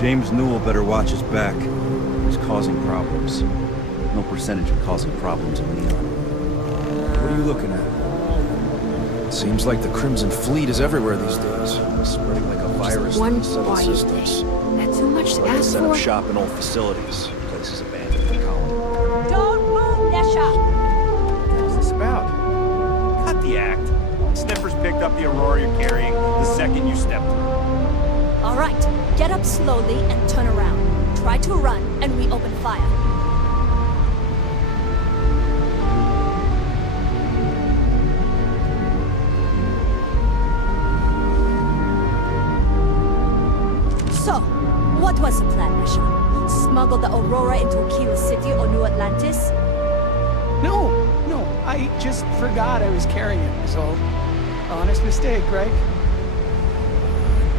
James Newell better watch his back. He's causing problems. No percentage of causing problems in Neon. What are you looking at? Seems like the Crimson Fleet is everywhere these days. Spreading like a virus through One the Southern quiet systems. day. That's too much to Or they ask set up for. shop in old facilities. Places abandoned in the colony. Don't move, Nesha! What's this about? Cut the act. Sniffers picked up the Aurora you're carrying the second you stepped through. All right, get up slowly and turn around. Try to run, and we open fire. So, what was the plan, Nesha? Smuggle the Aurora into Aquila City or New Atlantis? No, I just forgot I was carrying it, so honest mistake, right?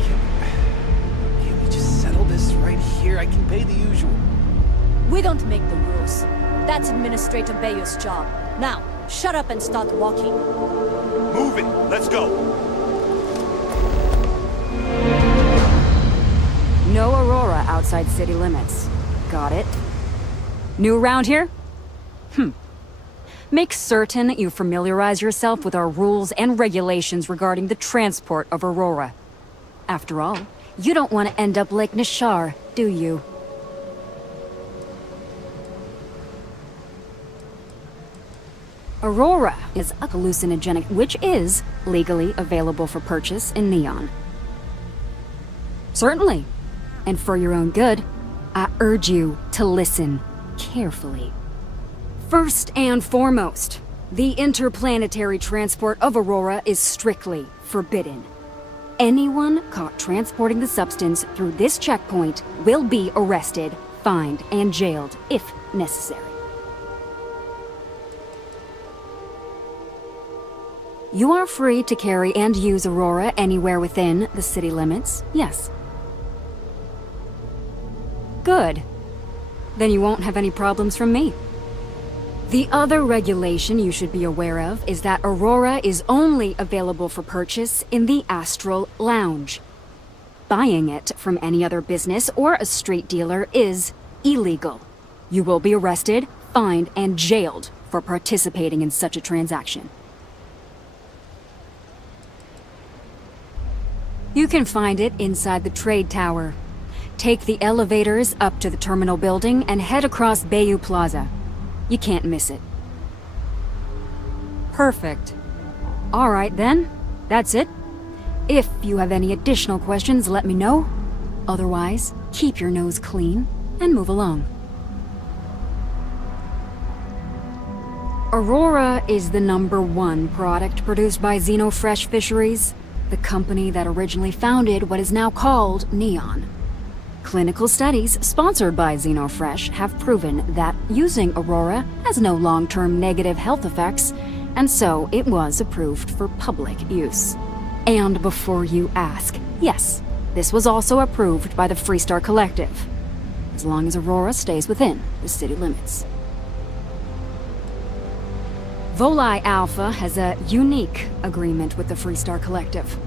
Can we just settle this right here? I can pay the usual. We don't make the rules. That's Administrator Bayer's job. Now, shut up and start walking. Move it! Let's go! No Aurora outside city limits. Got it. New around here? Make certain you familiarize yourself with our rules and regulations regarding the transport of Aurora. After all, you don't want to end up like Nishar, do you? Aurora is a hallucinogenic which is legally available for purchase in Neon. Certainly. And for your own good, I urge you to listen carefully. First and foremost, the interplanetary transport of Aurora is strictly forbidden. Anyone caught transporting the substance through this checkpoint will be arrested, fined, and jailed if necessary. You are free to carry and use Aurora anywhere within the city limits, yes. Good. Then you won't have any problems from me. The other regulation you should be aware of is that Aurora is only available for purchase in the Astral Lounge. Buying it from any other business or a street dealer is illegal. You will be arrested, fined, and jailed for participating in such a transaction. You can find it inside the trade tower. Take the elevators up to the terminal building and head across Bayou Plaza. You can't miss it. Perfect. All right then, that's it. If you have any additional questions, let me know. Otherwise, keep your nose clean and move along. Aurora is the #1 product produced by Xenofresh Fisheries, the company that originally founded what is now called Neon. Clinical studies sponsored by Xenofresh have proven that using Aurora has no long-term negative health effects, and so it was approved for public use. And before you ask, yes, this was also approved by the Freestar Collective, as long as Aurora stays within the city limits. Volii Alpha has a unique agreement with the Freestar Collective.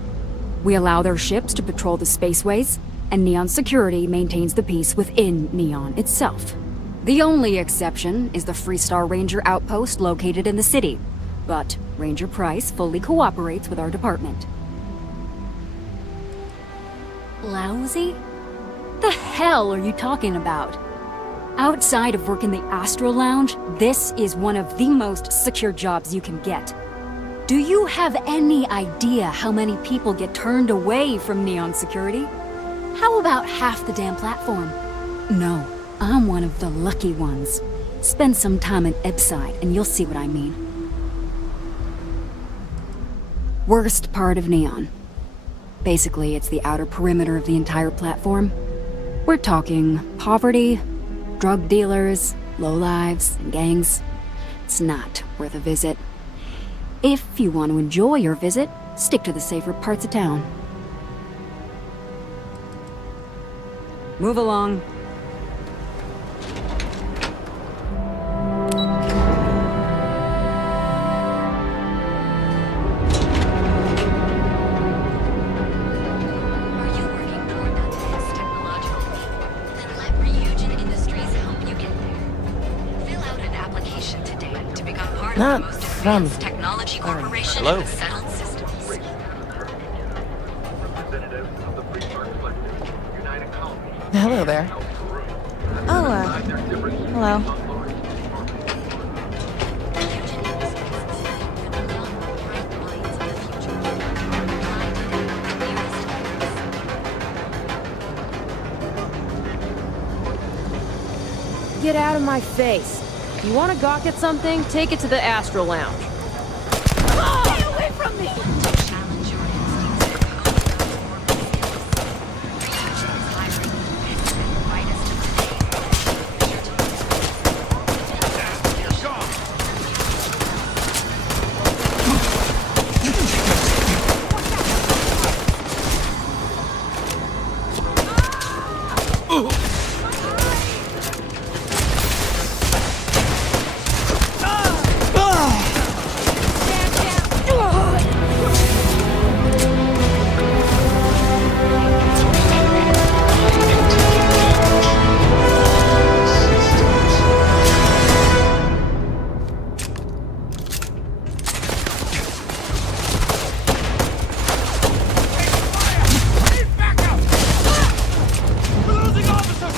We allow their ships to patrol the spaceways, and Neon Security maintains the peace within Neon itself. The only exception is the Freestar Ranger outpost located in the city, but Ranger Price fully cooperates with our department. Lousy? The hell are you talking about? Outside of work in the Astral Lounge, this is one of the most secure jobs you can get. Do you have any idea how many people get turned away from Neon Security? How about half the damn platform? No, I'm one of the lucky ones. Spend some time in Ebside and you'll see what I mean. Worst part of Neon. Basically, it's the outer perimeter of the entire platform. We're talking poverty, drug dealers, lowlives, and gangs. It's not worth a visit. If you want to enjoy your visit, stick to the safer parts of town. Move along. Are you working toward that next technological leap? not from... Technology Corporation Hello. and settled systems. Hello there. Oh, hello. Get out of my face. You want to gawk at something? Take it to the Astro Lounge. Stay away from me! We're losing officers!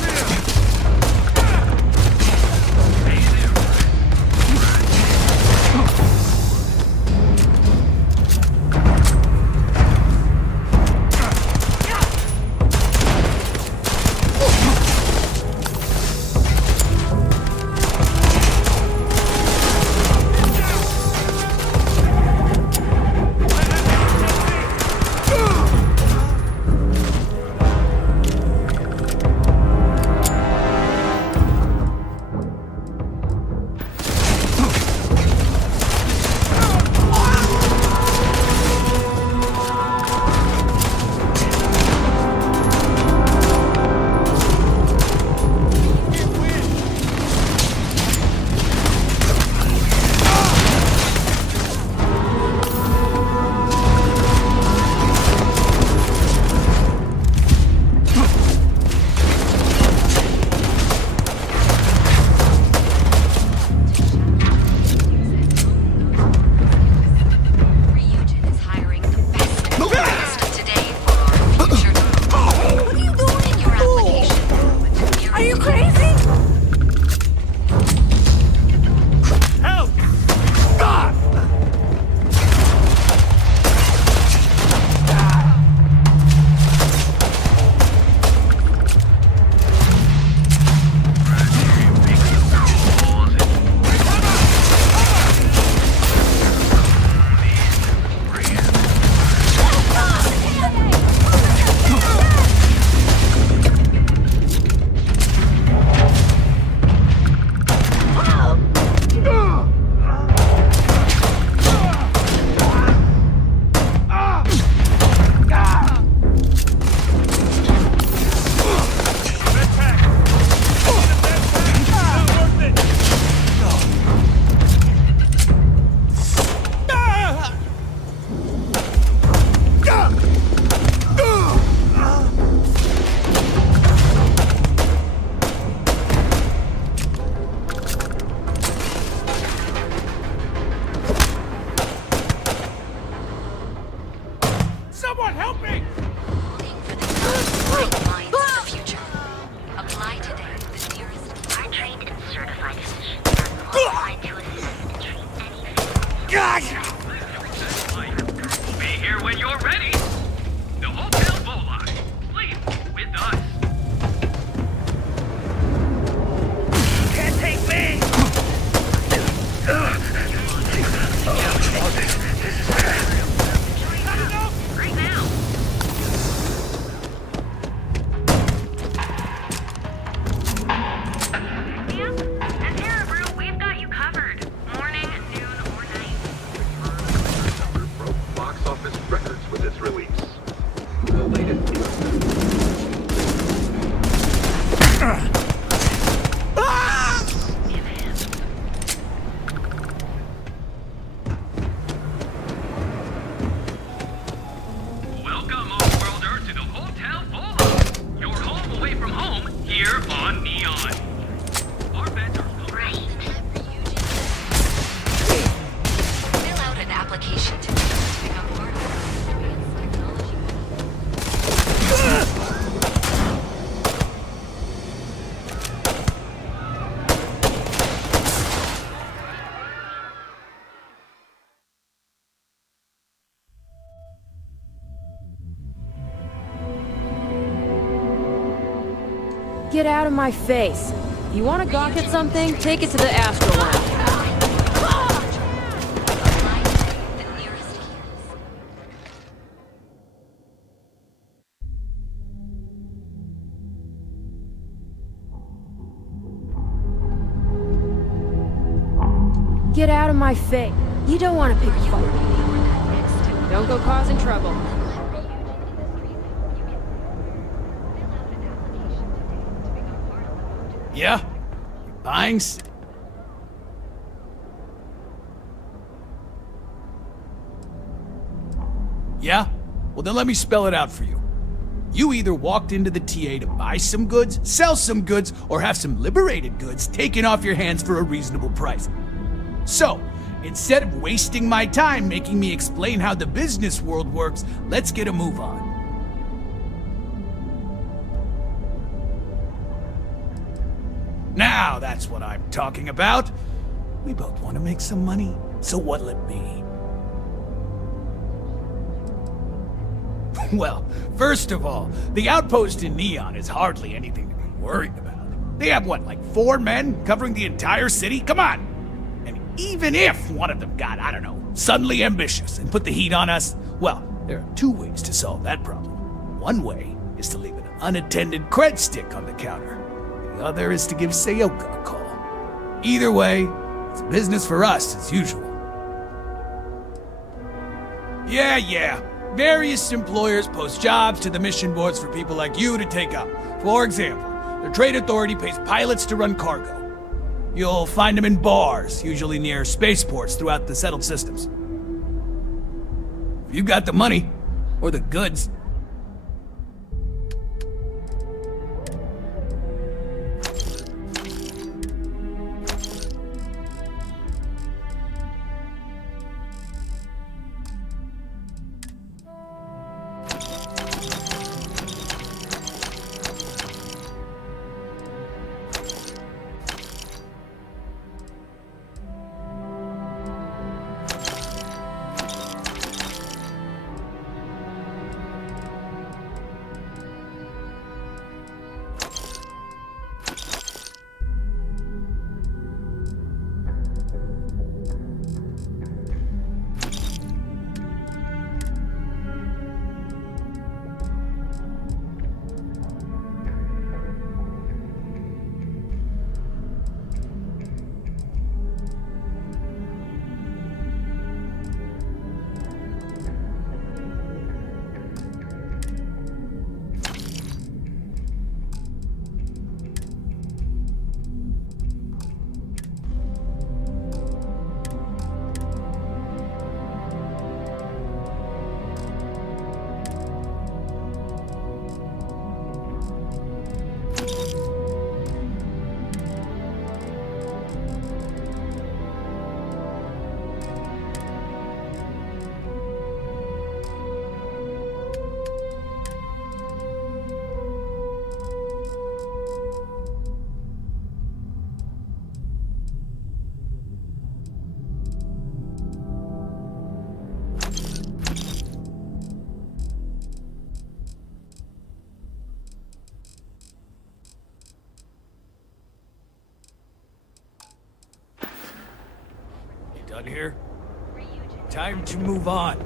Get out of my face. You want to gawk at something? Take it to the Astro Lounge. Get out of my face. You don't want to pick a fight. Don't go causing trouble. Yeah? Buying Yeah? Well, then let me spell it out for you. You either walked into the TA to buy some goods, sell some goods, or have some liberated goods taken off your hands for a reasonable price. So, instead of wasting my time making me explain how the business world works, let's get a move on. Now that's what I'm talking about. We both want to make some money, so what'll it be? Well, first of all, the outpost in Neon is hardly anything to be worried about. They have what, like 4 men covering the entire city? Come on! And even if one of them got, I don't know, suddenly ambitious and put the heat on us, well, there are 2 ways to solve that problem. One way is to leave an unattended cred stick on the counter. The other is to give Sayoka a call. Either way, it's business for us as usual. Yeah. Various employers post jobs to the mission boards for people like you to take up. For example, the Trade Authority pays pilots to run cargo. You'll find them in bars, usually near spaceports throughout the settled systems. If you got the money, or the goods. Done here? Time to move on.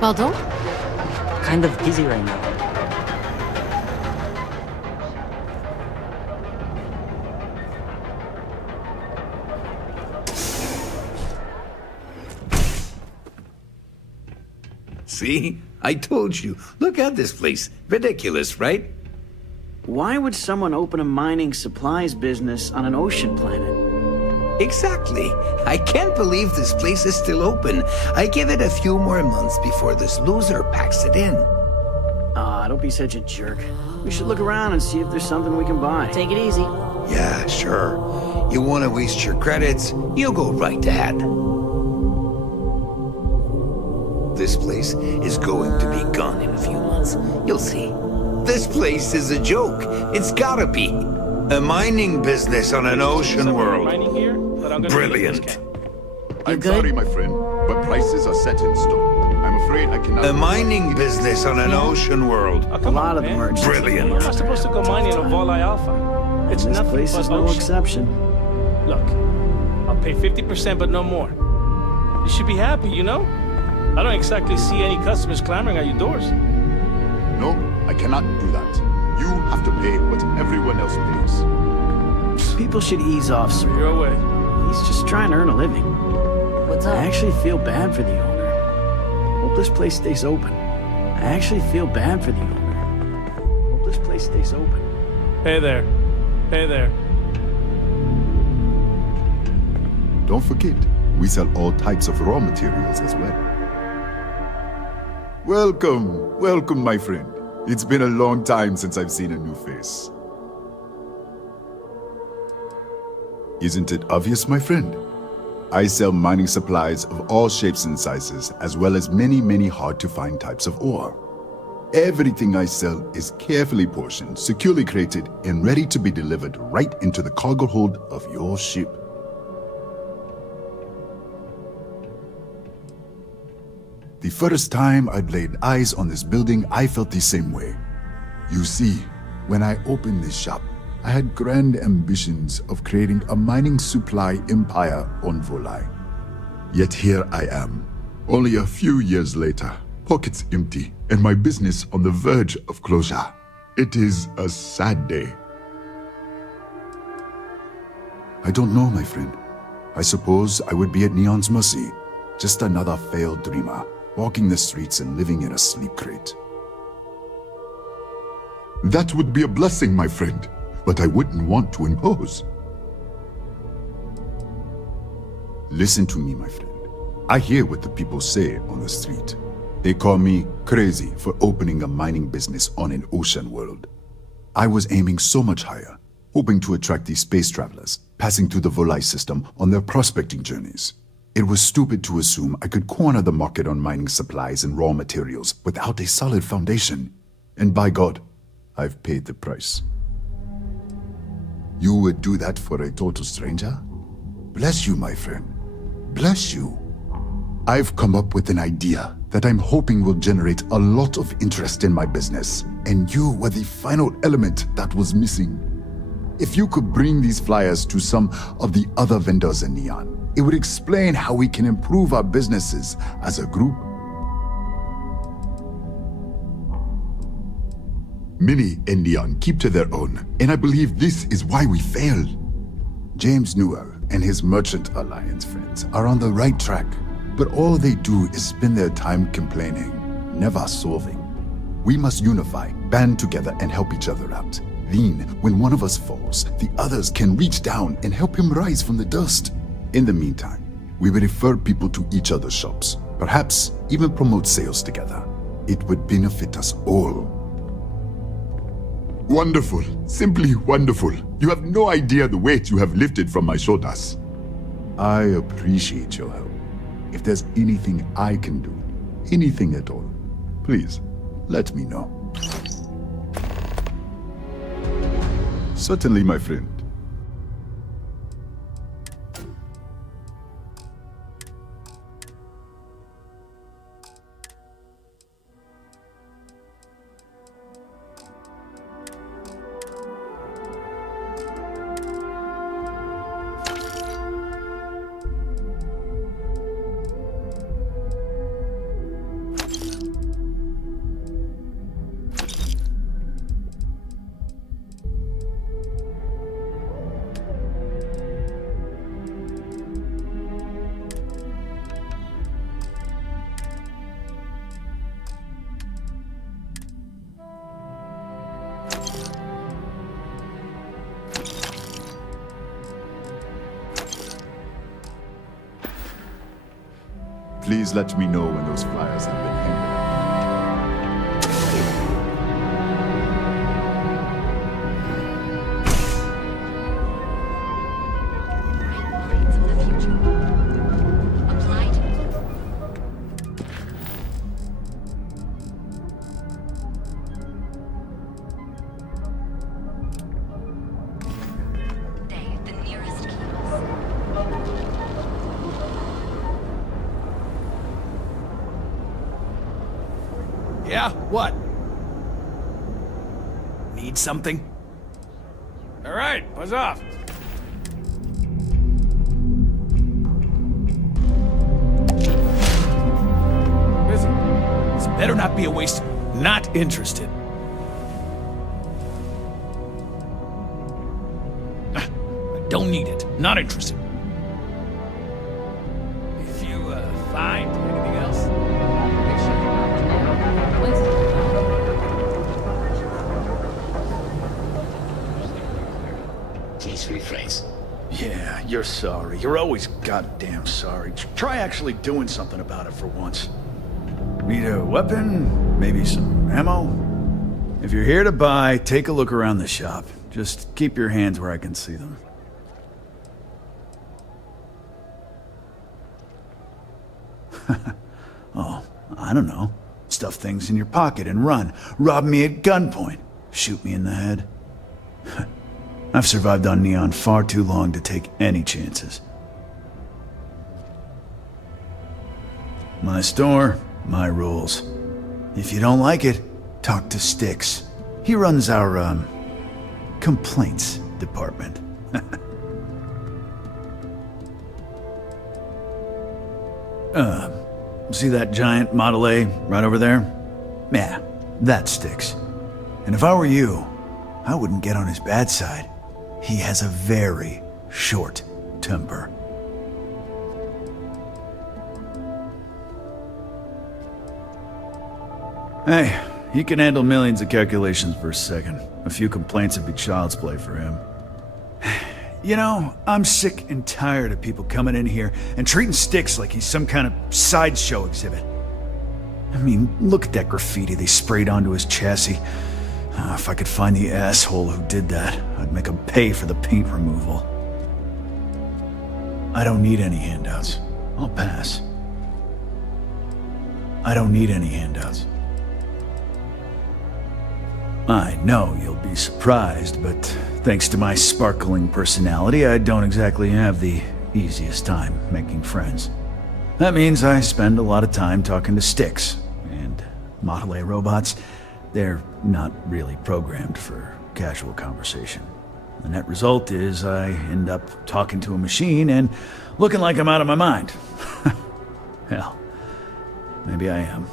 Pardon? Kind of busy right now. See? I told you. Look at this place. Ridiculous, right? Why would someone open a mining supplies business on an ocean planet? Exactly. I can't believe this place is still open. I give it a few more months before this loser packs it in. Ah, don't be such a jerk. We should look around and see if there's something we can buy. Take it easy. Yeah, sure. You want to waste your credits? You go right ahead. This place is going to be gone in a few months. You'll see. This place is a joke. It's gotta be. A mining business on an ocean world. Mining here, but I'm gonna Brilliant. You good? my friend, but prices are set in stone. I'm afraid I cannot... A mining business on an ocean world. Oh, come A lot on, of them man. are expensive. Brilliant. I'm not supposed to go mining on Volai Alpha. It's This nothing place but is no ocean. exception. Look, I'll pay 50%, but no more. You should be happy, you know? I don't exactly see any customers clamoring at your doors. No, I cannot do that. You have to pay what everyone else pays. People should ease off, sir. Your way. He's just trying to earn a living. What's I up? actually feel bad for the owner. Hope this place stays open. I actually feel bad for the owner. Hope this place stays open. Hey there. Hey there. Don't forget, we sell all types of raw materials as well. Welcome, my friend. It's been a long time since I've seen a new face. Isn't it obvious, my friend? I sell mining supplies of all shapes and sizes, as well as many hard-to-find types of ore. Everything I sell is carefully portioned, securely crated, and ready to be delivered right into the cargo hold of your ship. The first time I'd laid eyes on this building, I felt the same way. You see, when I opened this shop, I had grand ambitions of creating a mining supply empire on Volai. Yet here I am, only a few years later, pockets empty, and my business on the verge of closure. It is a sad day. I don't know, my friend. I suppose I would be at Neon's mercy, just another failed dreamer, walking the streets and living in a sleep crate. That would be a blessing, my friend, but I wouldn't want to impose. Listen to me, my friend. I hear what the people say on the street. They call me crazy for opening a mining business on an ocean world. I was aiming so much higher, hoping to attract these space travelers, passing through the Volai system on their prospecting journeys. It was stupid to assume I could corner the market on mining supplies and raw materials without a solid foundation. And by God, I've paid the price. You would do that for a total stranger? Bless you, my friend. Bless you. I've come up with an idea that I'm hoping will generate a lot of interest in my business, and you were the final element that was missing. If you could bring these flyers to some of the other vendors in Neon, it would explain how we can improve our businesses as a group. Many in Neon keep to their own, and I believe this is why we fail. James Newell and his Merchant Alliance friends are on the right track, but all they do is spend their time complaining, never solving. We must unify, band together, and help each other out. Then, when one of us falls, the others can reach down and help him rise from the dust. In the meantime, we will refer people to each other's shops, perhaps even promote sales together. It would benefit us all. Wonderful, simply wonderful. You have no idea the weight you have lifted from my shoulders. I appreciate your help. If there's anything I can do, anything at all, please let me know. Certainly, my friend. Please let me know when those flyers have been handed out. Yeah? What? Need something? All right, buzz off. Busy. This better not be a waste. Not interested. I don't need it. Not interested. If you, find anything else? Please rephrase. Yeah, you're sorry. You're always goddamn sorry. Try actually doing something about it for once. Need a weapon? Maybe some ammo? If you're here to buy, take a look around the shop. Just keep your hands where I can see them. Oh, I don't know. Stuff things in your pocket and run. Rob me at gunpoint. Shoot me in the head. I've survived on Neon far too long to take any chances. My store, my rules. If you don't like it, talk to Styx. He runs our, complaints department. See that giant Model A right over there? Yeah, that Styx. And if I were you, I wouldn't get on his bad side. He has a very short temper. Hey, he can handle millions of calculations per second. A few complaints would be child's play for him. You know, I'm sick and tired of people coming in here and treating Styx like he's some kind of sideshow exhibit. I mean, look at that graffiti they sprayed onto his chassis. If I could find the asshole who did that, I'd make him pay for the paint removal. I don't need any handouts. I'll pass. I don't need any handouts. I know you'll be surprised, but thanks to my sparkling personality, I don't exactly have the easiest time making friends. That means I spend a lot of time talking to Styx, and Model A robots, they're not really programmed for casual conversation. The net result is I end up talking to a machine and looking like I'm out of my mind. Hell, maybe I am.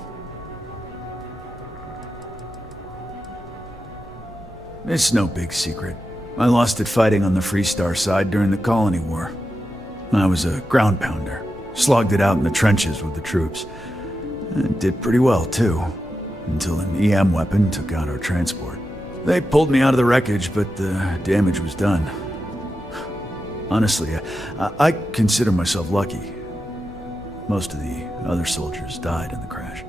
It's no big secret. I lost it fighting on the Freestar side during the Colony War. I was a ground pounder, slogged it out in the trenches with the troops. And did pretty well, too, until an EM weapon took out our transport. They pulled me out of the wreckage, but the damage was done. Honestly, I consider myself lucky. Most of the other soldiers died in the crash.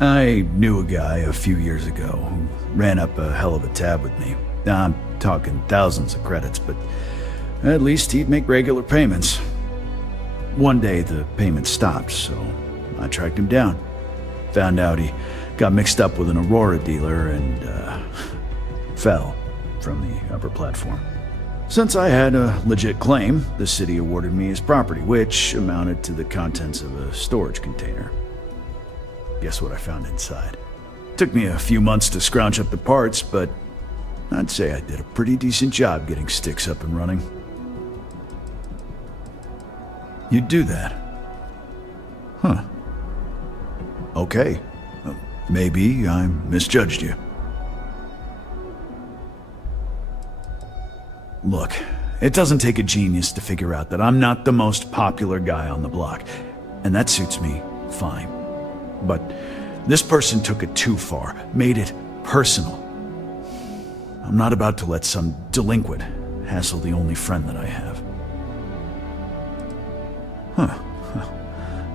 I knew a guy a few years ago who ran up a hell of a tab with me. I'm talking thousands of credits, but at least he'd make regular payments. One day the payments stopped, so I tracked him down. Found out he got mixed up with an Aurora dealer and fell from the upper platform. Since I had a legit claim, the city awarded me his property, which amounted to the contents of a storage container. Guess what I found inside? Took me a few months to scrounge up the parts, but I'd say I did a pretty decent job getting Styx up and running. You'd do that? Huh. Okay. Maybe I misjudged you. Look, it doesn't take a genius to figure out that I'm not the most popular guy on the block, and that suits me fine. But this person took it too far, made it personal. I'm not about to let some delinquent hassle the only friend that I have. Huh.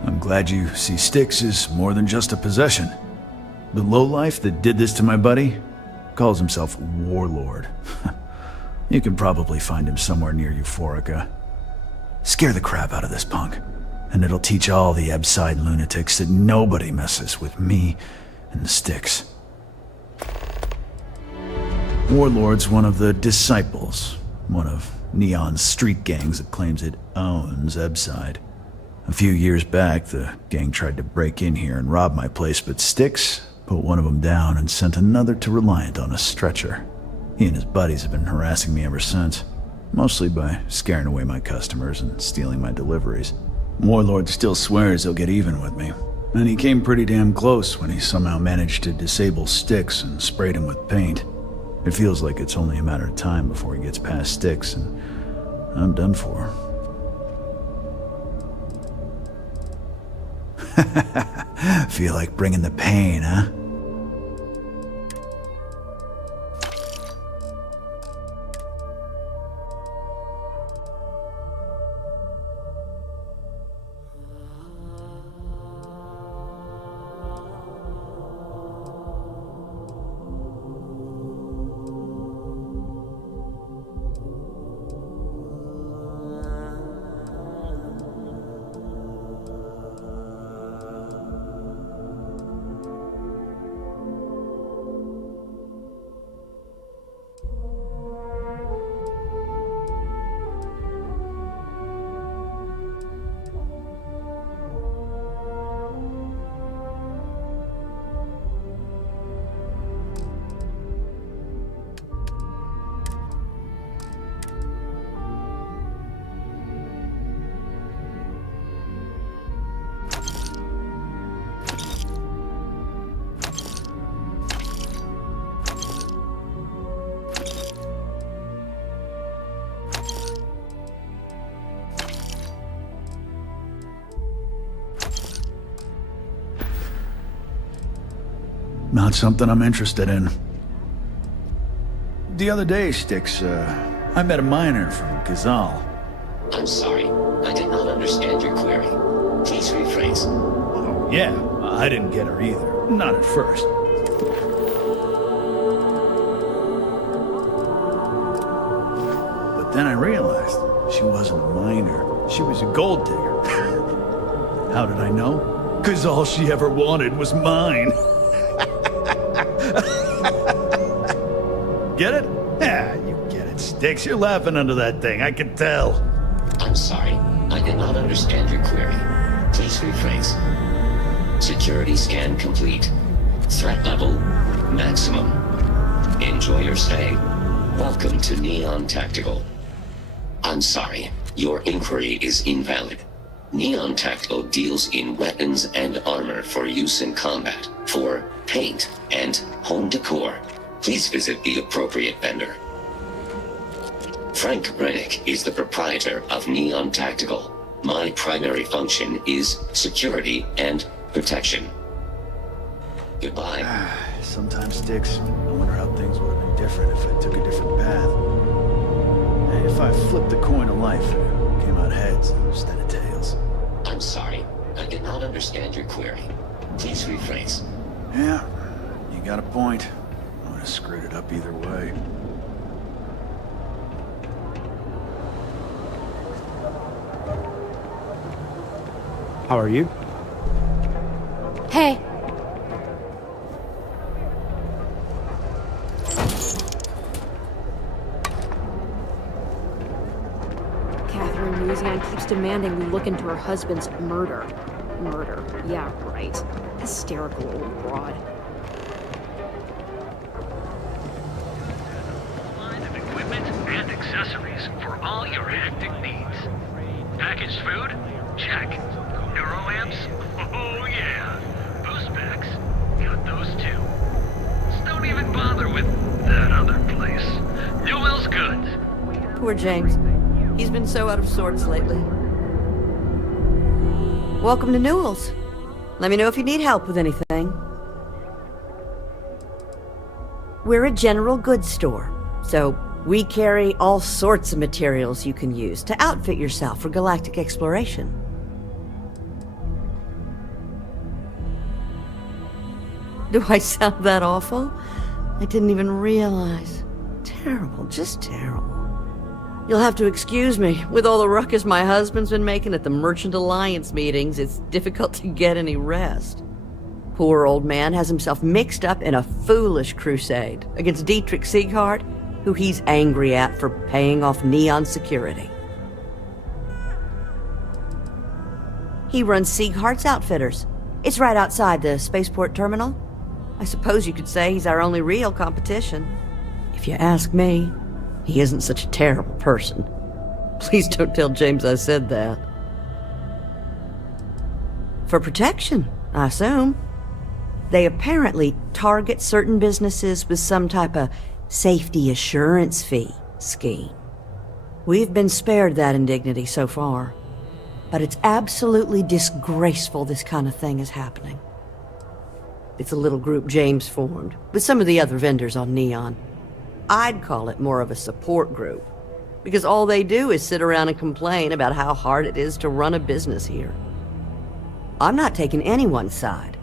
I'm glad you see Styx as more than just a possession. The lowlife that did this to my buddy calls himself Warlord. You can probably find him somewhere near Euphorica. Scare the crap out of this punk, and it'll teach all the Ebside lunatics that nobody messes with me and the Styx. Warlord's one of the Disciples, one of Neon's street gangs that claims it owns Ebside. A few years back, the gang tried to break in here and rob my place, but Styx put one of them down and sent another to Reliant on a stretcher. He and his buddies have been harassing me ever since, mostly by scaring away my customers and stealing my deliveries. Warlord still swears he'll get even with me, and he came pretty damn close when he somehow managed to disable Styx and sprayed him with paint. It feels like it's only a matter of time before he gets past Styx, and I'm done for. Feel like bringing the pain, huh? Not something I'm interested in. The other day, Styx, I met a miner from Gazal. I'm sorry. I did not understand your query. Please rephrase. Oh, yeah. I didn't get her either. Not at first. But then I realized she wasn't a miner. She was a gold digger. How did I know? 'Cause all she ever wanted was mine. Get it? Yeah, you get it, Styx. You're laughing under that thing, I can tell. I'm sorry. I did not understand your query. Please rephrase. Security scan complete. Threat level maximum. Enjoy your stay. Welcome to Neon Tactical. I'm sorry. Your inquiry is invalid. Neon Tactical deals in weapons and armor for use in combat, for paint, and home decor. Please visit the appropriate vendor. Frank Rennick is the proprietor of Neon Tactical. My primary function is security and protection. Goodbye. Sometimes, Styx, I wonder how things would have been different if I took a different path. If I flipped the coin of life and it came out heads instead of tails. I'm sorry. I did not understand your query. Please rephrase. Yeah, you got a point. I would have screwed it up either way. How are you? Hey. Catherine Louisiana keeps demanding we look into her husband's murder. Murder. Yeah, right. Hysterical old broad. Line of equipment and accessories for all your hectic needs. Packaged food? Check. Neuroamps? Oh yeah. Boost packs? Got those too. Just don't even bother with that other place. Newell's Goods. Poor James. He's been so out of sorts lately. Welcome to Newell's. Let me know if you need help with anything. We're a general goods store, so we carry all sorts of materials you can use to outfit yourself for galactic exploration. Do I sound that awful? I didn't even realize. Terrible, just terrible. You'll have to excuse me. With all the ruckus my husband's been making at the Merchant Alliance meetings, it's difficult to get any rest. Poor old man has himself mixed up in a foolish crusade against Dietrich Sieghart, who he's angry at for paying off Neon security. He runs Sieghart's Outfitters. It's right outside the spaceport terminal. I suppose you could say he's our only real competition. If you ask me, he isn't such a terrible person. Please don't tell James I said that. For protection, I assume. They apparently target certain businesses with some type of safety assurance fee scheme. We've been spared that indignity so far, but it's absolutely disgraceful this kind of thing is happening. It's a little group James formed with some of the other vendors on Neon. I'd call it more of a support group, because all they do is sit around and complain about how hard it is to run a business here. I'm not taking anyone's side.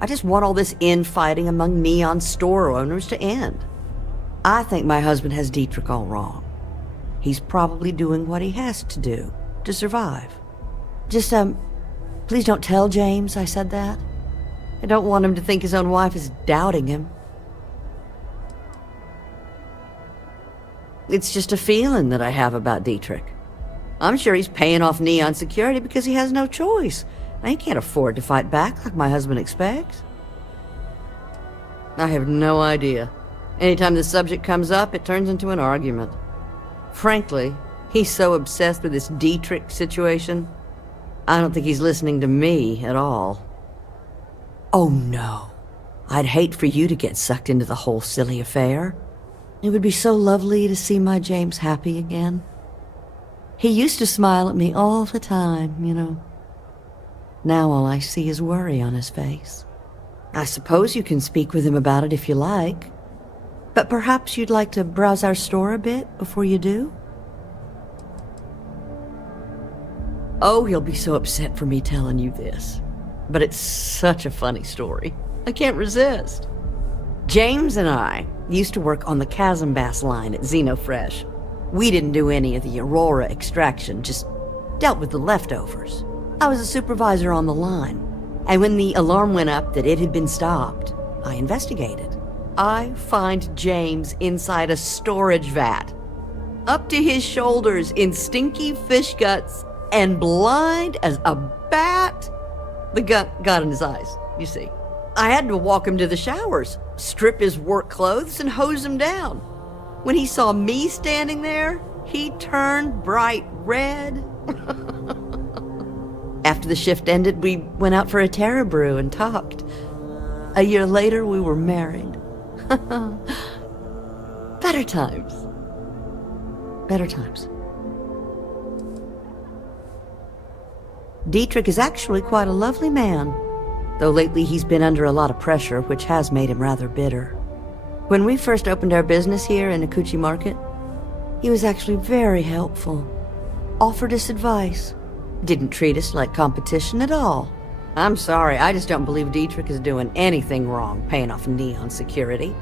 I just want all this infighting among Neon store owners to end. I think my husband has Dietrich all wrong. He's probably doing what he has to do to survive. Just, please don't tell James I said that. I don't want him to think his own wife is doubting him. It's just a feeling that I have about Dietrich. I'm sure he's paying off Neon security because he has no choice. He can't afford to fight back like my husband expects. I have no idea. Anytime the subject comes up, it turns into an argument. Frankly, he's so obsessed with this Dietrich situation, I don't think he's listening to me at all. Oh no. I'd hate for you to get sucked into the whole silly affair. It would be so lovely to see my James happy again. He used to smile at me all the time, you know. Now all I see is worry on his face. I suppose you can speak with him about it if you like. But perhaps you'd like to browse our store a bit before you do? Oh, he'll be so upset for me telling you this. But it's such a funny story. I can't resist. James and I used to work on the Chasm Bass line at Xenofresh. We didn't do any of the Aurora extraction, just dealt with the leftovers. I was a supervisor on the line, and when the alarm went up that it had been stopped, I investigated. I find James inside a storage vat, up to his shoulders in stinky fish guts and blind as a bat. The gut got in his eyes, you see. I had to walk him to the showers, strip his work clothes, and hose him down. When he saw me standing there, he turned bright red. After the shift ended, we went out for a Terra brew and talked. A year later, we were married. Better times. Better times. Dietrich is actually quite a lovely man, though lately he's been under a lot of pressure, which has made him rather bitter. When we first opened our business here in Akuchi Market, he was actually very helpful. Offered us advice. Didn't treat us like competition at all. I'm sorry, I just don't believe Dietrich is doing anything wrong paying off Neon security.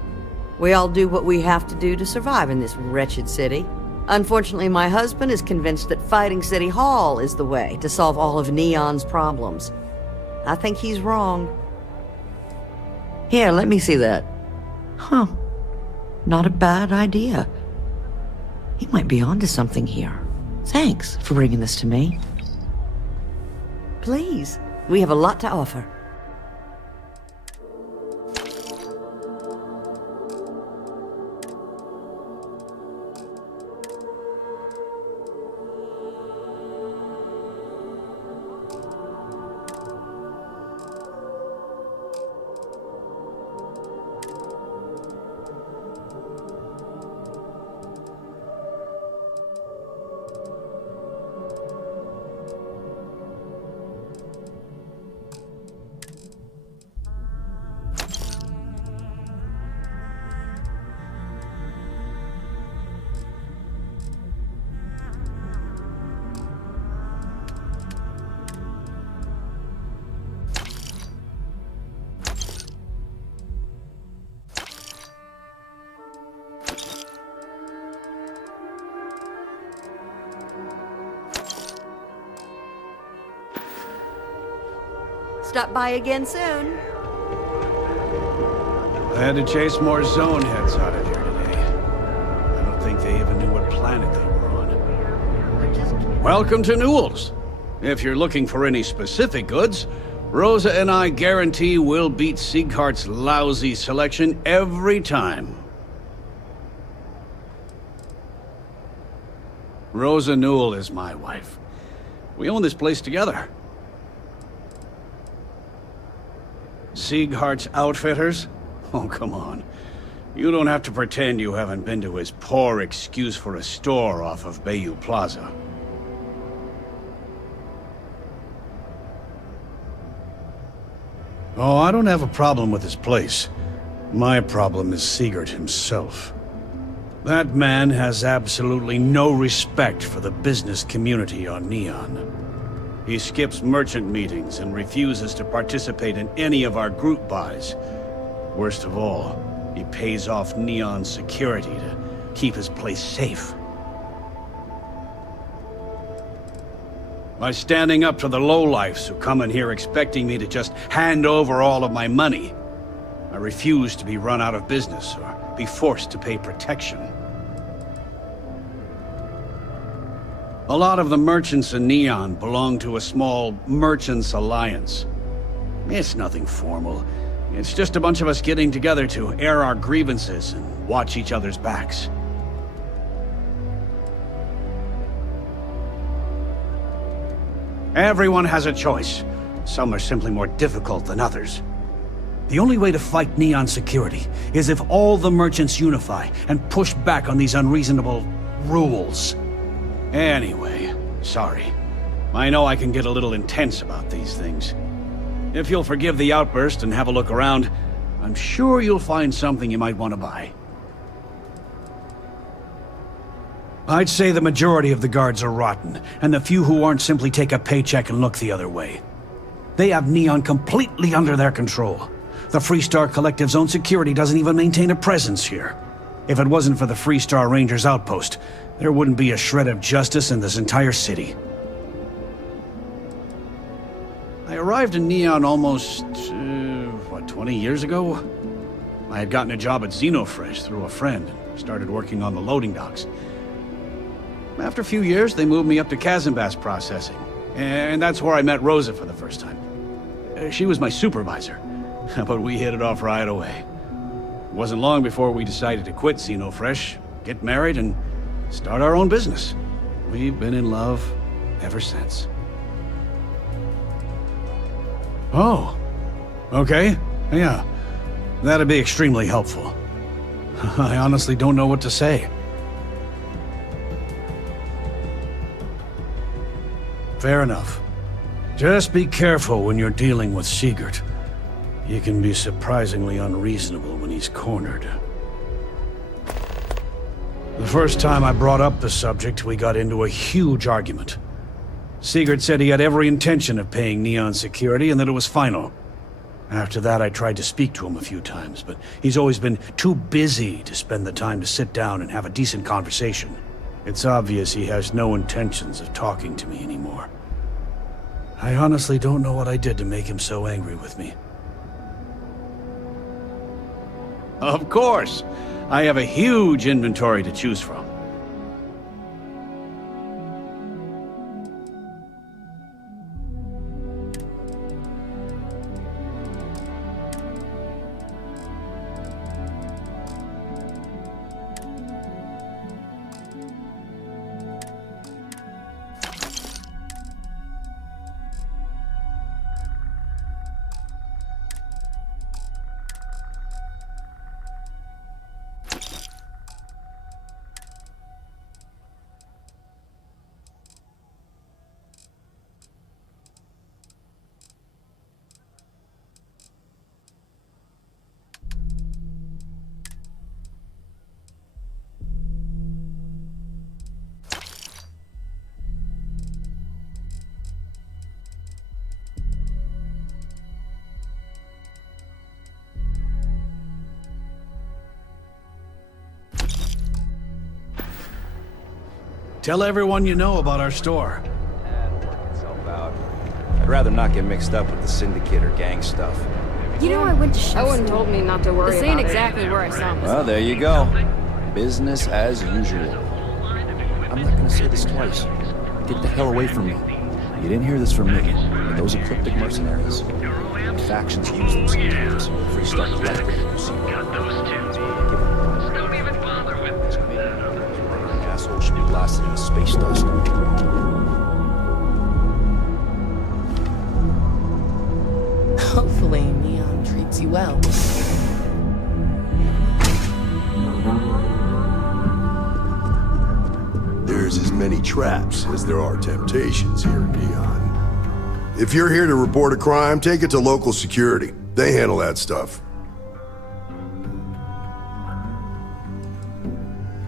We all do what we have to do to survive in this wretched city. Unfortunately, my husband is convinced that fighting City Hall is the way to solve all of Neon's problems. I think he's wrong. Here, let me see that. Huh. Not a bad idea. He might be onto something here. Thanks for bringing this to me. Please, we have a lot to offer. Stop by again soon. I had to chase more zone heads out of here today. I don't think they even knew what planet they were on. Welcome to Newell's. If you're looking for any specific goods, Rosa and I guarantee we'll beat Sieghart's lousy selection every time. Rosa Newell is my wife. We own this place together. Sieghart's Outfitters? Oh, come on. You don't have to pretend you haven't been to his poor excuse for a store off of Bayou Plaza. Oh, I don't have a problem with his place. My problem is Siegert himself. That man has absolutely no respect for the business community on Neon. He skips merchant meetings and refuses to participate in any of our group buys. Worst of all, he pays off Neon security to keep his place safe. By standing up to the lowlifes who come in here expecting me to just hand over all of my money, I refuse to be run out of business or be forced to pay protection. A lot of the merchants in Neon belong to a small merchants alliance. It's nothing formal. It's just a bunch of us getting together to air our grievances and watch each other's backs. Everyone has a choice. Some are simply more difficult than others. The only way to fight Neon security is if all the merchants unify and push back on these unreasonable rules. Anyway, sorry. I know I can get a little intense about these things. If you'll forgive the outburst and have a look around, I'm sure you'll find something you might want to buy. I'd say the majority of the guards are rotten, and the few who aren't simply take a paycheck and look the other way. They have Neon completely under their control. The Freestar Collective's own security doesn't even maintain a presence here. If it wasn't for the Freestar Rangers outpost, there wouldn't be a shred of justice in this entire city. I arrived in Neon almost, 20 years ago? I had gotten a job at Xenofresh through a friend and started working on the loading docks. After a few years, they moved me up to Kazanbass Processing, and that's where I met Rosa for the first time. She was my supervisor, but we hit it off right away. It wasn't long before we decided to quit Xenofresh, get married, and start our own business. We've been in love ever since. Oh, okay, yeah. That'd be extremely helpful. I honestly don't know what to say. Fair enough. Just be careful when you're dealing with Siegert. He can be surprisingly unreasonable when he's cornered. The first time I brought up the subject, we got into a huge argument. Siegert said he had every intention of paying Neon security and that it was final. After that, I tried to speak to him a few times, but he's always been too busy to spend the time to sit down and have a decent conversation. It's obvious he has no intentions of talking to me anymore. I honestly don't know what I did to make him so angry with me. Of course! I have a huge inventory to choose from. Tell everyone you know about our store. That'll work itself out. I'd rather not get mixed up with the syndicate or gang stuff. You know, I went to show Owen told me not to worry This about ain't it. exactly where I saw him. Well, there you go. Business as usual. I'm not gonna say this twice. Get the hell away from me. You didn't hear this from me, but those ecliptic mercenaries, the factions use them sometimes. Free Star Collector, Got those two. Just don't even bother with asshole should be blasted into space dust. Hopefully, Neon treats you well. There's as many traps as there are temptations here in Neon. If you're here to report a crime, take it to local security. They handle that stuff.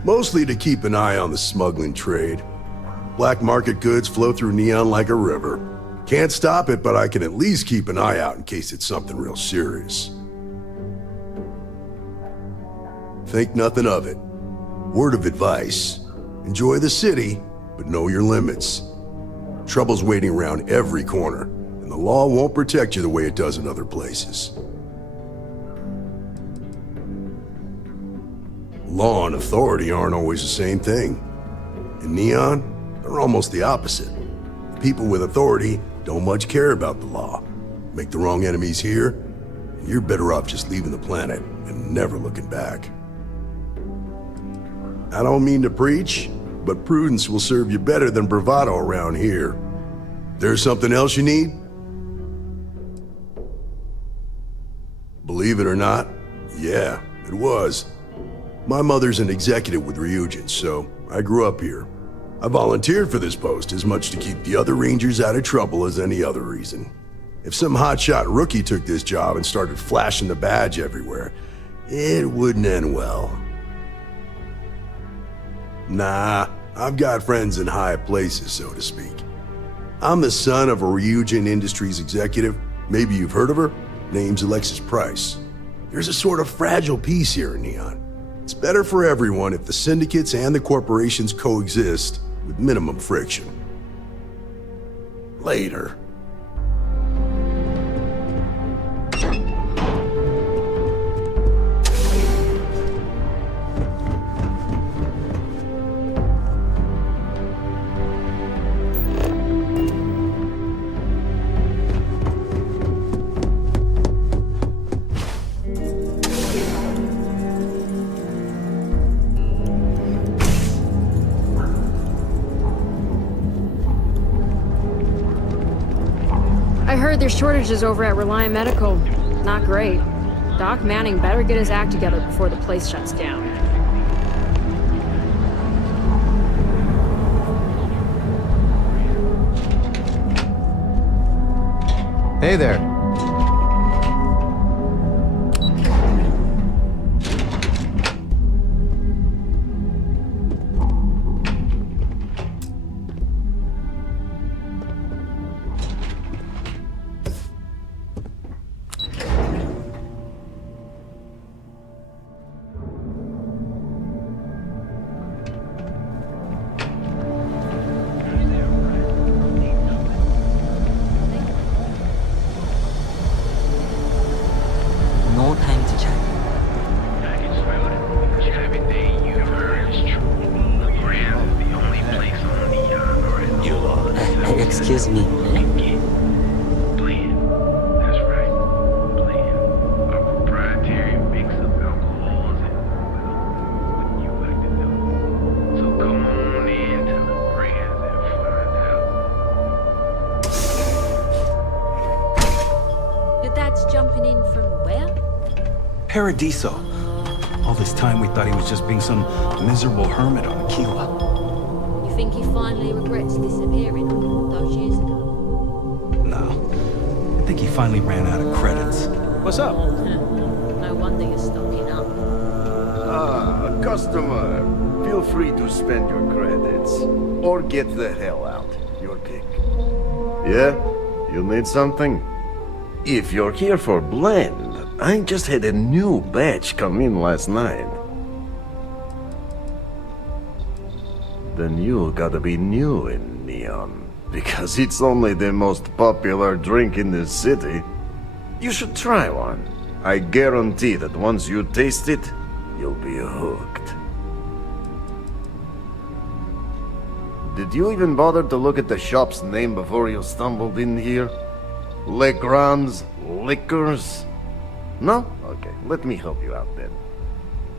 Mostly to keep an eye on the smuggling trade. Black market goods flow through Neon like a river. Can't stop it, but I can at least keep an eye out in case it's something real serious. Think nothing of it. Word of advice. Enjoy the city, but know your limits. Trouble's waiting around every corner, and the law won't protect you the way it does in other places. Law and authority aren't always the same thing. In Neon, they're almost the opposite. People with authority don't much care about the law. Make the wrong enemies here, and you're better off just leaving the planet and never looking back. I don't mean to preach, but prudence will serve you better than bravado around here. There's something else you need? Believe it or not, yeah, it was. My mother's an executive with Ryujin, so I grew up here. I volunteered for this post as much to keep the other Rangers out of trouble as any other reason. If some hotshot rookie took this job and started flashing the badge everywhere, it wouldn't end well. Nah, I've got friends in high places, so to speak. I'm the son of a Ryujin Industries executive. Maybe you've heard of her? Name's Alexis Price. There's a sort of fragile peace here in Neon. It's better for everyone if the syndicates and the corporations coexist with minimum friction. Later. I heard there's shortages over at Reliant Medical. Not great. Doc Manning better get his act together before the place shuts down. Hey there. No time to chat. packaged food, which everything you've heard is true. The brand is the only place on Neon or in the Excuse me. Blend. That's right. Blend. Our proprietary mix of alcohols and what you like to do. So come on in to the brands and find out. Your dad's jumping in from where? Paradiso. All this time we thought he was just being some miserable hermit on Aquila. You think he finally regrets disappearing all those years ago? No. I think he finally ran out of credits. What's up? No wonder you're stocking up. Ah, customer. Feel free to spend your credits. Or get the hell out. Your pick. Yeah? You need something? If you're here for blend, I just had a new batch come in last night. Then you gotta be new in Neon, because it's only the most popular drink in the city. You should try one. I guarantee that once you taste it, you'll be hooked. did you even bother to look at the shop's name before you stumbled in here? Legrand's Liquors? No? Okay, let me help you out then.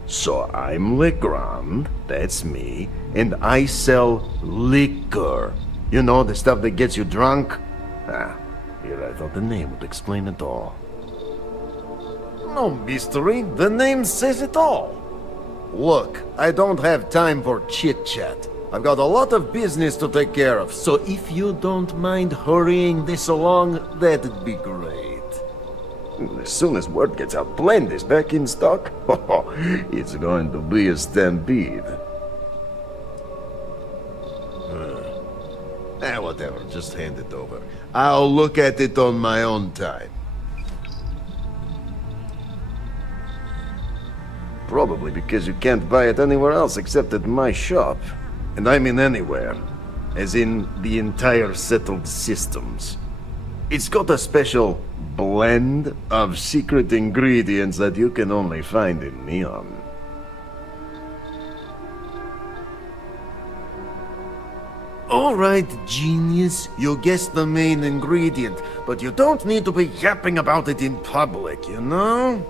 So I'm Legrand, that's me, and I sell liquor. You know, the stuff that gets you drunk? Here I thought the name would explain it all. No mystery, the name says it all. Look, I don't have time for chit-chat. I've got a lot of business to take care of, so if you don't mind hurrying this along, that'd be great. As soon as word gets out Blend is back in stock, it's going to be a stampede. Whatever, just hand it over. I'll look at it on my own time. Probably because you can't buy it anywhere else except at my shop. And I mean anywhere. As in the entire settled systems. It's got a special blend of secret ingredients that you can only find in Neon. Alright, genius, you guessed the main ingredient, but you don't need to be yapping about it in public, you know?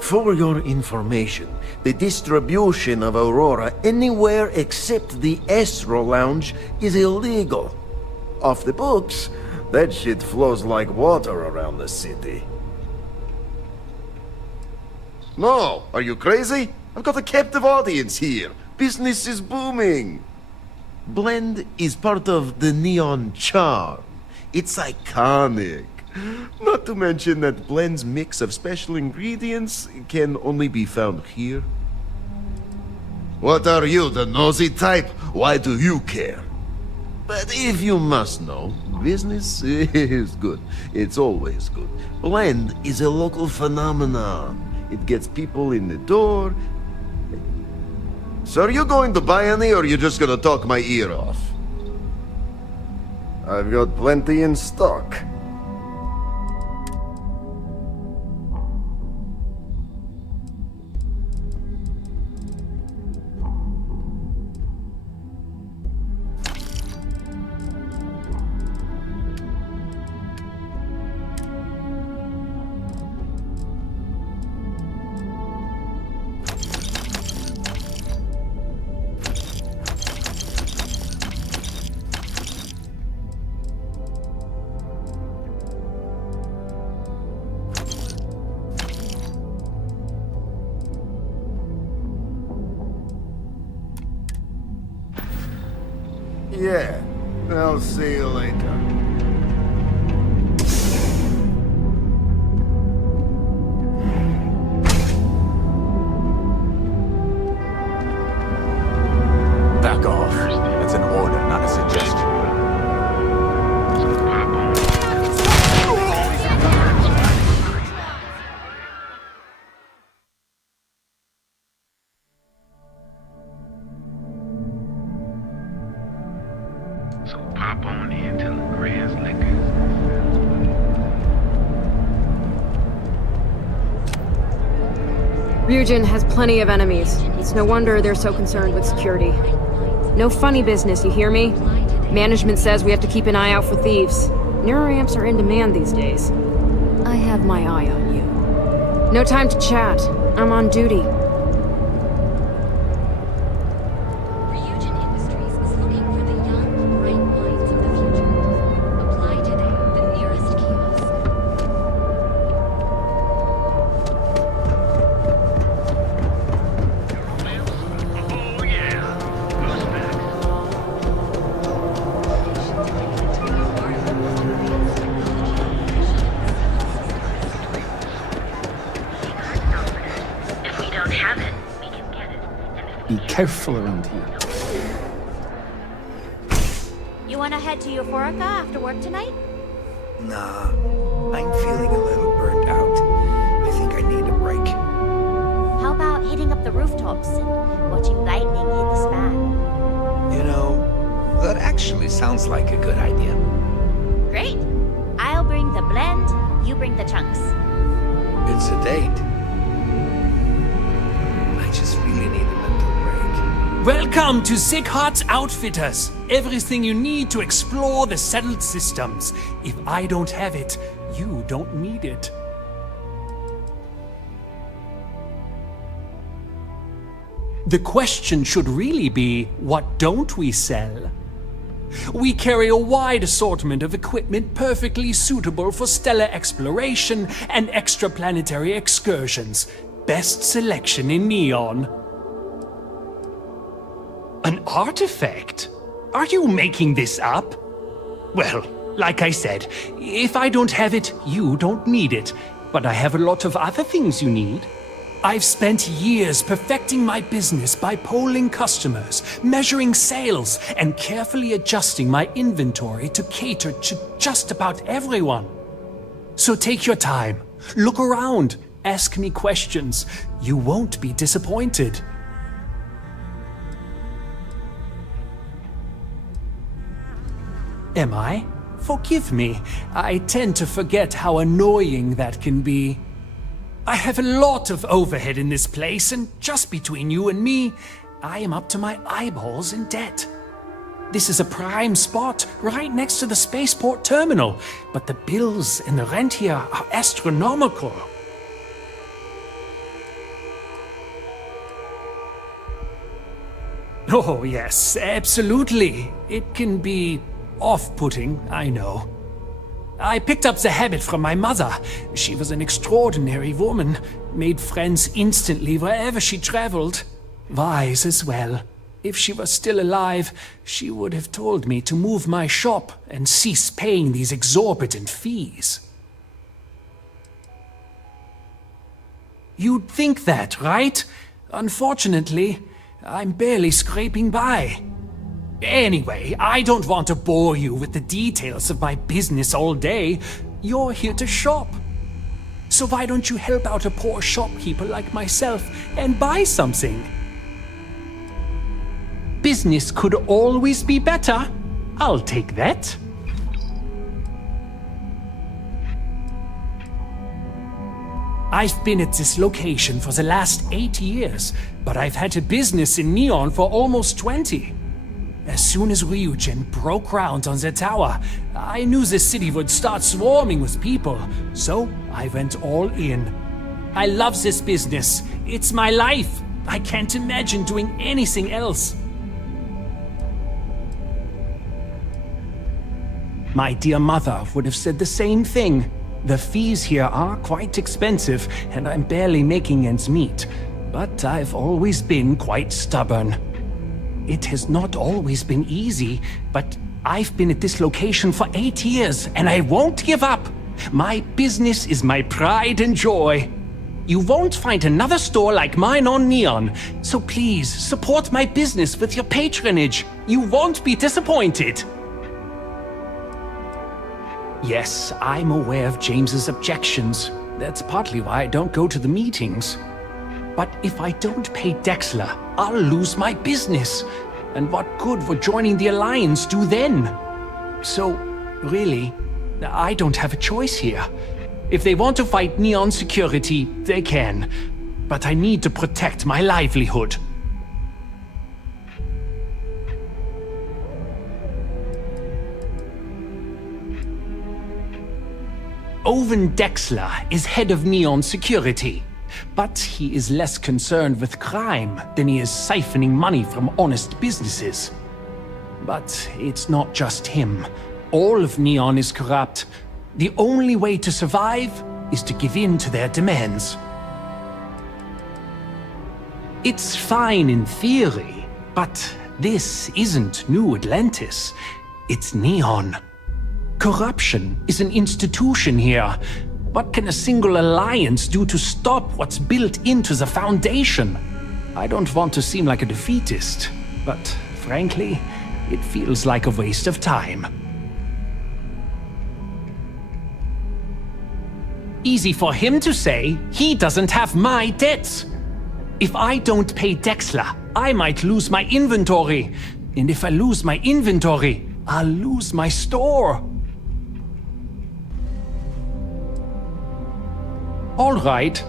For your information, the distribution of Aurora anywhere except the Astro Lounge is illegal. Off the books, that shit flows like water around the city. No, are you crazy? I've got a captive audience here. Business is booming. Blend is part of the Neon charm. It's iconic. Not to mention that Blend's mix of special ingredients can only be found here. What are you, the nosy type? Why do you care? But if you must know, business is good. It's always good. Blend is a local phenomenon. It gets people in the door. So are you going to buy any, or are you just gonna talk my ear off? I've got plenty in stock. Yeah, I'll see you later. Back off. That's an order, not a suggestion. So pop on in to Legrand's Liquors. Ryujin has plenty of enemies. It's no wonder they're so concerned with security. No funny business, you hear me? Management says we have to keep an eye out for thieves. Neuroamps are in demand these days. I have my eye on you. No time to chat. I'm on duty. Be careful around here. You wanna head to Euphorica after work tonight? Nah, I'm feeling a little burnt out. I think I need a break. How about hitting up the rooftops and watching lightning hit the span? You know, that actually sounds like a good idea. Great. I'll bring the blend, you bring the chunks. It's a date. I just really need a mental break. Welcome to Sighardt's Outfitters. Everything you need to explore the settled systems. If I don't have it, you don't need it. The question should really be, what don't we sell? We carry a wide assortment of equipment perfectly suitable for stellar exploration and extraplanetary excursions. Best selection in Neon. An artifact? Are you making this up? Well, like I said, if I don't have it, you don't need it. But I have a lot of other things you need. I've spent years perfecting my business by polling customers, measuring sales, and carefully adjusting my inventory to cater to just about everyone. So take your time, look around, ask me questions. You won't be disappointed. Am I? Forgive me. I tend to forget how annoying that can be. I have a lot of overhead in this place, and just between you and me, I am up to my eyeballs in debt. This is a prime spot, right next to the spaceport terminal, but the bills and the rent here are astronomical. Oh yes, absolutely. It can be off-putting, I know. I picked up the habit from my mother. She was an extraordinary woman, made friends instantly wherever she traveled. Wise as well. If she was still alive, she would have told me to move my shop and cease paying these exorbitant fees. You'd think that, right? Unfortunately, I'm barely scraping by. Anyway, I don't want to bore you with the details of my business all day. You're here to shop. So why don't you help out a poor shopkeeper like myself and buy something? Business could always be better. I'll take that. I've been at this location for the last 8 years, but I've had a business in Neon for almost 20. As soon as Ryujin broke ground on the tower, I knew the city would start swarming with people, so I went all in. I love this business. It's my life. I can't imagine doing anything else. My dear mother would have said the same thing. The fees here are quite expensive, and I'm barely making ends meet. But I've always been quite stubborn. It has not always been easy, but I've been at this location for 8 years, and I won't give up. My business is my pride and joy. You won't find another store like mine on Neon, so please support my business with your patronage. You won't be disappointed. Yes, I'm aware of James's objections. That's partly why I don't go to the meetings. But if I don't pay Dexler, I'll lose my business. And what good would joining the Alliance do then? So, really, I don't have a choice here. If they want to fight Neon security, they can. But I need to protect my livelihood. Owen Dexler is head of Neon security. But he is less concerned with crime than he is siphoning money from honest businesses. But it's not just him. All of Neon is corrupt. The only way to survive is to give in to their demands. It's fine in theory, but this isn't New Atlantis. It's Neon. Corruption is an institution here. What can a single alliance do to stop what's built into the foundation? I don't want to seem like a defeatist, but frankly, it feels like a waste of time. Easy for him to say, he doesn't have my debts. If I don't pay Dexler, I might lose my inventory. And if I lose my inventory, I'll lose my store. All right.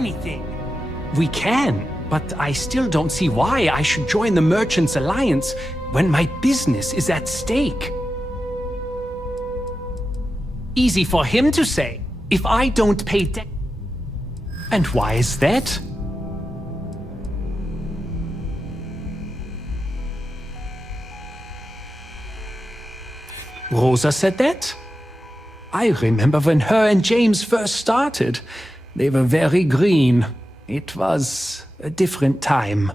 anything. We can, but I still don't see why I should join the Merchants Alliance when my business is at stake. Easy for him to say, if I don't pay debt. And why is that? Rosa said that? I remember when her and James first started. They were very green. It was a different time.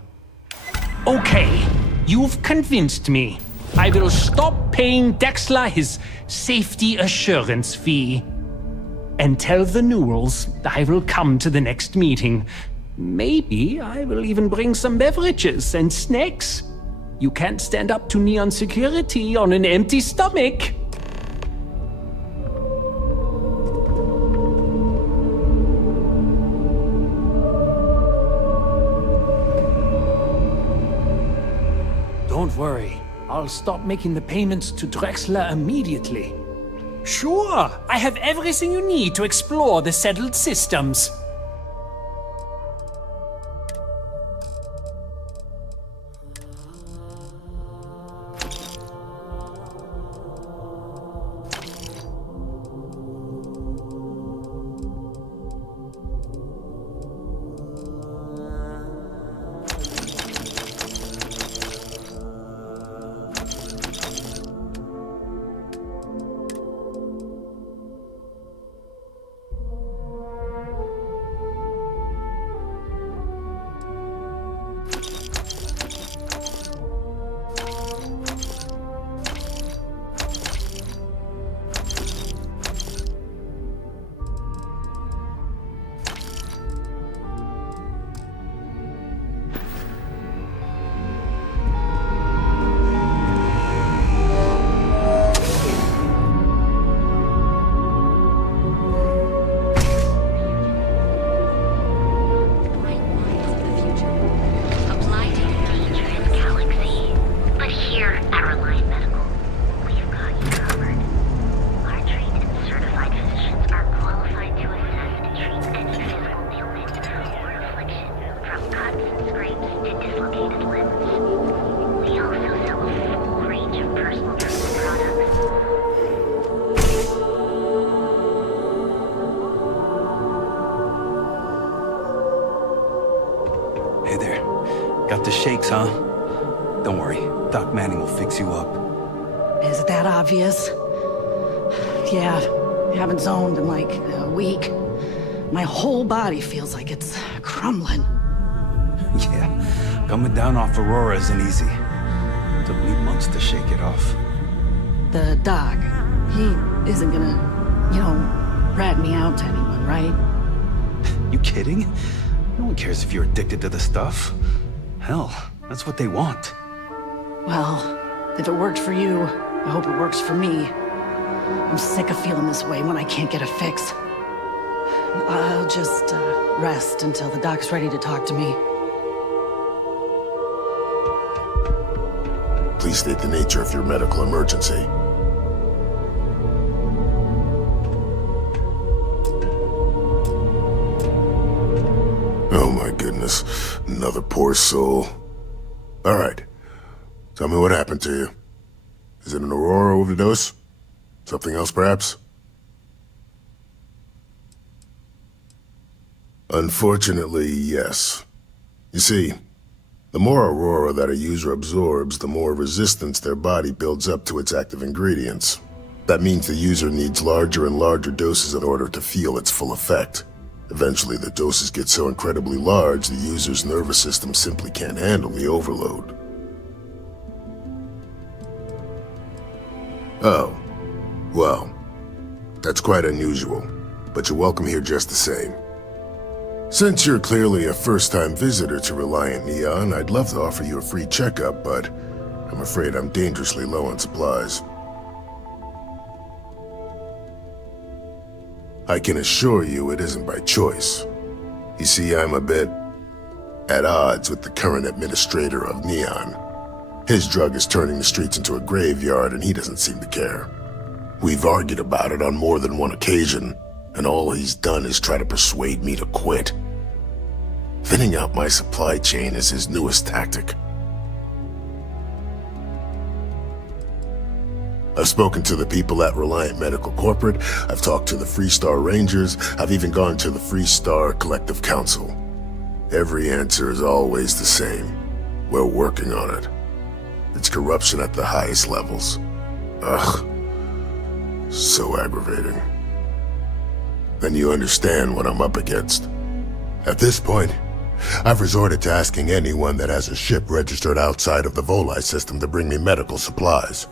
Okay, you've convinced me. I will stop paying Dexler his safety assurance fee. And tell the Newells I will come to the next meeting. Maybe I will even bring some beverages and snacks. You can't stand up to Neon security on an empty stomach. Don't worry. I'll stop making the payments to Drexler immediately. Sure, I have everything you need to explore the settled systems. Hey there. Got the shakes, huh? Don't worry. Doc Manning will fix you up. Is it that obvious? Yeah, haven't zoned in like a week. My whole body feels like it's crumbling. Yeah, coming down off Aurora isn't easy. Took me months to shake it off. The doc, he isn't gonna, rat me out to anyone, right? You kidding? No one cares if you're addicted to the stuff. Hell, that's what they want. Well, if it worked for you, I hope it works for me. I'm sick of feeling this way when I can't get a fix. I'll just rest until the doc's ready to talk to me. Please state the nature of your medical emergency. Oh my goodness, another poor soul. All right, tell me what happened to you. Is it an Aurora overdose? Something else, perhaps? Unfortunately, yes. You see, the more Aurora that a user absorbs, the more resistance their body builds up to its active ingredients. That means the user needs larger and larger doses in order to feel its full effect. Eventually, the doses get so incredibly large, the user's nervous system simply can't handle the overload. Oh, well, that's quite unusual, but you're welcome here just the same. Since you're clearly a first-time visitor to Reliant Neon, I'd love to offer you a free checkup, but I'm afraid I'm dangerously low on supplies. I can assure you it isn't by choice. You see, I'm a bit at odds with the current administrator of Neon. His drug is turning the streets into a graveyard, and he doesn't seem to care. We've argued about it on more than one occasion, and all he's done is try to persuade me to quit. Thinning out my supply chain is his newest tactic. I've spoken to the people at Reliant Medical Corporate, I've talked to the Freestar Rangers, I've even gone to the Freestar Collective Council. Every answer is always the same. We're working on it. It's corruption at the highest levels. Ugh. So aggravating. Then you understand what I'm up against. At this point, I've resorted to asking anyone that has a ship registered outside of the Volii system to bring me medical supplies.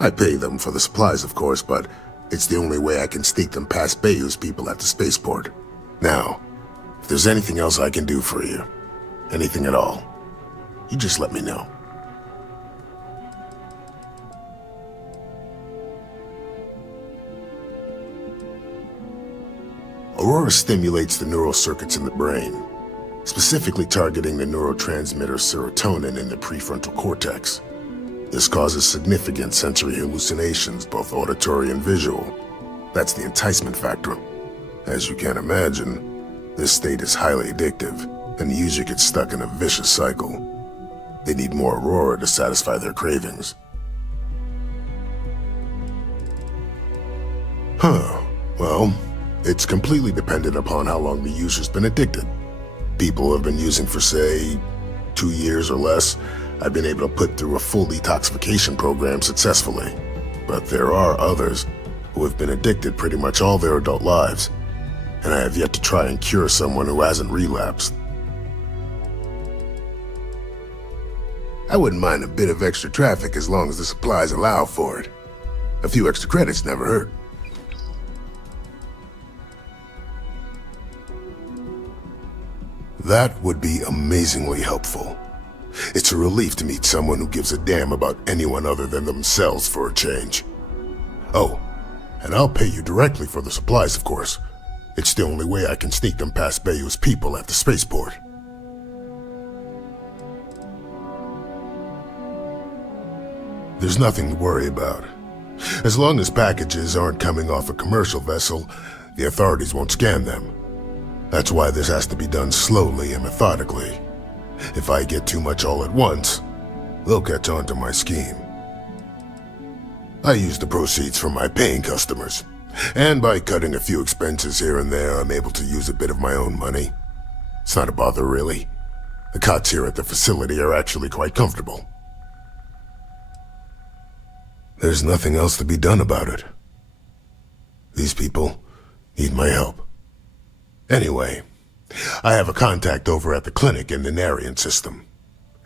I pay them for the supplies, of course, but it's the only way I can sneak them past Bayou's people at the spaceport. Now, if there's anything else I can do for you, anything at all, you just let me know. Aurora stimulates the neural circuits in the brain, specifically targeting the neurotransmitter serotonin in the prefrontal cortex. This causes significant sensory hallucinations, both auditory and visual. That's the enticement factor. As you can imagine, this state is highly addictive, and the user gets stuck in a vicious cycle. They need more Aurora to satisfy their cravings. Well, it's completely dependent upon how long the user's been addicted. People who have been using for, say, 2 years or less, I've been able to put through a full detoxification program successfully. But there are others who have been addicted pretty much all their adult lives, and I have yet to try and cure someone who hasn't relapsed. I wouldn't mind a bit of extra traffic as long as the supplies allow for it. A few extra credits never hurt. That would be amazingly helpful. It's a relief to meet someone who gives a damn about anyone other than themselves for a change. Oh, and I'll pay you directly for the supplies, of course. It's the only way I can sneak them past Bayou's people at the spaceport. There's nothing to worry about. As long as packages aren't coming off a commercial vessel, the authorities won't scan them. That's why this has to be done slowly and methodically. If I get too much all at once, they'll catch on to my scheme. I use the proceeds from my paying customers, and by cutting a few expenses here and there, I'm able to use a bit of my own money. It's not a bother, really. The cots here at the facility are actually quite comfortable. There's nothing else to be done about it. These people need my help. Anyway, I have a contact over at the clinic in the Narian system.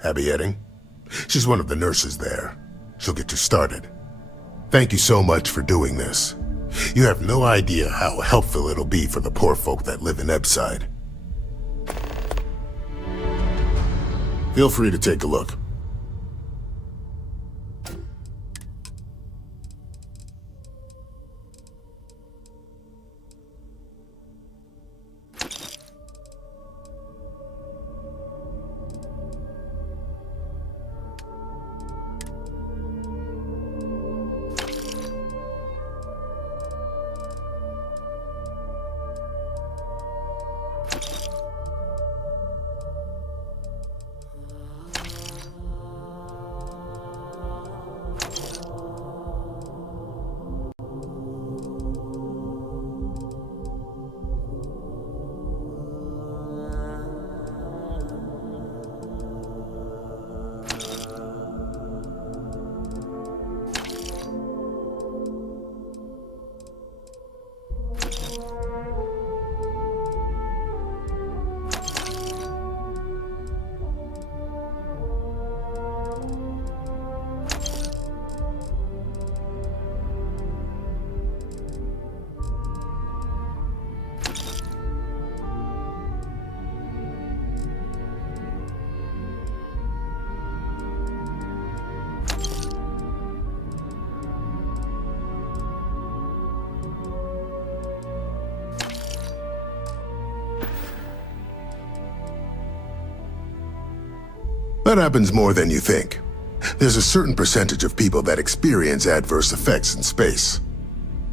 Abby Edding? She's one of the nurses there. She'll get you started. Thank you so much for doing this. You have no idea how helpful it'll be for the poor folk that live in Ebside. Feel free to take a look. That happens more than you think. There's a certain percentage of people that experience adverse effects in space.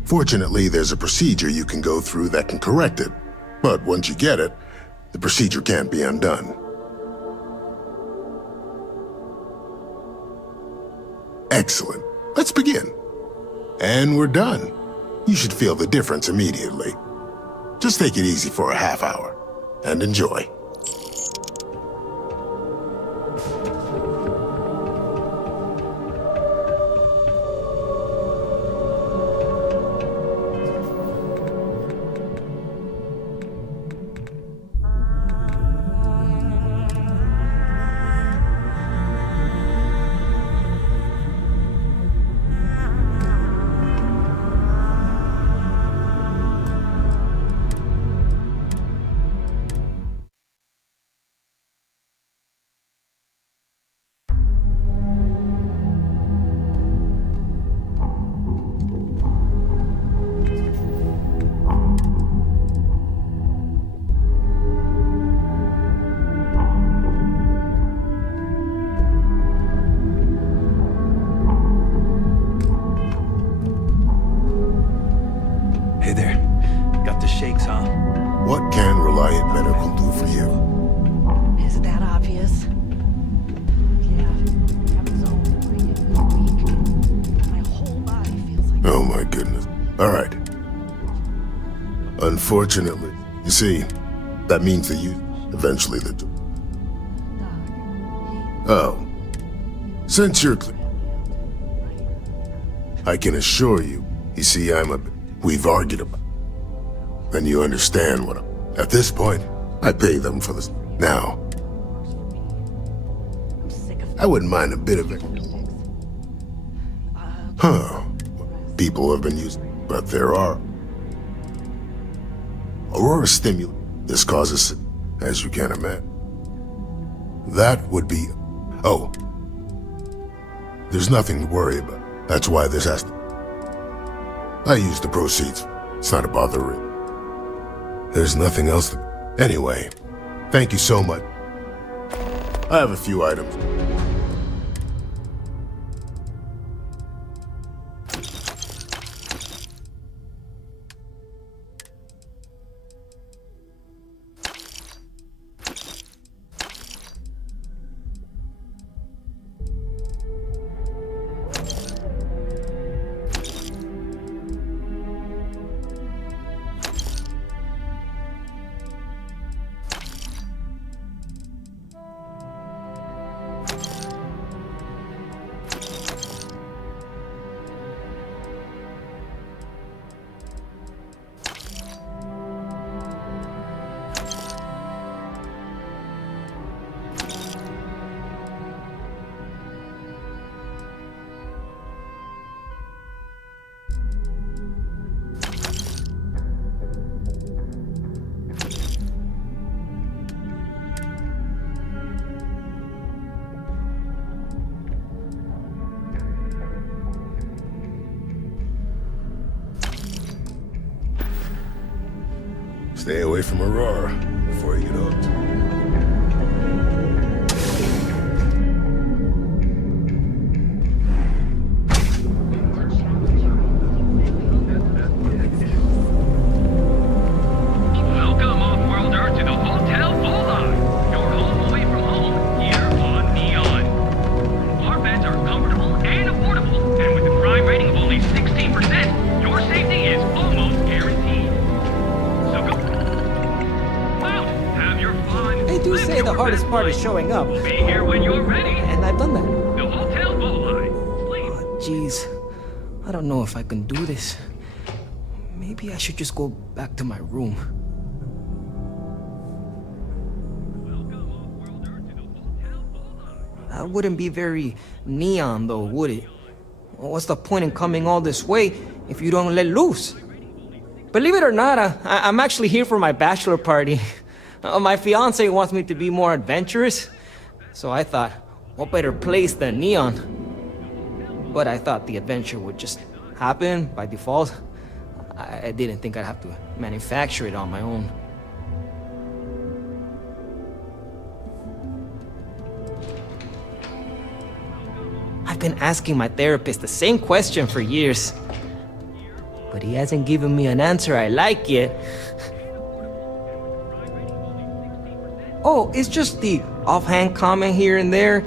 Fortunately, there's a procedure you can go through that can correct it. But once you get it, The procedure can't be undone. Excellent. Let's begin. And we're done. You should feel the difference immediately. Just take it easy for a half hour, and enjoy. Hey there. Got the shakes, huh? What can Reliant Medical do for you? Is it that obvious? Oh my goodness. All right. Unfortunately, you see, that means that you eventually the. Oh. Since you're clear, I can assure you, see, we've argued about. Then you understand what at this point, I pay them for this. Now, I wouldn't mind a bit of it. Huh. People have been using, but there are. Aurora stimulant. This causes, as you can imagine. That would be. Oh. There's nothing to worry about. That's why this has to. I use the proceeds. It's not a bother. There's nothing else to. Anyway, thank you so much. I have a few items. Stay away from Aurora before you get hooked. Welcome, off-worlder, to the Hotel Volai. Your home away from home, here on Neon. Our beds are comfortable and affordable, and with a crime rating of only 16%, your safety is almost guaranteed. So go out, have your fun. They do say the hardest part is showing up. We'll be here when you're ready. And I've done that. The Hotel Volai. Oh, jeez. I don't know if I can do this. Maybe I should just go back to my room. That wouldn't be very neon, though, would it? What's the point in coming all this way if you don't let loose? Believe it or not, I'm actually here for my bachelor party. My fiance wants me to be more adventurous, so I thought, what better place than Neon? But I thought the adventure would just happen by default. I didn't think I'd have to manufacture it on my own. I've been asking my therapist the same question for years, but he hasn't given me an answer I like yet. Oh, it's just the offhand comment here and there.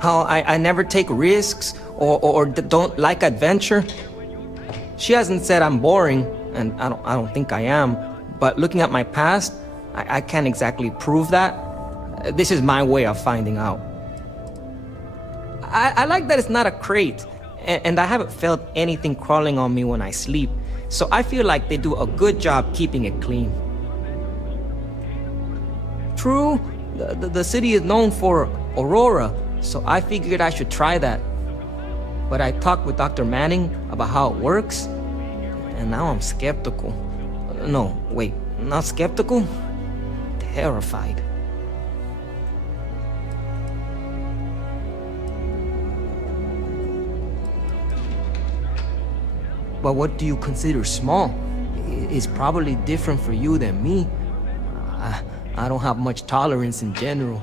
How I never take risks or don't like adventure. She hasn't said I'm boring, and I don't think I am. But looking at my past, I can't exactly prove that. This is my way of finding out. I like that it's not a crate, and I haven't felt anything crawling on me when I sleep. So I feel like they do a good job keeping it clean. True, the city is known for Aurora, so I figured I should try that. But I talked with Dr. Manning about how it works, and now I'm skeptical. No, wait, not skeptical? Terrified. But what do you consider small? It's probably different for you than me. I don't have much tolerance in general.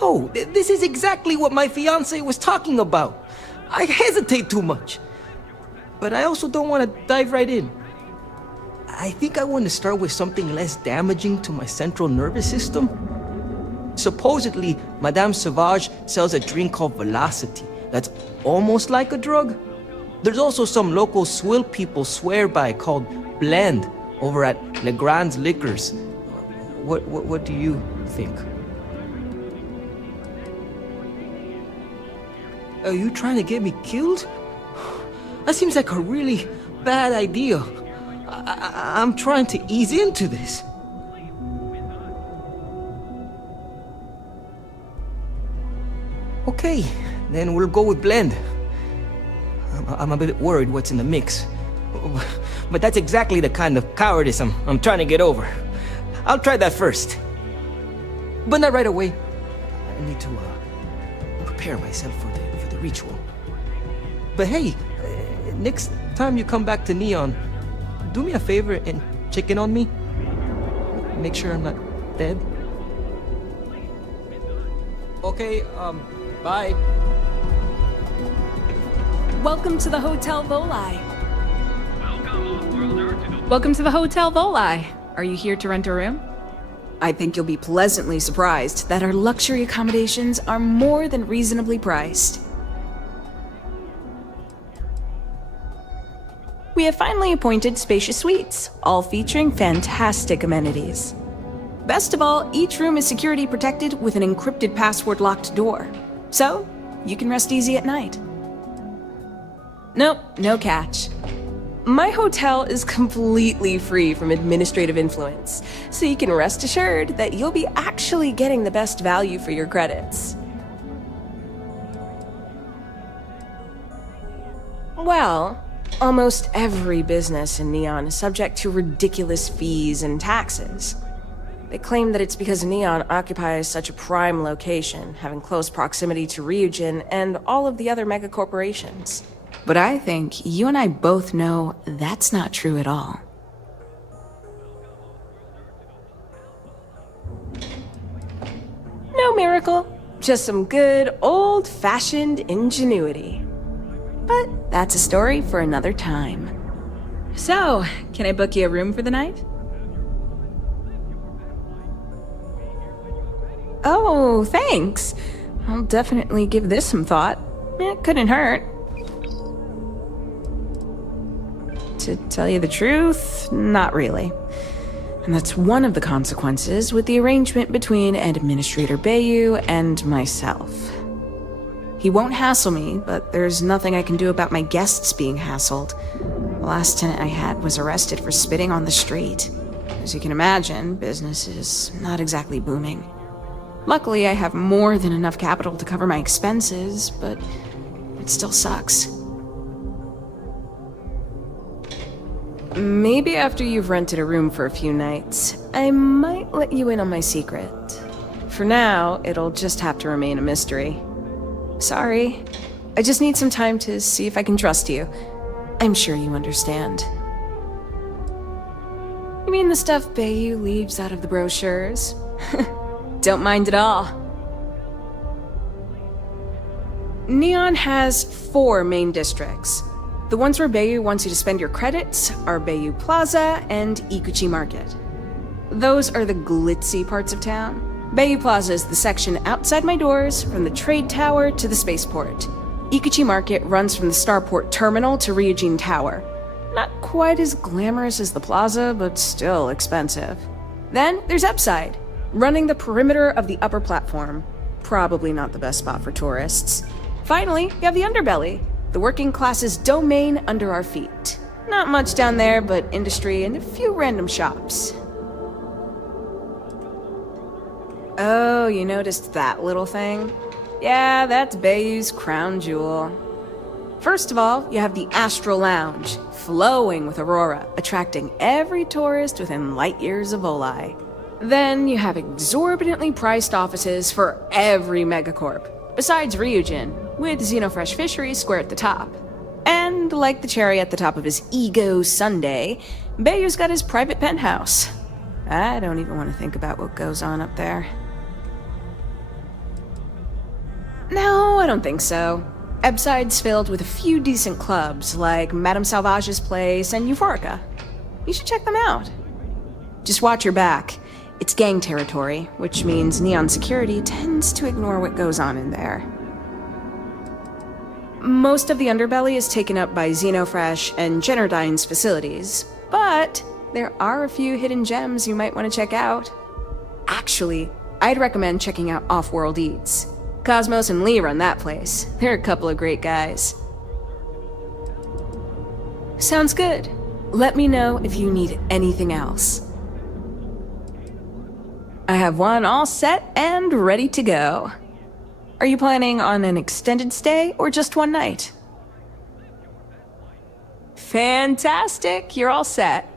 No, this is exactly what my fiance was talking about. I hesitate too much. But I also don't want to dive right in. I think I want to start with something less damaging to my central nervous system. Supposedly, Madame Sauvage sells a drink called Velocity that's almost like a drug. There's also some local swill people swear by called Blend over at Legrand's Liquors. What do you think? Are you trying to get me killed? That seems like a really bad idea. I'm trying to ease into this. Okay, then we'll go with Blend. I'm a bit worried what's in the mix. But that's exactly the kind of cowardice I'm trying to get over. I'll try that first. But not right away. I need to prepare myself for the ritual. But hey, next time you come back to Neon, do me a favor and check in on me. Make sure I'm not dead. Okay, bye. Welcome to the Hotel Volai. Welcome to the Hotel Volai. Are you here to rent a room? I think you'll be pleasantly surprised that our luxury accommodations are more than reasonably priced. We have finally appointed spacious suites, all featuring fantastic amenities. Best of all, each room is security protected with an encrypted password-locked door. So, you can rest easy at night. Nope, no catch. My hotel is completely free from administrative influence, so you can rest assured that you'll be actually getting the best value for your credits. Well, almost every business in Neon is subject to ridiculous fees and taxes. They claim that it's because Neon occupies such a prime location, having close proximity to Ryujin and all of the other megacorporations. But I think you and I both know that's not true at all. No miracle, just some good old-fashioned ingenuity. But that's a story for another time. So, can I book you a room for the night? Oh, thanks. I'll definitely give this some thought. It couldn't hurt. To tell you the truth, not really. And that's one of the consequences with the arrangement between Administrator Bayu and myself. He won't hassle me, but there's nothing I can do about my guests being hassled. The last tenant I had was arrested for spitting on the street. As you can imagine, business is not exactly booming. Luckily, I have more than enough capital to cover my expenses, but it still sucks. Maybe after you've rented a room for a few nights, I might let you in on my secret. For now, it'll just have to remain a mystery. Sorry. I just need some time to see if I can trust you. I'm sure you understand. You mean the stuff Bayu leaves out of the brochures? Don't mind at all. Neon has 4 main districts. The ones where Bayu wants you to spend your credits are Bayu Plaza and Ikuchi Market. Those are the glitzy parts of town. Bayou Plaza is the section outside my doors, from the trade tower to the spaceport. Ikuchi Market runs from the Starport terminal to Ryujin Tower. Not quite as glamorous as the plaza, but still expensive. Then there's Upside, running the perimeter of the upper platform. Probably not the best spot for tourists. Finally, you have the Underbelly, the working class's domain under our feet. Not much down there, but industry and a few random shops. Oh, you noticed that little thing? Yeah, that's Bayou's crown jewel. First of all, you have the Astral Lounge, flowing with Aurora, attracting every tourist within light years of Oli. Then you have exorbitantly priced offices for every megacorp, besides Ryujin, with Xenofresh Fisheries square at the top. And like the cherry at the top of his ego sundae, Bayou's got his private penthouse. I don't even want to think about what goes on up there. No, I don't think so. Ebside's filled with a few decent clubs, like Madame Salvage's Place and Euphorica. You should check them out. Just watch your back. It's gang territory, which means Neon Security tends to ignore what goes on in there. Most of the underbelly is taken up by Xenofresh and Generdyne's facilities, but there are a few hidden gems you might want to check out. Actually, I'd recommend checking out Off-World Eats. Cosmos and Lee run that place. They're a couple of great guys. Sounds good. Let me know if you need anything else. I have one all set and ready to go. Are you planning on an extended stay or just one night? Fantastic! You're all set.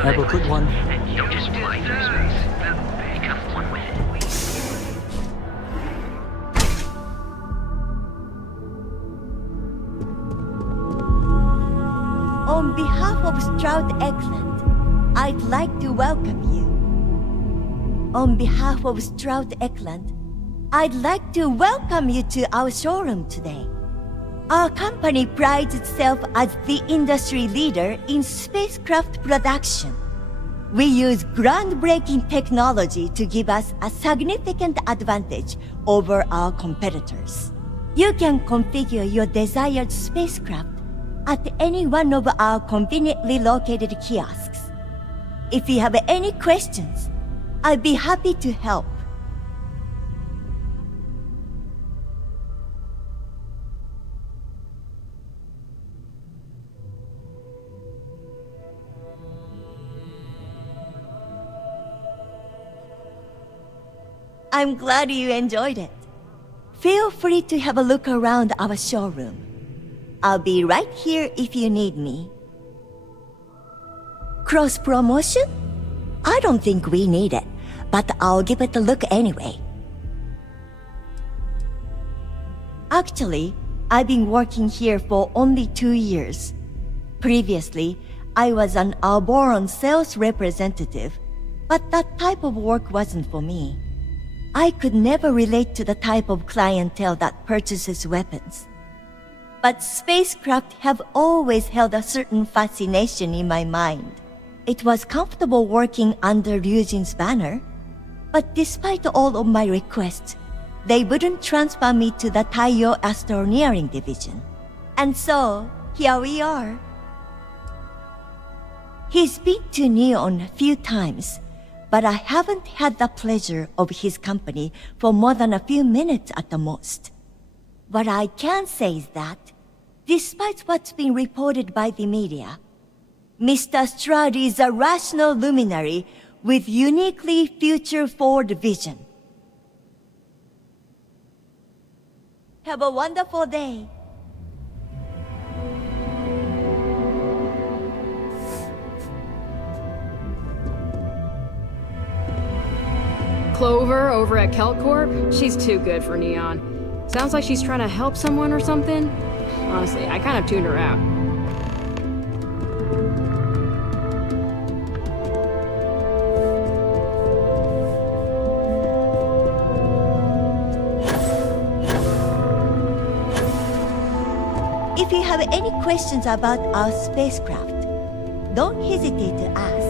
Have a good one. And you just fly through space. Become one with it. On behalf of Stroud Eklund, I'd like to welcome you. On behalf of Stroud Eklund, I'd like to welcome you to our showroom today. Our company prides itself as the industry leader in spacecraft production. We use groundbreaking technology to give us a significant advantage over our competitors. You can configure your desired spacecraft at any one of our conveniently located kiosks. If you have any questions, I'd be happy to help. I'm glad you enjoyed it. Feel free to have a look around our showroom. I'll be right here if you need me. Cross-promotion? I don't think we need it, but I'll give it a look anyway. Actually, I've been working here for only 2 years. Previously, I was an Arboron sales representative, but that type of work wasn't for me. I could never relate to the type of clientele that purchases weapons. But spacecraft have always held a certain fascination in my mind. It was comfortable working under Ryujin's banner, but despite all of my requests, they wouldn't transfer me to the Taiyo Astroneering Division. And so, here we are. He's been to Neon a few times, but I haven't had the pleasure of his company for more than a few minutes at the most. What I can say is that, despite what's been reported by the media, Mr. Stroud is a rational luminary with uniquely future-forward vision. Have a wonderful day. Clover over at Kelcorp? She's too good for Neon. Sounds like she's trying to help someone or something. Honestly, I kind of tuned her out. If you have any questions about our spacecraft, don't hesitate to ask.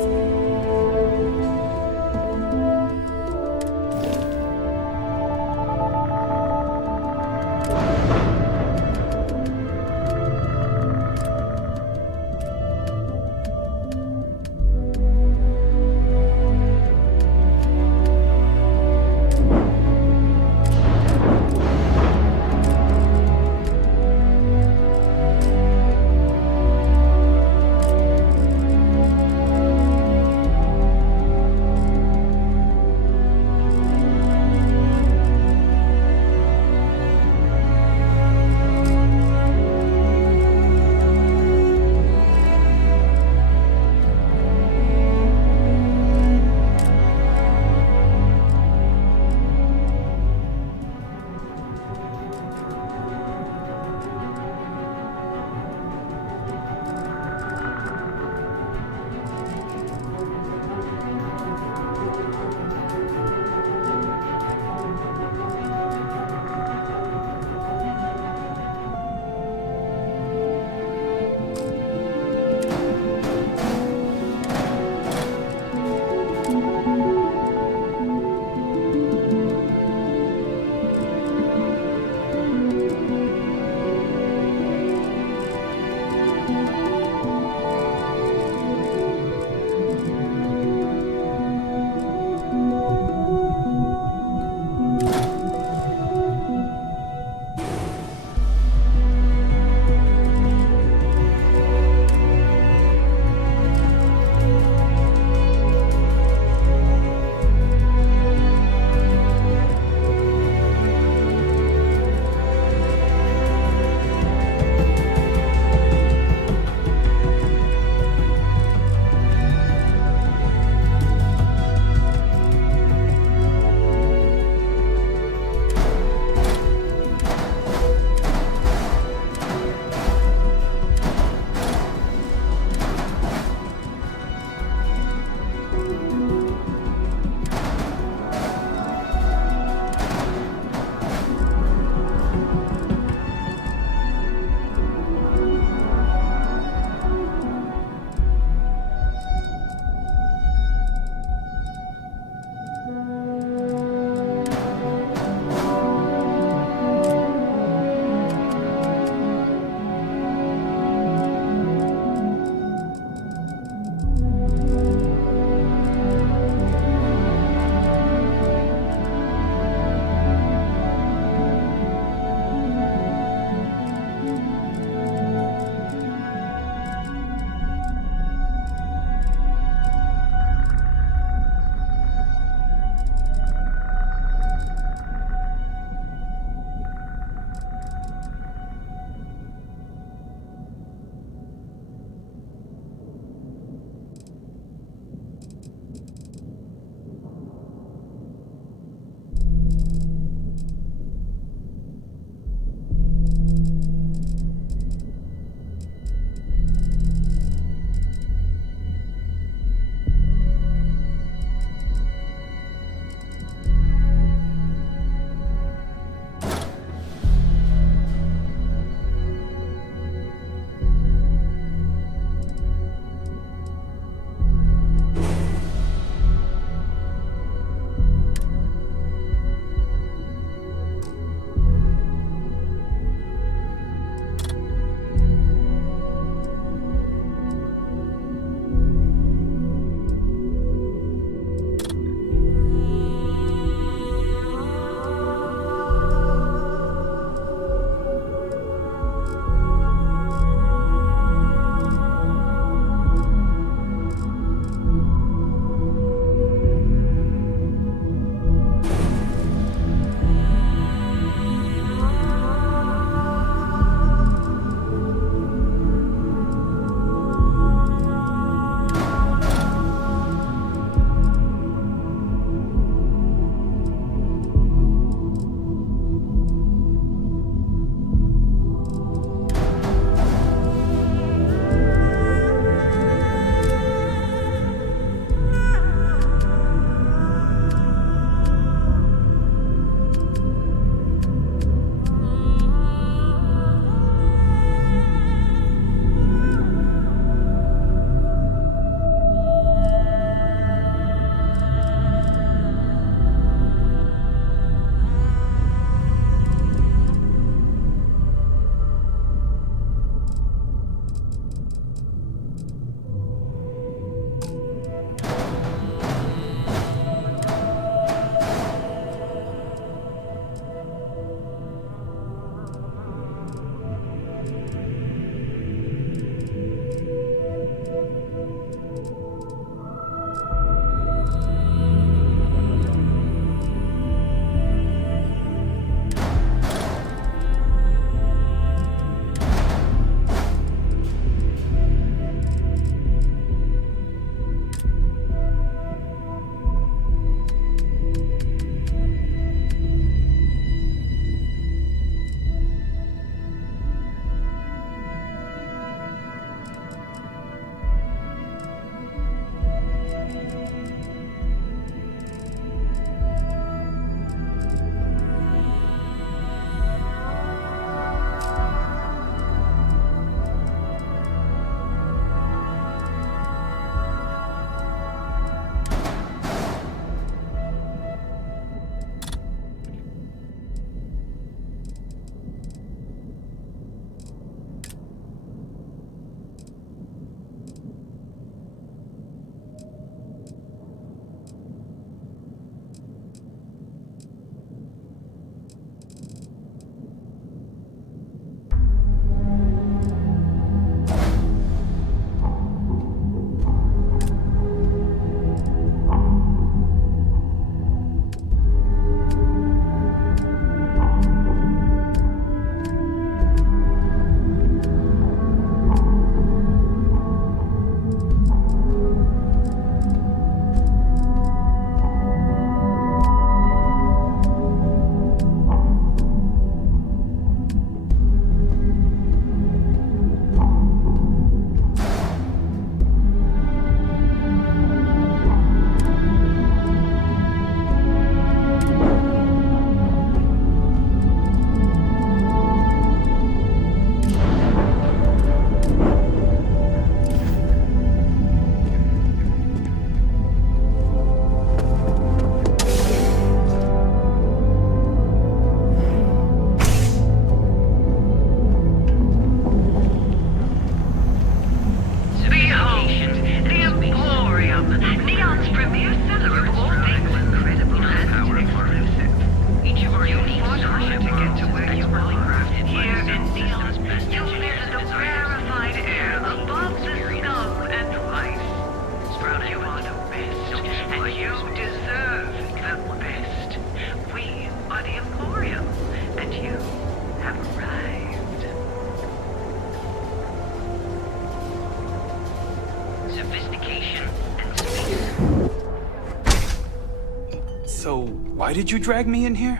So, why did you drag me in here?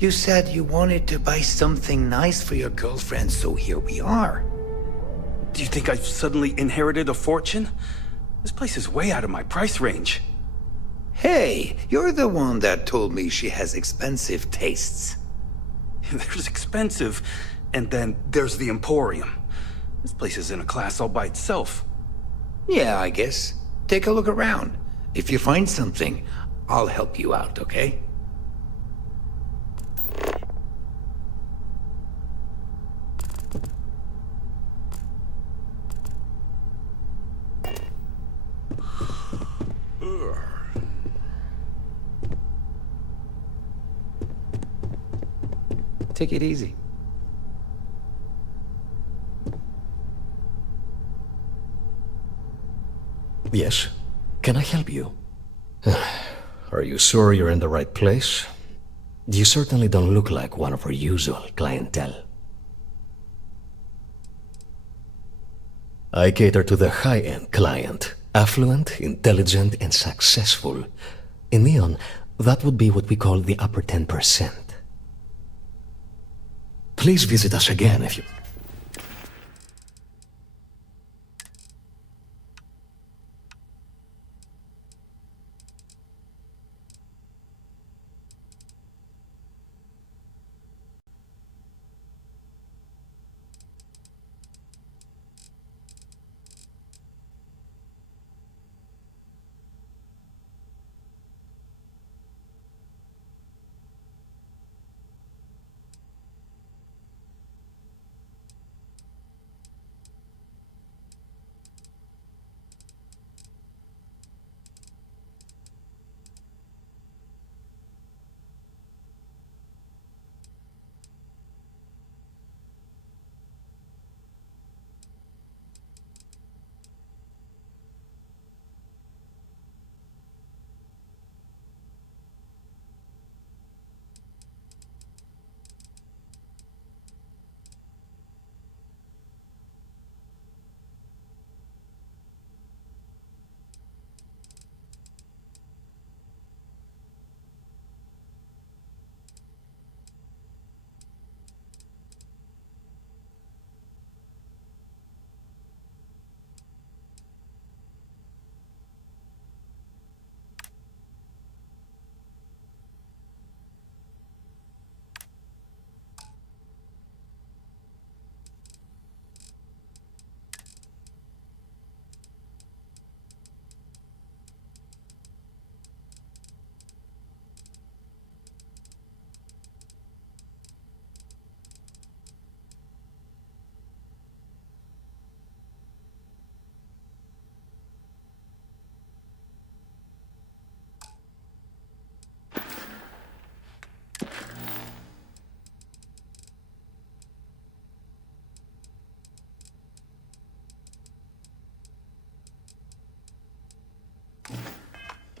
You said you wanted to buy something nice for your girlfriend, so here we are. Do you think I've suddenly inherited a fortune? This place is way out of my price range. Hey, you're the one that told me she has expensive tastes. There's expensive, and then there's the Emporium. This place is in a class all by itself. Yeah, I guess. Take a look around. If you find something, I'll help you out, okay? Take it easy. Yes. Can I help you? Are you sure you're in the right place? You certainly don't look like one of our usual clientele. I cater to the high-end client. Affluent, intelligent, and successful. In Neon, that would be what we call the upper 10%. Please visit us again if you...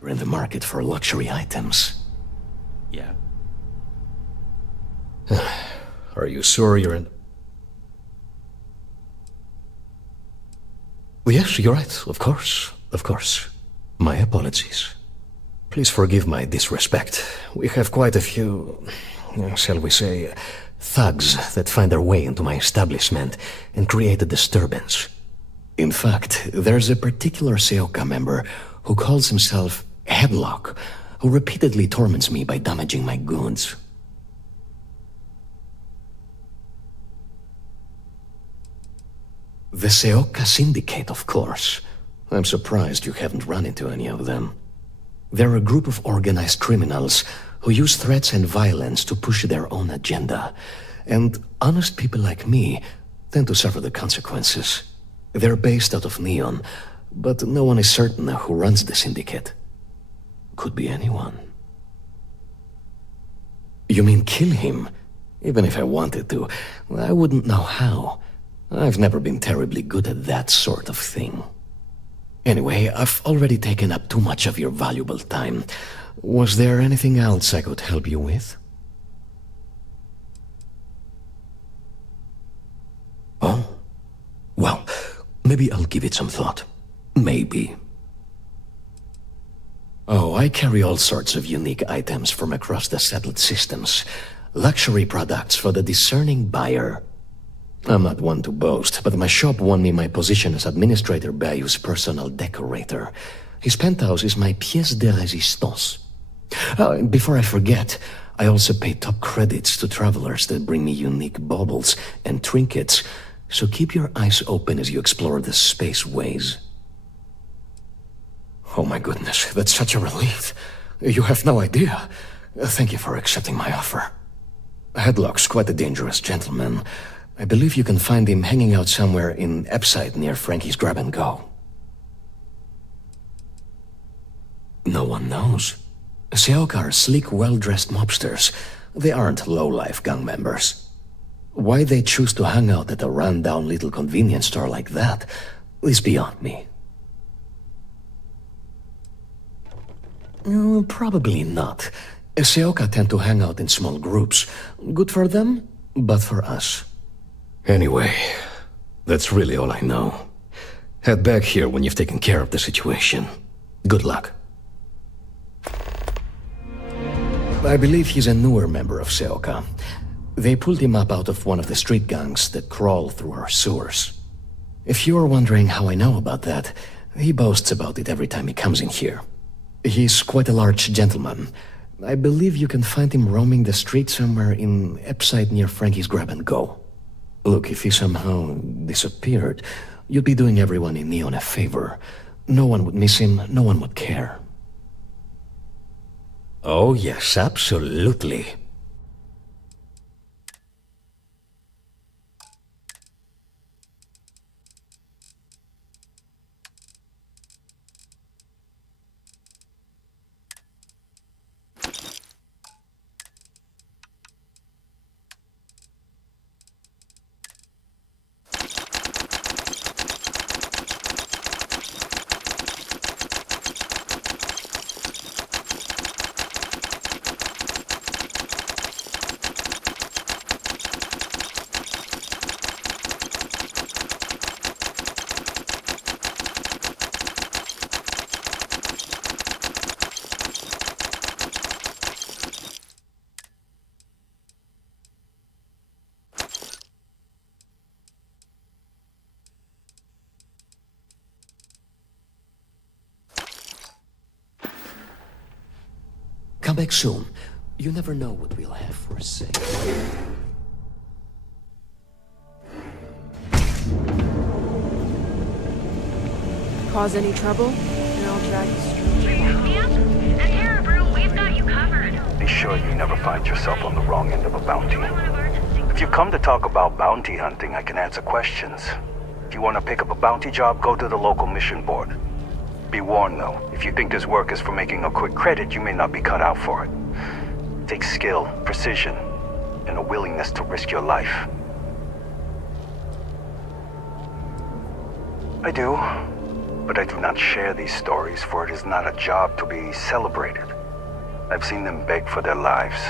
We're in the market for luxury items. Yeah. Are you sure you're in... Yes, you're right. Of course. Of course. My apologies. Please forgive my disrespect. We have quite a few, shall we say, thugs that find their way into my establishment and create a disturbance. In fact, there's a particular Seoka member who calls himself Headlock, who repeatedly torments me by damaging my goods. The Seoka Syndicate, of course. I'm surprised you haven't run into any of them. They're a group of organized criminals who use threats and violence to push their own agenda. And honest people like me tend to suffer the consequences. They're based out of Neon, but no one is certain who runs the syndicate. Could be anyone. You mean kill him? Even if I wanted to, I wouldn't know how. I've never been terribly good at that sort of thing. Anyway, I've already taken up too much of your valuable time. Was there anything else I could help you with? Oh? Well, maybe I'll give it some thought. Maybe. Oh, I carry all sorts of unique items from across the settled systems. Luxury products for the discerning buyer. I'm not one to boast, but my shop won me my position as Administrator Bayou's personal decorator. His penthouse is my pièce de résistance. Before I forget, I also pay top credits to travelers that bring me unique baubles and trinkets, so keep your eyes open as you explore the spaceways. Oh my goodness, that's such a relief. You have no idea. Thank you for accepting my offer. Headlock's quite a dangerous gentleman. I believe you can find him hanging out somewhere in Epside near Frankie's Grab and Go. No one knows. Seoka are sleek, well-dressed mobsters. They aren't low-life gang members. Why they choose to hang out at a run-down little convenience store like that is beyond me. Probably not. Seoka tend to hang out in small groups. Good for them, but for us. Anyway, that's really all I know. Head back here when you've taken care of the situation. Good luck. I believe he's a newer member of Seoka. They pulled him up out of one of the street gangs that crawl through our sewers. If you're wondering how I know about that, he boasts about it every time he comes in here. He's quite a large gentleman. I believe you can find him roaming the street somewhere in Epside near Frankie's Grab and Go. Look, if he somehow disappeared, you'd be doing everyone in Neon a favor. No one would miss him, no one would care. Oh yes, absolutely. Come back soon. You never know what we'll have for sale. Cause any trouble? And I'll drag you straight. At Terrabrew, we've got you covered. Be sure you never find yourself on the wrong end of a bounty. If you come to talk about bounty hunting, I can answer questions. If you want to pick up a bounty job, go to the local mission board. Be warned though, if you think this work is for making a quick credit, you may not be cut out for it. It takes skill, precision, and a willingness to risk your life. I do, but I do not share these stories, for it is not a job to be celebrated. I've seen them beg for their lives,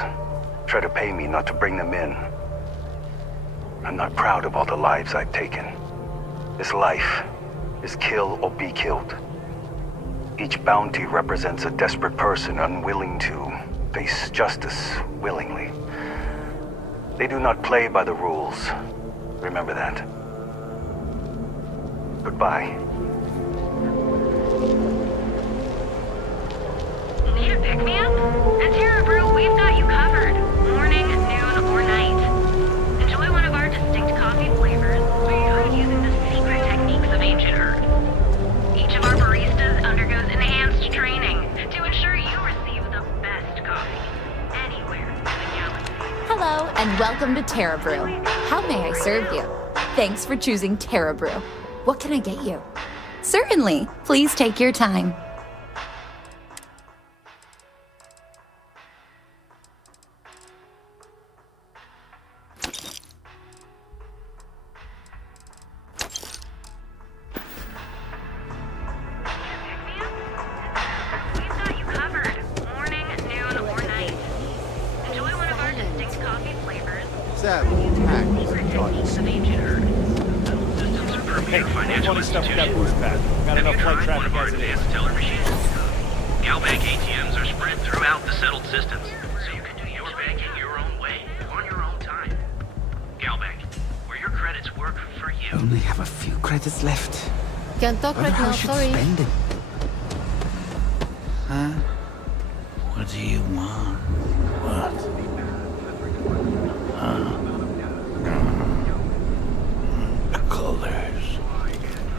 try to pay me not to bring them in. I'm not proud of all the lives I've taken. This life is kill or be killed. Each bounty represents a desperate person unwilling to face justice willingly. They do not play by the rules. Remember that. Goodbye. Need a pick-me-up? At Terrabrew, we've got you covered. Morning, noon, or night. Enjoy one of our distinct coffee flavors, or try using the secret techniques of ancient Earth. Each of our baristas undergoes enhanced training to ensure you receive the best coffee anywhere in the galaxy. Hello, and welcome to Terrabrew. How may I serve you? Thanks for choosing Terrabrew. What can I get you? Certainly. Please take your time. GalBank ATMs are spread throughout the settled systems, so you can do your banking your own way, on your own time. GalBank, where your credits work for you. I only have a few credits left. Can't talk Wonder right how now, I should sorry. spend it. Huh? What do you want? What? Huh? The colors.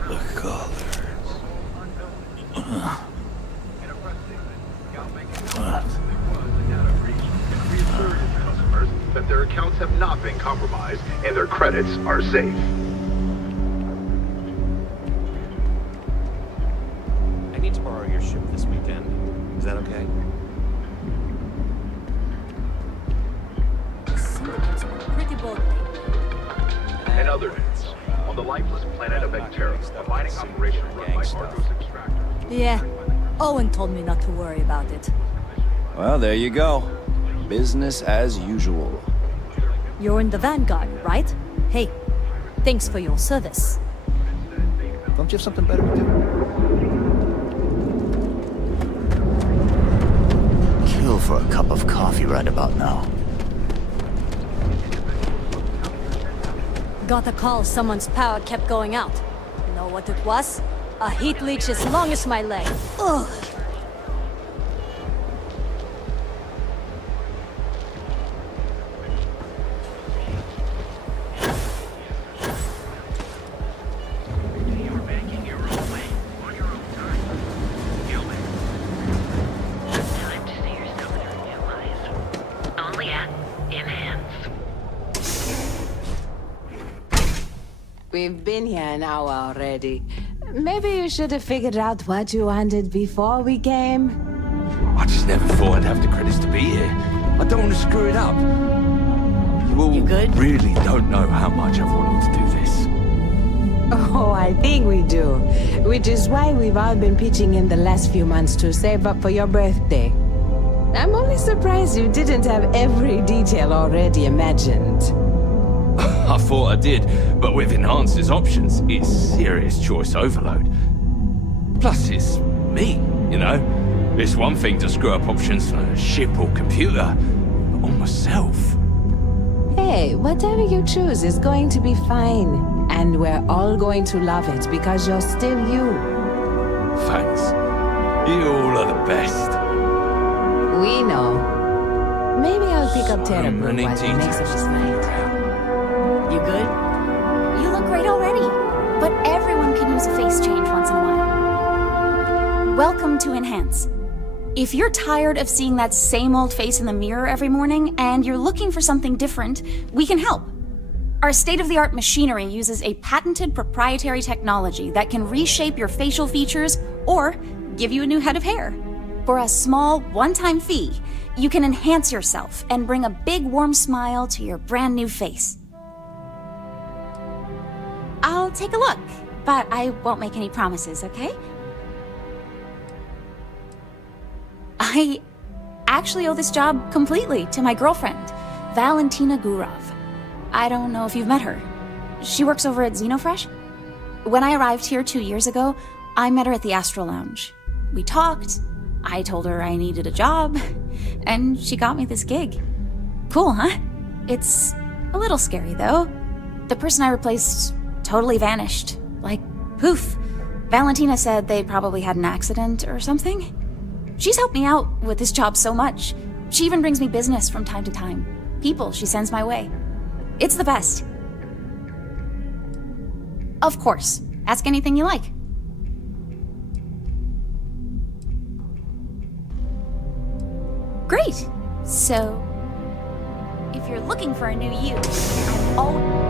The colors. What? Customers that their accounts have not been compromised and their credits are safe. I need to borrow your ship this weekend. Is that okay? Pretty bold. In other news, on the lifeless planet of Vectera, a mining operation run by Argos Extractor. Yeah, Owen told me not to worry about it. Well, there you go. Business as usual. You're in the Vanguard, right? Hey, thanks for your service. Don't you have something better to do? Kill for a cup of coffee right about now. Got a call someone's power kept going out. Know what it was? A heat leech as long as my leg. Ugh. Only at Enhance. We've been here an hour already. Maybe you should have figured out what you wanted before we came. I just never thought I'd have the credits to be here. I don't want to screw it up. You all really don't know how much I've wanted to do this. Oh, I think we do. Which is why we've all been pitching in the last few months to save up for your birthday. I'm only surprised you didn't have every detail already imagined. I thought I did, but with Enhance's options, it's serious choice overload. Plus, it's me, you know? It's one thing to screw up options for a ship or computer, but on myself. Hey, whatever you choose is going to be fine. And we're all going to love it because you're still you. Thanks. You all are the best. We know. Maybe I'll pick up Terrible while many he makes details. up his mind. You good? You look great already, but everyone can use a face change once in a while. Welcome to Enhance. If you're tired of seeing that same old face in the mirror every morning and you're looking for something different, we can help. Our state-of-the-art machinery uses a patented proprietary technology that can reshape your facial features or give you a new head of hair. For a small, one-time fee, you can enhance yourself and bring a big, warm smile to your brand new face. I'll take a look, but I won't make any promises, okay? I actually owe this job completely to my girlfriend, Valentina Gurov. I don't know if you've met her. She works over at Xenofresh. When I arrived here 2 years ago, I met her at the Astro Lounge. We talked, I told her I needed a job, and she got me this gig. Cool, huh? It's a little scary, though. The person I replaced totally vanished. Like, poof. Valentina said they probably had an accident or something. She's helped me out with this job so much. She even brings me business from time to time. People she sends my way. It's the best. Of course. Ask anything you like. Great. So, if you're looking for a new you, I'm always...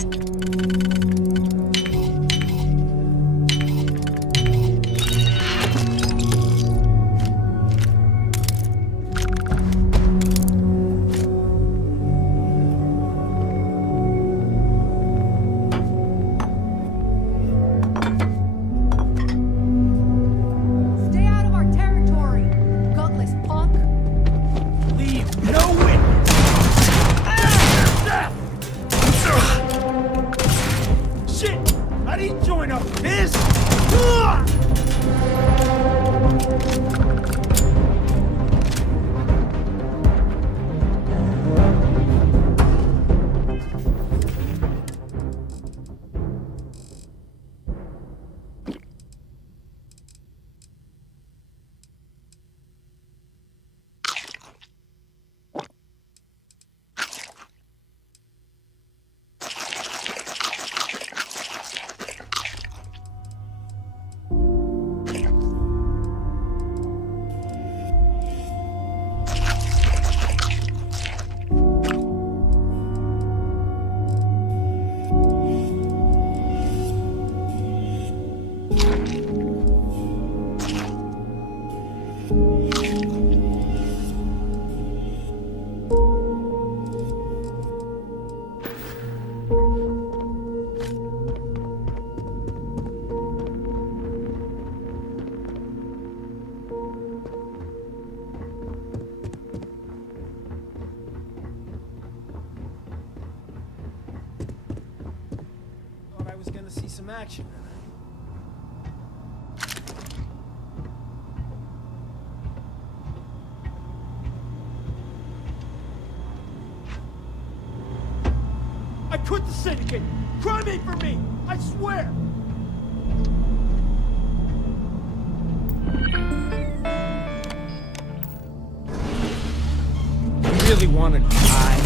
Stay out of our territory, gutless punk! Leave no witness! Shit! How do you join up with this? Thought I was gonna see some action. I quit the syndicate! Crime ain't for me! I swear! You really want to die?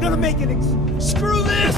Gonna make it screw this!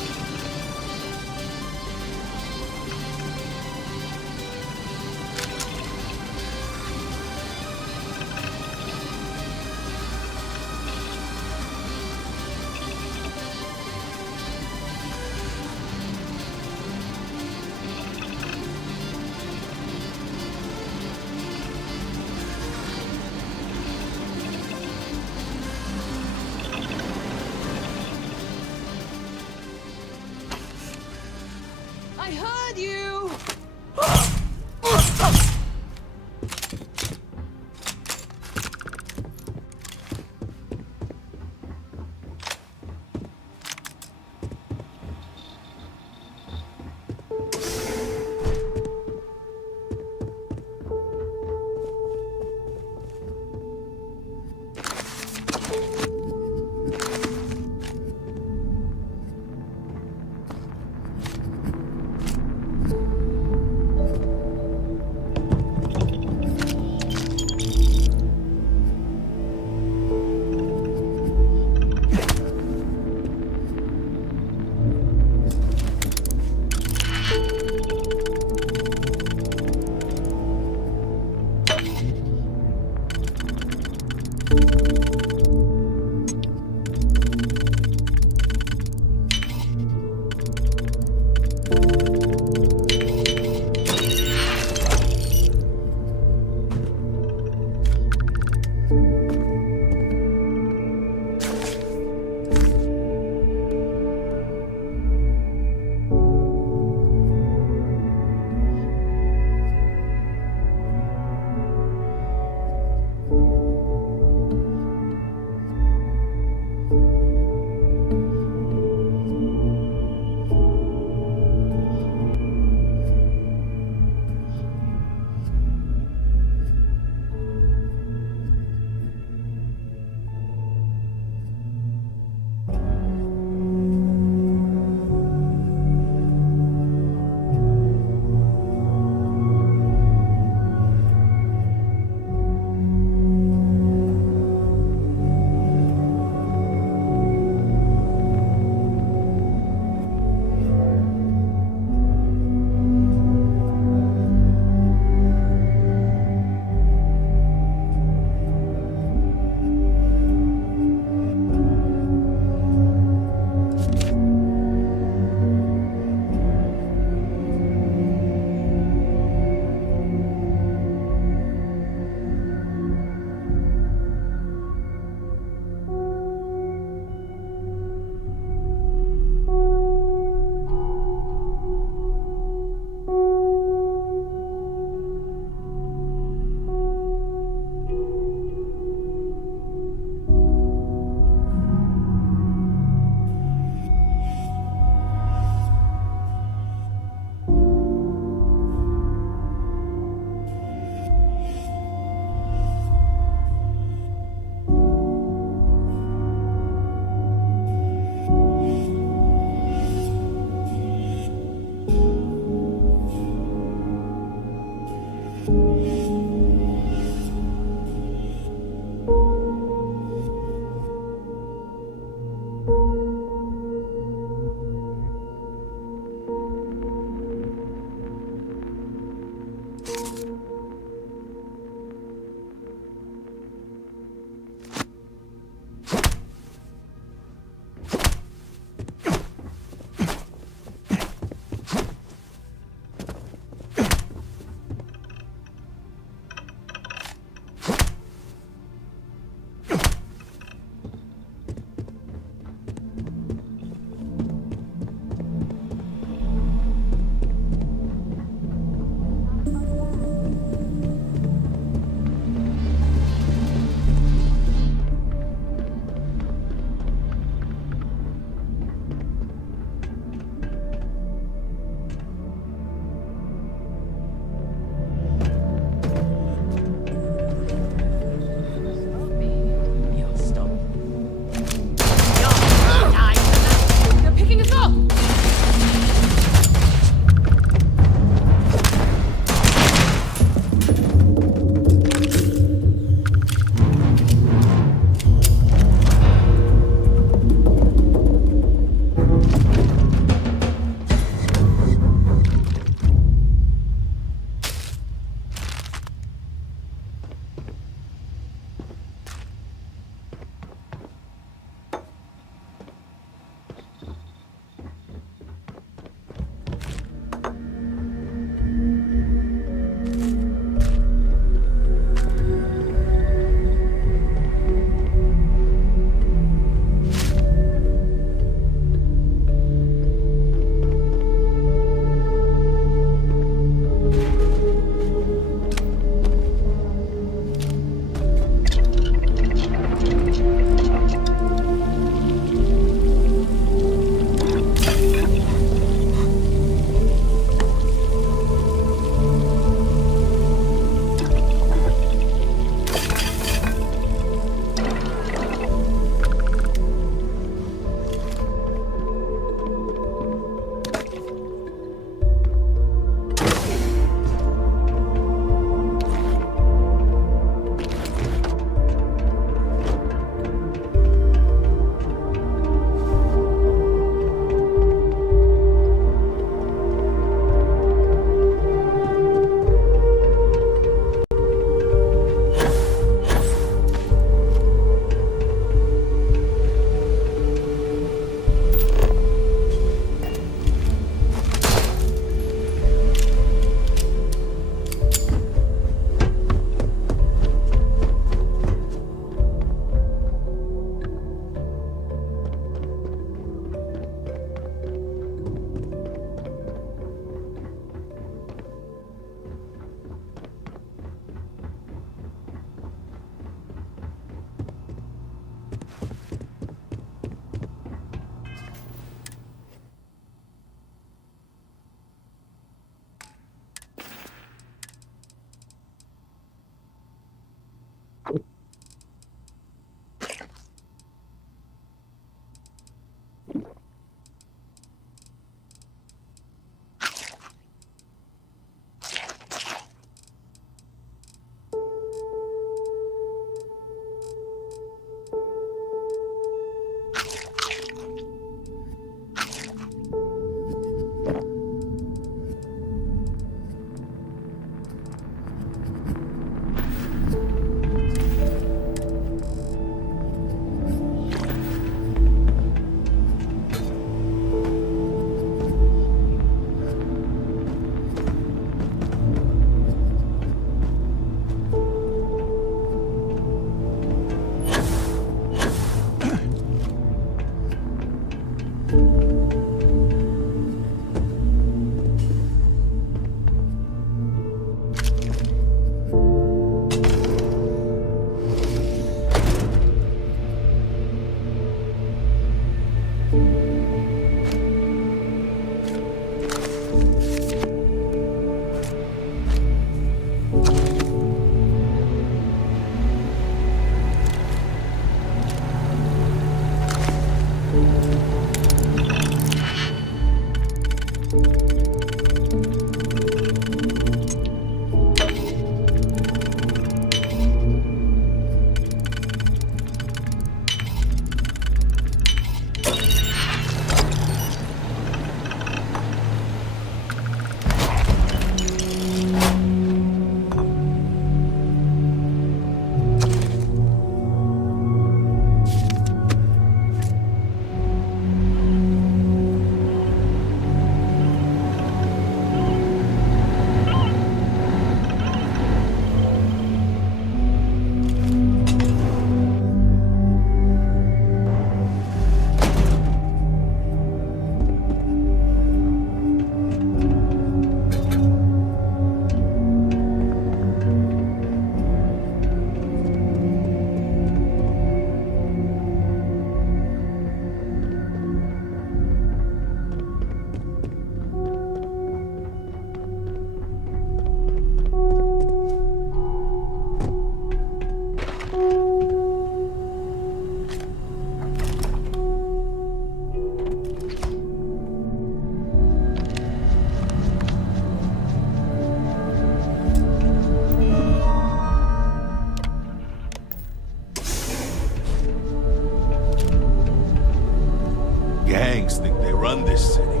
this city.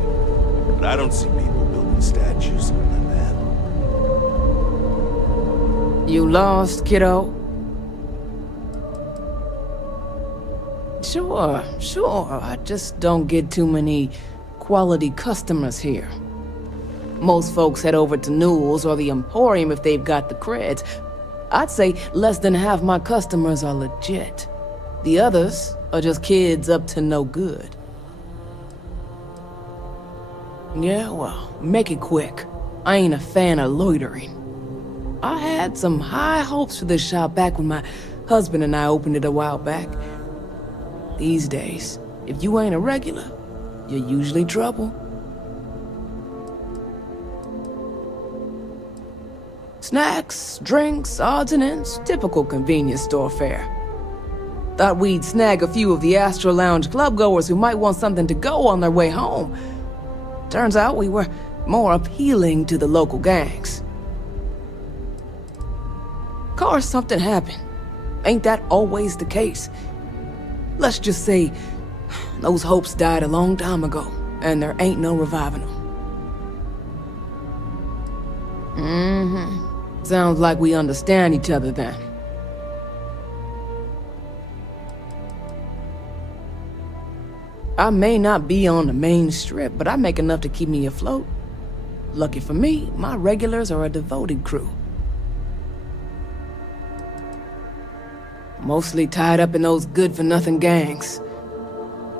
But I don't see people building statues of the man. You lost, kiddo? Sure. I just don't get too many quality customers here. Most folks head over to Newell's or the Emporium if they've got the creds. I'd say less than half my customers are legit. The others are just kids up to no good. Yeah, well, make it quick. I ain't a fan of loitering. I had some high hopes for this shop back when my husband and I opened it a while back. These days, if you ain't a regular, you're usually trouble. Snacks, drinks, odds and ends, typical convenience store fare. Thought we'd snag a few of the Astro Lounge clubgoers who might want something to go on their way home. Turns out we were more appealing to the local gangs. Of course, something happened. Ain't that always the case? Let's just say, those hopes died a long time ago, and there ain't no reviving them. Sounds like we understand each other then. I may not be on the main strip, but I make enough to keep me afloat. Lucky for me, my regulars are a devoted crew. Mostly tied up in those good-for-nothing gangs.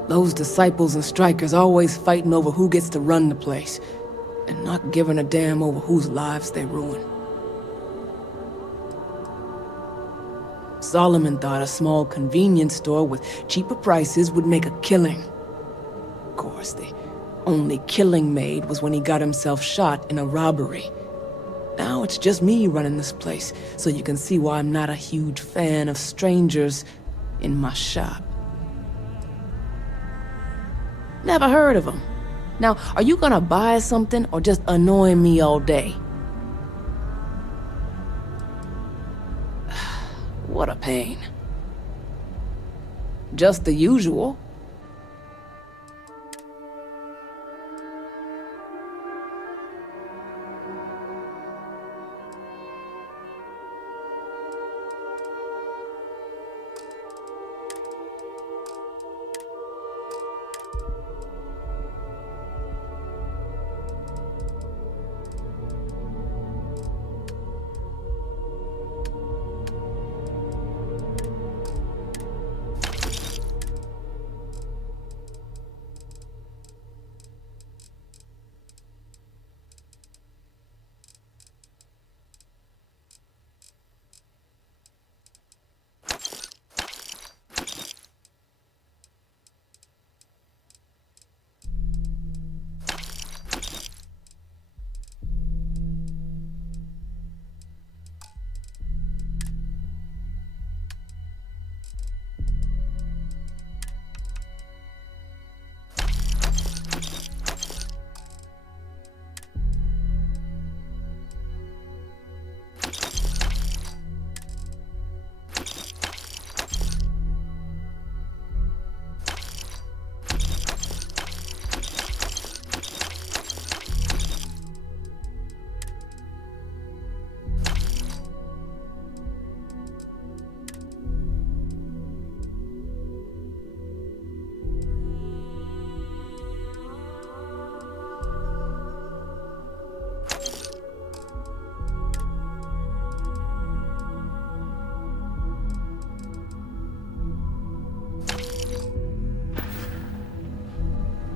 Those disciples and strikers always fighting over who gets to run the place, and not giving a damn over whose lives they ruin. Solomon thought a small convenience store with cheaper prices would make a killing. Of course, the only killing made was when he got himself shot in a robbery. Now it's just me running this place, so you can see why I'm not a huge fan of strangers in my shop. Never heard of them. Now, are you gonna buy something or just annoy me all day? What a pain. Just the usual.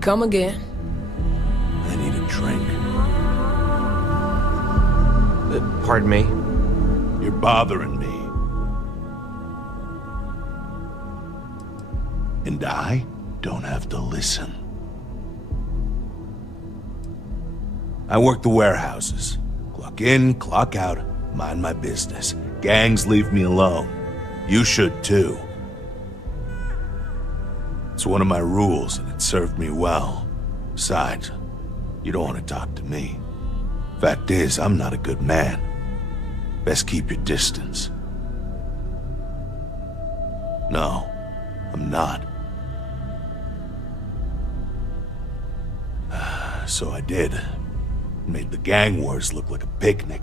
Come again. I need a drink. Pardon me? You're bothering me. And I don't have to listen. I work the warehouses. Clock in, clock out, mind my business. Gangs leave me alone. You should too. It's one of my rules, and it served me well. Besides, you don't want to talk to me. Fact is, I'm not a good man. Best keep your distance. No, I'm not. so I did. Made the gang wars look like a picnic.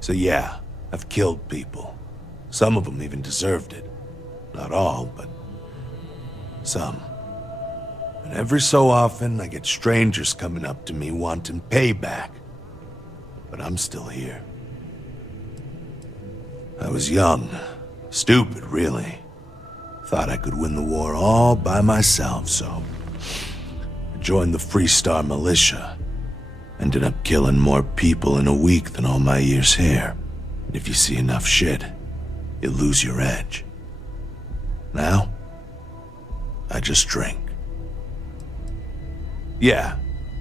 So yeah, I've killed people. Some of them even deserved it. Not all, but some. And every so often, I get strangers coming up to me wanting payback. But I'm still here. I was young. Stupid, really. Thought I could win the war all by myself, so I joined the Freestar Militia. Ended up killing more people in a week than all my years here. And if you see enough shit, you lose your edge. Now, I just drink. Yeah,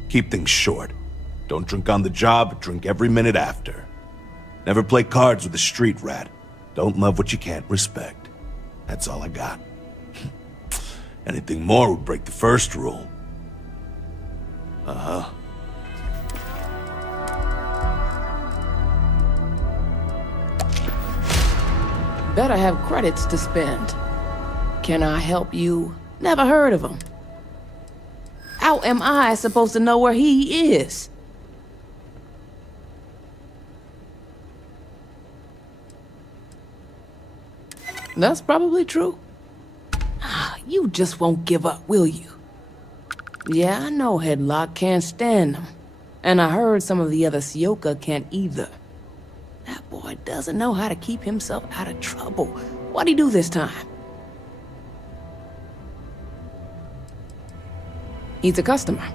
keep things short. Don't drink on the job, drink every minute after. Never play cards with a street rat. Don't love what you can't respect. That's all I got. Anything more would break the first rule. Uh-huh. Better have credits to spend. Can I help you? Never heard of him. How am I supposed to know where he is? That's probably true. You just won't give up, will you? Yeah, I know Headlock can't stand him. And I heard some of the other Sioka can't either. That boy doesn't know how to keep himself out of trouble. What'd he do this time? He's a customer.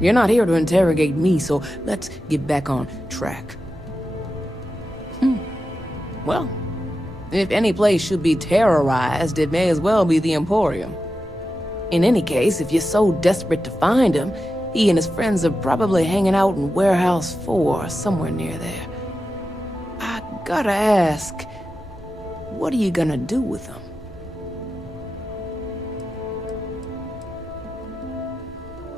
You're not here to interrogate me, so let's get back on track. Well, if any place should be terrorized, it may as well be the Emporium. In any case, if you're so desperate to find him, he and his friends are probably hanging out in Warehouse 4 or somewhere near there. I gotta ask, what are you gonna do with him?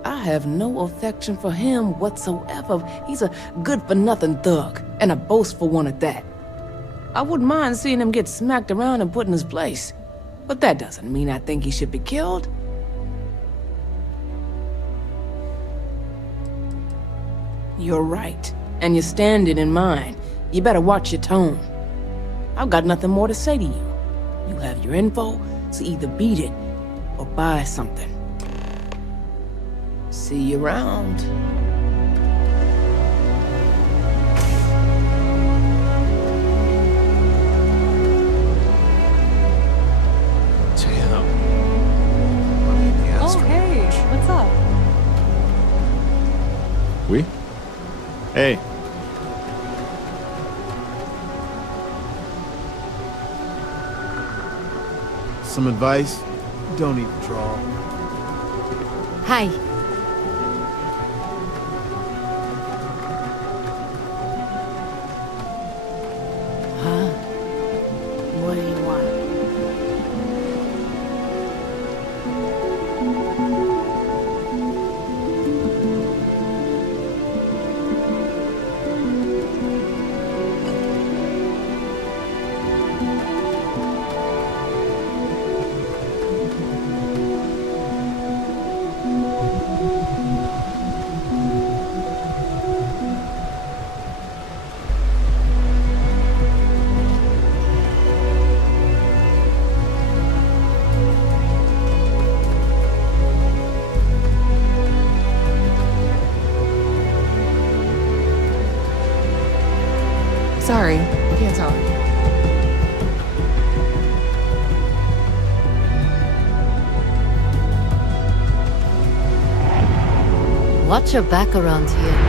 I have no affection for him whatsoever. He's a good-for-nothing thug, and a boastful one at that. I wouldn't mind seeing him get smacked around and put in his place. But that doesn't mean I think he should be killed. You're right, and you're standing in mine. You better watch your tone. I've got nothing more to say to you. You have your info, so either beat it or buy something. See you around. Oh, hey, what's up? Oui? Hey. Some advice? Don't even draw. Hi. Huh? What do you want? Sorry, can't talk. Watch your back around here.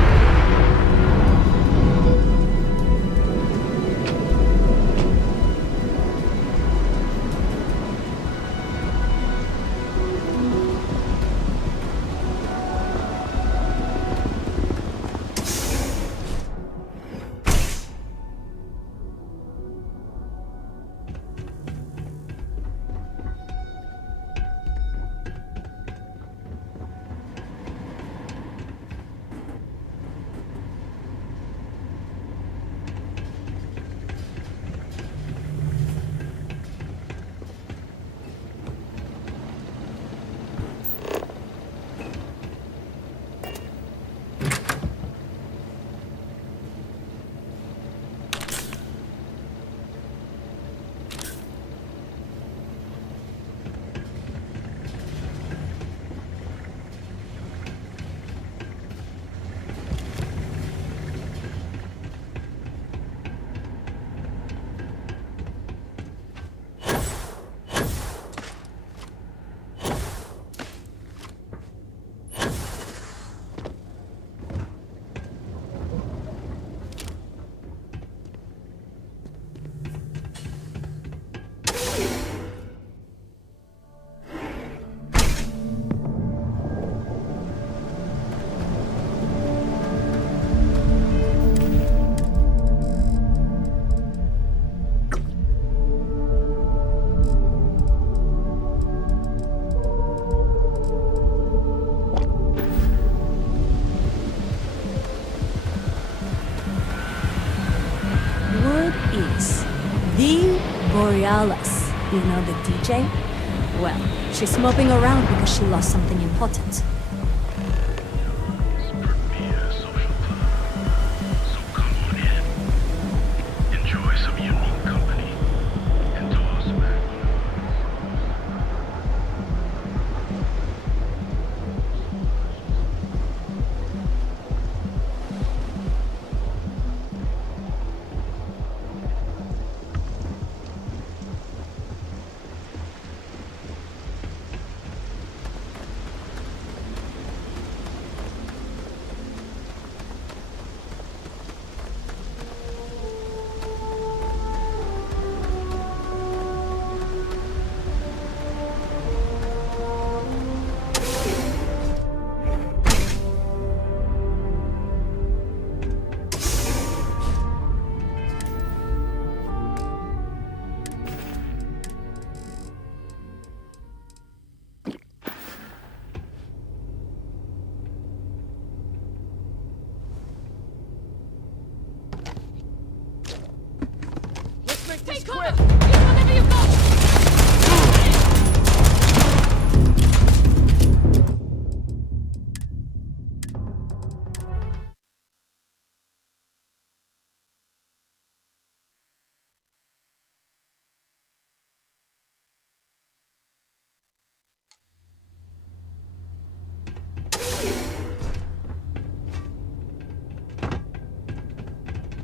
Alice, you know the DJ? Well, she's moping around because she lost something important. Enjoy some unique company. And toss back.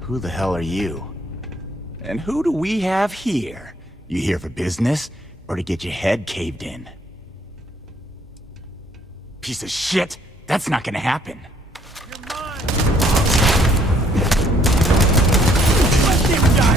Who the hell are you? And who do we have here? You here for business, or to get your head caved in? Piece of shit! That's not gonna happen. Let him die!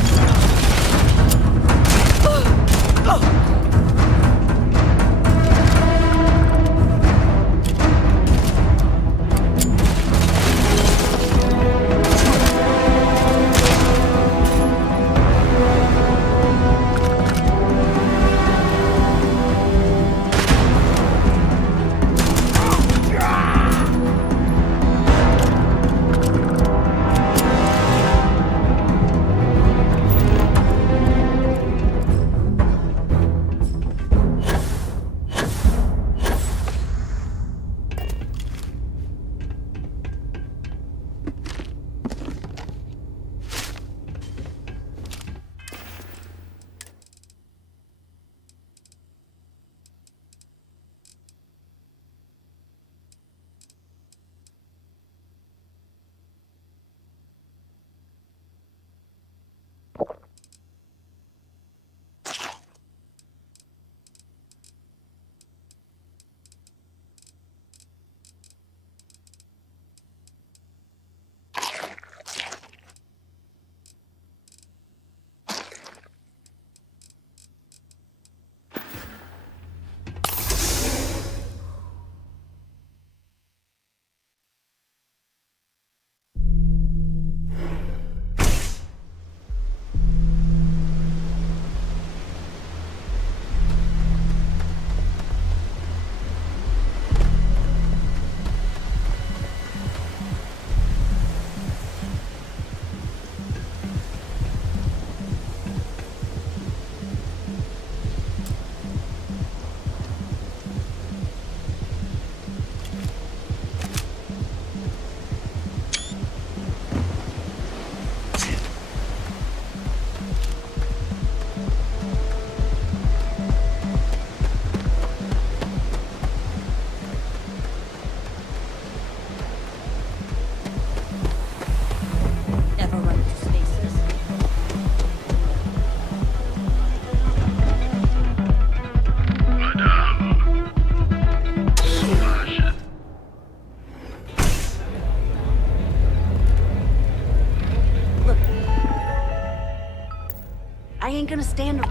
I ain't gonna stand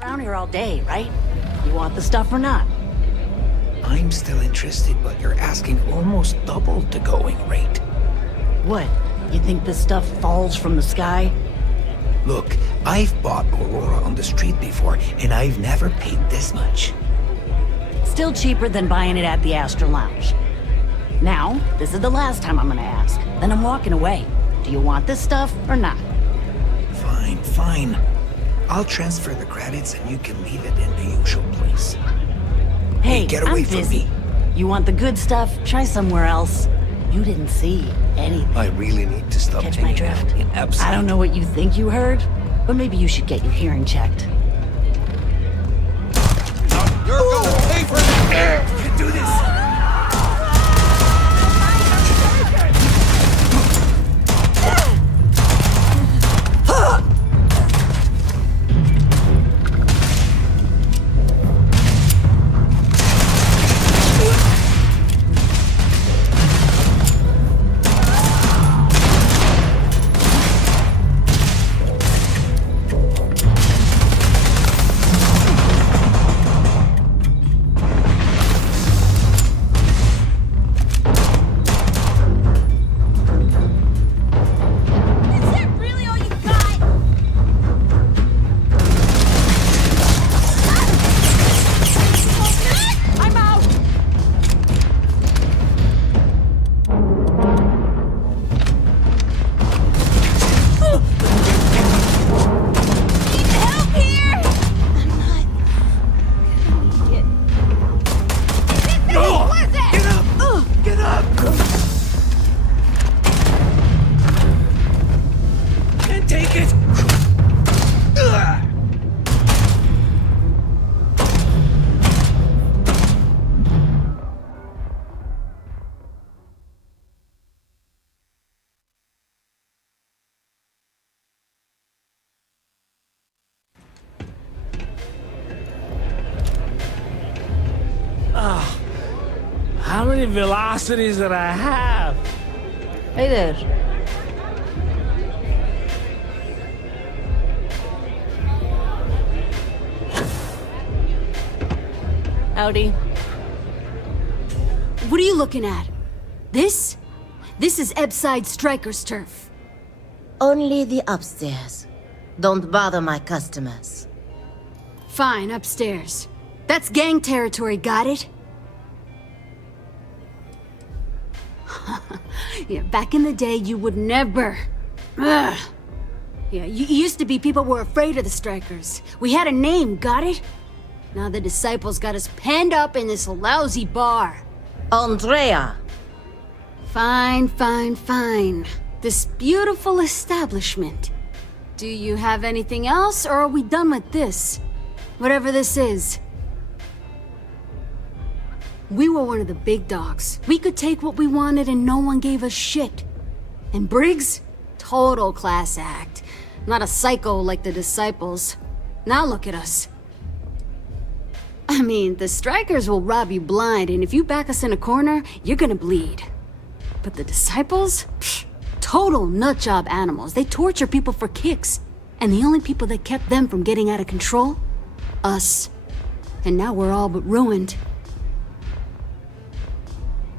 around here all day, right? You want the stuff or not? I'm still interested, but you're asking almost double the going rate. What? You think this stuff falls from the sky? Look, I've bought Aurora on the street before, and I've never paid this much. Still cheaper than buying it at the Astor Lounge. Now, this is the last time I'm gonna ask. Then I'm walking away. Do you want this stuff or not? Fine. I'll transfer the credits and you can leave it in the usual place. Hey, get away I'm from busy. me. You want the good stuff? Try somewhere else. You didn't see anything. I really need to stop Catch my hanging out drift? in absolute... I don't know what you think you heard, but maybe you should get your hearing checked. You're gonna pay for that! Can't do this! How many velocities did I have? Hey there. Howdy. What are you looking at? This? This is Ebside Striker's turf. Only the upstairs. Don't bother my customers. Fine, upstairs. That's gang territory, got it? Yeah, back in the day, you would never... Ugh. Yeah, used to be people were afraid of the Strikers. We had a name, got it? Now the Disciples got us penned up in this lousy bar. Andrea! Fine, fine, fine. This beautiful establishment. Do you have anything else, or are we done with this? Whatever this is. We were one of the big dogs. We could take what we wanted and no one gave us shit. And Briggs? Total class act. Not a psycho like the Disciples. Now look at us. I mean, the Strikers will rob you blind, and if you back us in a corner, you're gonna bleed. But the Disciples? Pfft, total nutjob animals. They torture people for kicks. And the only people that kept them from getting out of control? Us. And now we're all but ruined.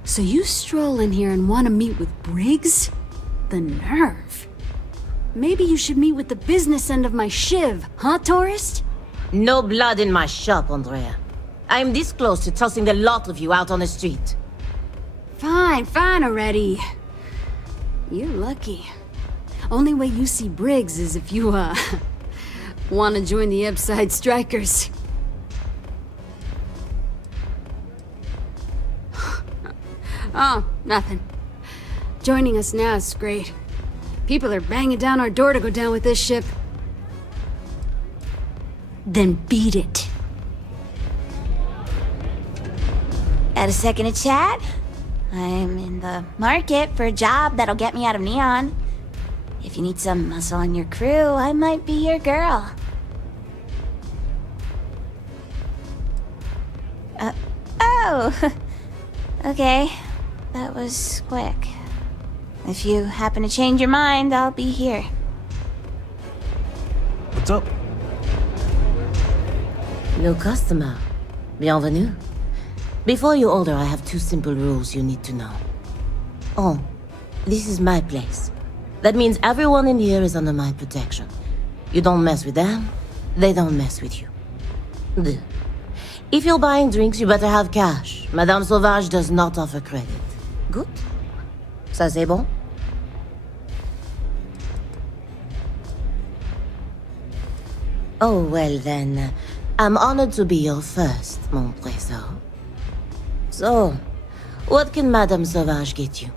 So you stroll in here and want to meet with Briggs? The nerve. Maybe you should meet with the business end of my shiv, huh, tourist? No blood in my shop, Andrea. I am this close to tossing the lot of you out on the street. Fine, fine already. You're lucky. Only way you see Briggs is if you, want to join the Ebside Strikers. Oh, nothing. Joining us now is great. People are banging down our door to go down with this ship. Then beat it. Got a second to chat? I'm in the market for a job that'll get me out of Neon. If you need some muscle on your crew, I might be your girl. Oh! Okay. That was quick. If you happen to change your mind, I'll be here. What's up? New customer. Bienvenue. Before you order, I have 2 simple rules you need to know. Oh, this is my place. That means everyone in here is under my protection. You don't mess with them, they don't mess with you. 2. If you're buying drinks, you better have cash. Madame Sauvage does not offer credit. Good? Ça c'est bon? Oh, well then, I'm honored to be your first, mon trésor. So, what can Madame Sauvage get you?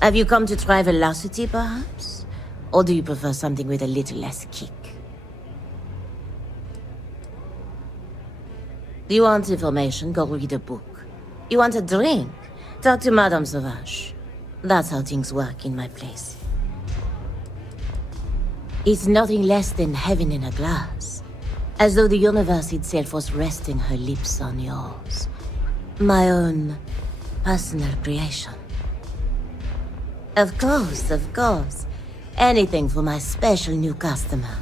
Have you come to try velocity, perhaps? Or do you prefer something with a little less kick? Do you want information? Go read a book. You want a drink? Talk to Madame Sauvage. That's how things work in my place. It's nothing less than heaven in a glass. As though the universe itself was resting her lips on yours. My own personal creation. Of course, of course. Anything for my special new customer.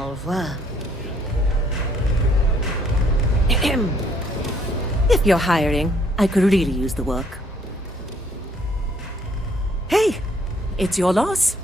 Au revoir. If you're hiring, I could really use the work. Hey, it's your loss.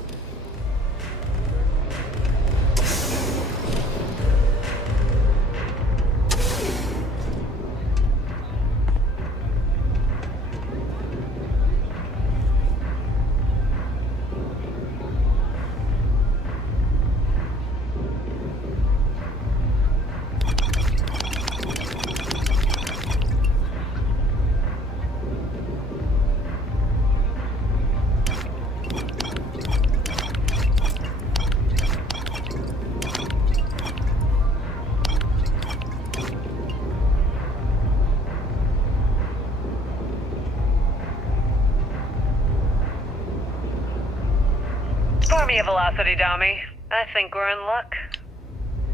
Pour me a velocity, dummy. I think we're in luck.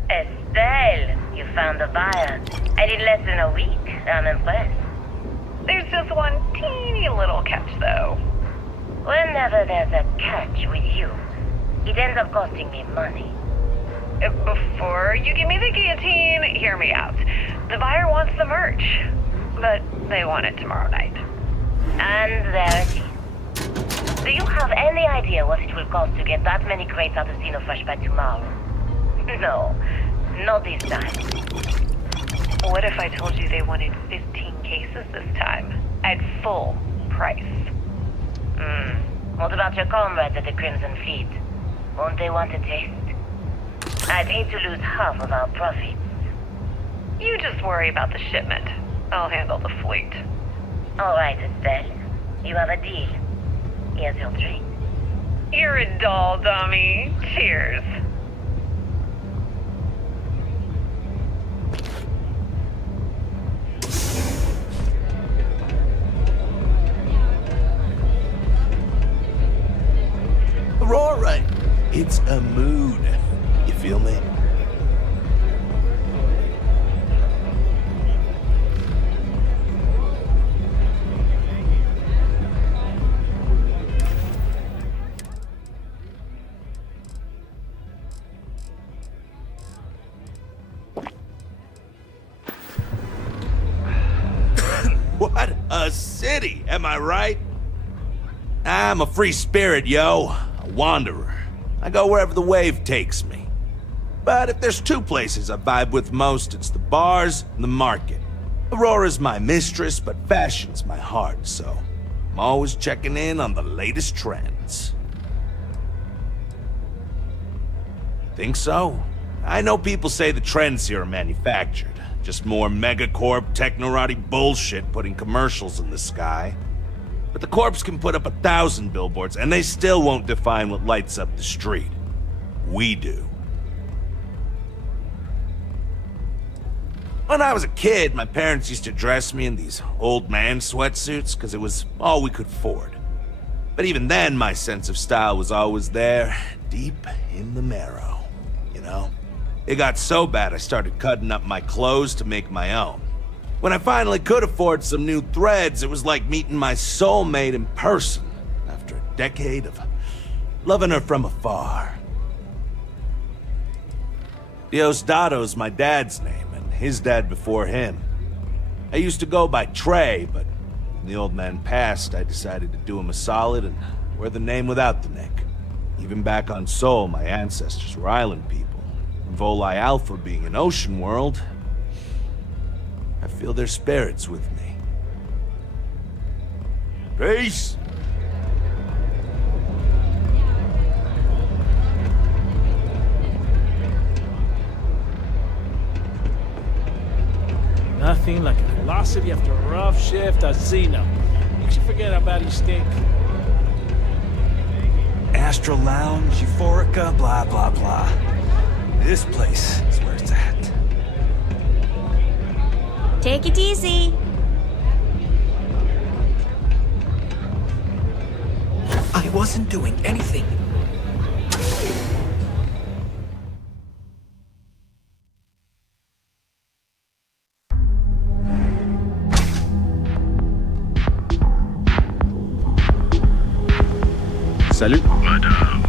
Estelle, you found a buyer. I did less than a week. I'm impressed. There's just one teeny little catch, though. Whenever there's a catch with you, it ends up costing me money. Before you give me the guillotine, hear me out. The buyer wants the merch, but they want it tomorrow night. And there it is. Do you have any idea what it will cost to get that many crates out of Xenofresh by tomorrow? No, not this time. What if I told you they wanted 15 cases this time? At full price. What about your comrades at the Crimson Fleet? Won't they want a taste? I'd hate to lose half of our profits. You just worry about the shipment. I'll handle the fleet. All right, Estelle. You have a deal. Here's your drink. You're a doll, dummy. Cheers. Aurora, it's a mood. You feel me? What a city, am I right? I'm a free spirit, yo. A wanderer. I go wherever the wave takes me. But if there's two places I vibe with most, it's the bars and the market. Aurora's my mistress, but fashion's my heart, so I'm always checking in on the latest trends. Think so? I know people say the trends here are manufactured. Just more megacorp, technorati bullshit putting commercials in the sky. But the corps can put up 1,000 billboards, and they still won't define what lights up the street. We do. When I was a kid, my parents used to dress me in these old man sweatsuits because it was all we could afford. But even then, my sense of style was always there, deep in the marrow, you know? It got so bad I started cutting up my clothes to make my own. When I finally could afford some new threads, it was like meeting my soulmate in person after a decade of loving her from afar. Diosdado's my dad's name, and his dad before him. I used to go by Trey, but when the old man passed, I decided to do him a solid and wear the name without the neck. Even back on Sol, my ancestors were island people. And Volii Alpha being an ocean world, I feel their spirits with me. Peace! Nothing like a velocity after a rough shift at Xeno. Makes you forget how bad you stink. Astral Lounge, Euphorica, blah, blah, blah. This place is where it's at. Take it easy. I wasn't doing anything. Salut. Madame.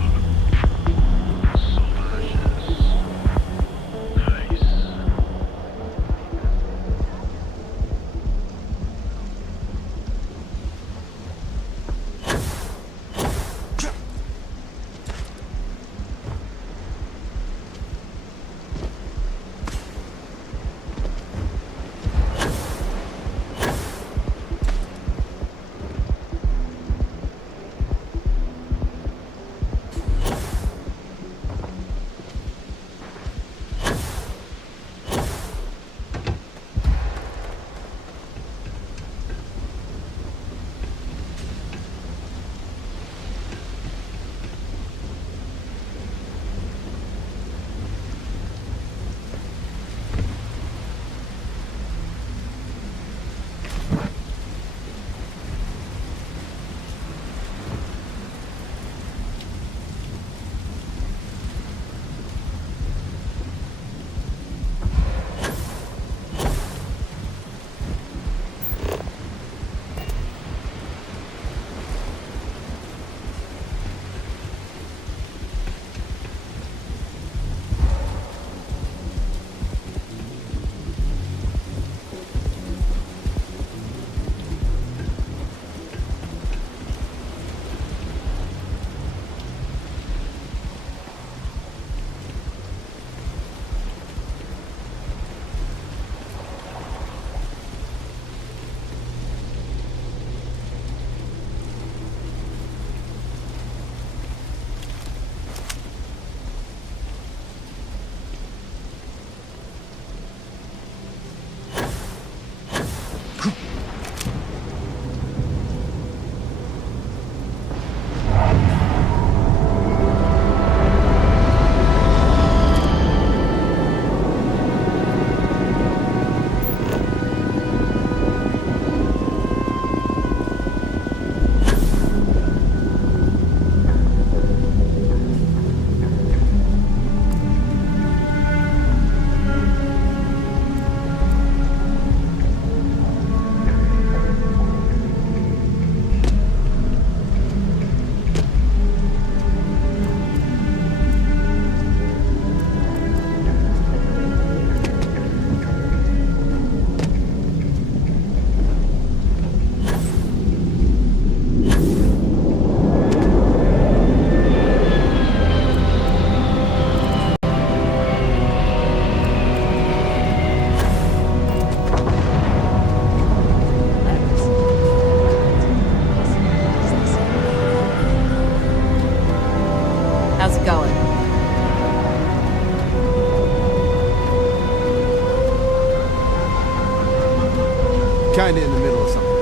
kinda in the middle of something here.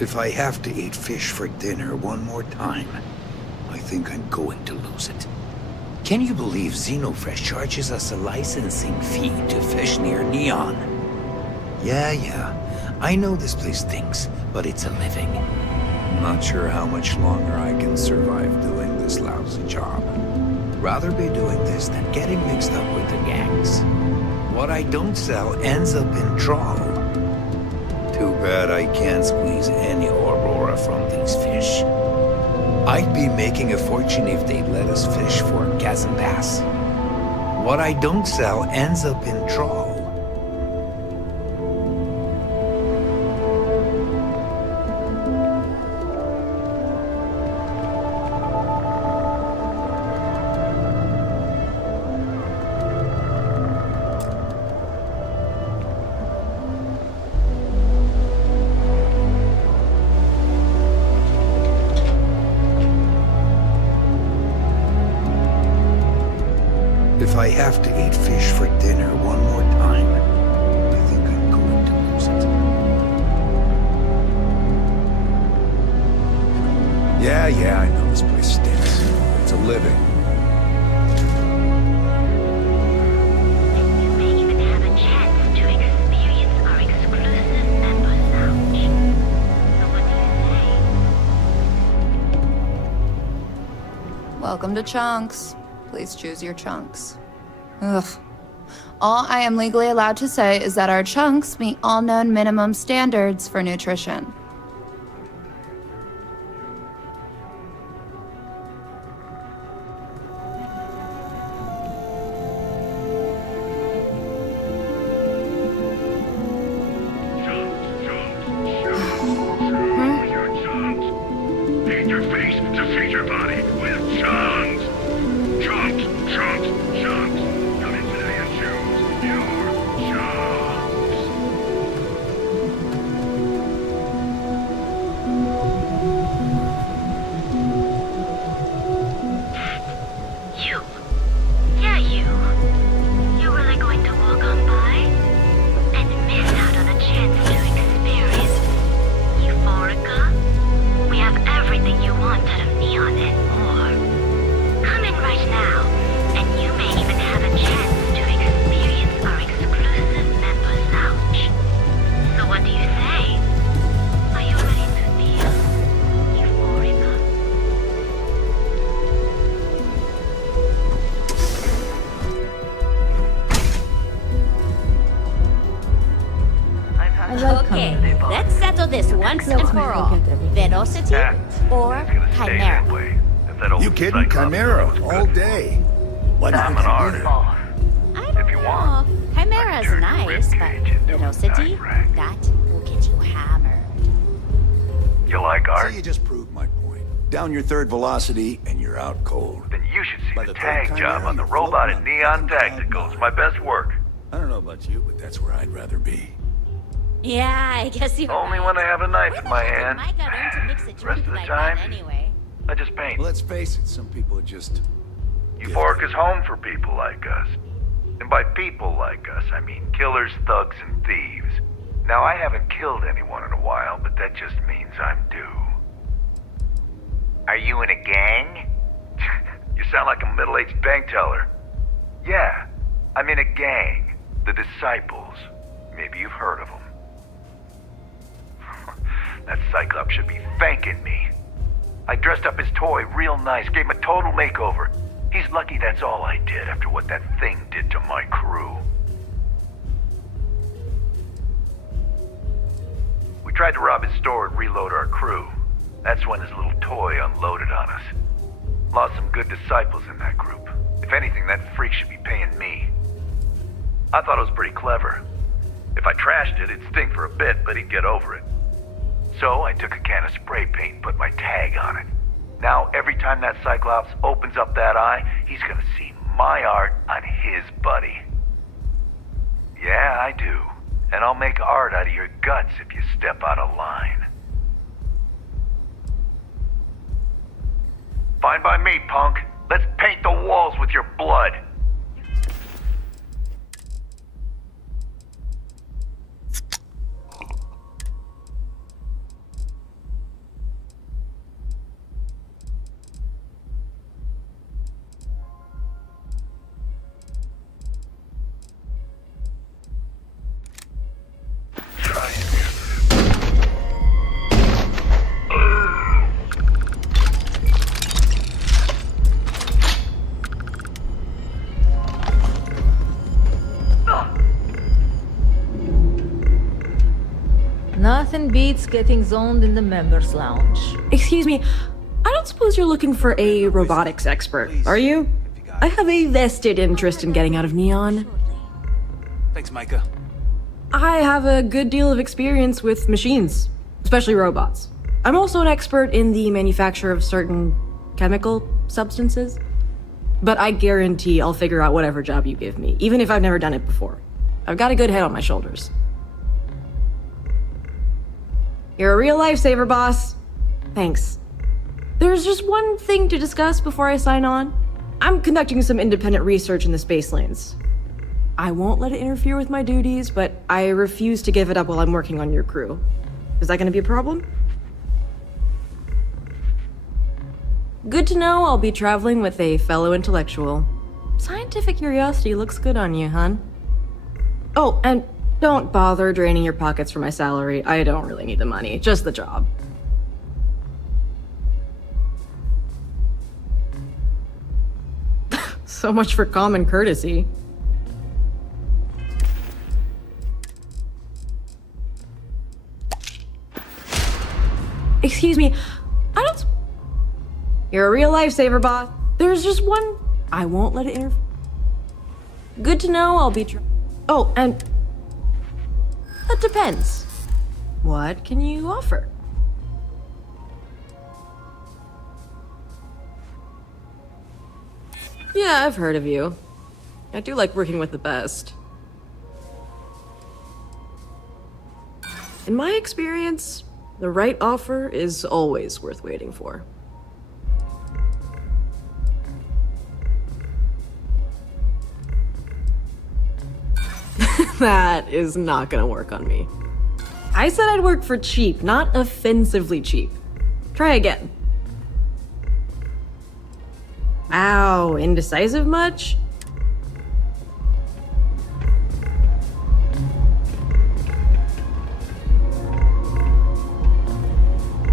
If I have to eat fish for dinner one more time, I think I'm going to lose it. Can you believe Xenofresh charges us a licensing fee to fish near Neon? Yeah, I know this place stinks, but it's a living. I'm not sure how much longer I can survive doing this lousy job. Rather be doing this than getting mixed up with the gangs. What I don't sell ends up in trawl. Too bad I can't squeeze any Aurora from these fish. I'd be making a fortune if they'd let us fish for Kazandas. What I don't sell ends up in trawl. If I have to eat fish for dinner one more time, I think I'm going to lose it. Yeah, I know this place stinks. It's a living. You may even have a chance to experience our exclusive members lounge. So what do you say? Welcome to Chunks. Please choose your chunks. Ugh. All I am legally allowed to say is that our chunks meet all known minimum standards for nutrition. Feed your face to feed your body with chunks. Chunks, chunks, chunks. Come in today and choose your chunks. You. Yeah, you. You're really going to walk on by and miss out on a chance to experience Euphorica? We have everything you want out of Neon and more. Come in right now, and you may even have a chance to experience our exclusive members lounge. So what do you say? Are you ready to feel Euphorica? Okay, let's settle this once and for all. Velocity or Chimera? You kidding? Chimera, all day. Why I'm an artist. If you want. Chimera's nice, but velocity, that will get you hammered. You like art? So you just proved my point. Down your third velocity, and you're out cold. Then you should see By the the tag third job Chimera, on the you're robot floating at on Neon 10,000 Tacticals. My best work. I don't know about you, but that's where I'd rather be. Yeah, I guess you're Only right. when I have a knife in my hand. Mike got learned to mix a Rest drink of the like time, that anyway. I just paint. Well, let's face it, some people are just... Euphorica's home for people like us. And by people like us, I mean killers, thugs, and thieves. Now, I haven't killed anyone in a while, but that just means I'm due. Are you in a gang? You sound like a middle-aged bank teller. Yeah, I'm in a gang. The Disciples. Maybe you've heard of them. That Cyclops should be thanking me. I dressed up his toy real nice, gave him a total makeover. He's lucky that's all I did after what that thing did to my crew. We tried to rob his store and reload our crew. That's when his little toy unloaded on us. Lost some good disciples in that group. If anything, that freak should be paying me. I thought it was pretty clever. If I trashed it, it'd stink for a bit, but he'd get over it. So I took a can of spray paint and put my tag on it. Now, every time that Cyclops opens up that eye, he's gonna see my art on his buddy. Yeah, I do. And I'll make art out of your guts if you step out of line. Fine by me, punk. Let's paint the walls with your blood. Nothing beats getting zoned in the members' lounge. Excuse me, I don't suppose you're looking for a robotics expert, are you? I have a vested interest in getting out of Neon. Thanks, Micah. I have a good deal of experience with machines, especially robots. I'm also an expert in the manufacture of certain chemical substances. But I guarantee I'll figure out whatever job you give me, even if I've never done it before. I've got a good head on my shoulders. You're a real lifesaver, boss. Thanks. There's just one thing to discuss before I sign on. I'm conducting some independent research in the space lanes. I won't let it interfere with my duties, but I refuse to give it up while I'm working on your crew. Is that gonna be a problem? Good to know I'll be traveling with a fellow intellectual. Scientific curiosity looks good on you, hon. Oh, and don't bother draining your pockets for my salary. I don't really need the money, just the job. So much for common courtesy. Excuse me, I don't... You're a real lifesaver, boss. There's just one... I won't let it interfere. Good to know I'll be... Oh, and... That depends. What can you offer? Yeah, I've heard of you. I do like working with the best. In my experience, the right offer is always worth waiting for. That is not gonna work on me. I said I'd work for cheap, not offensively cheap. Try again. Ow, indecisive much?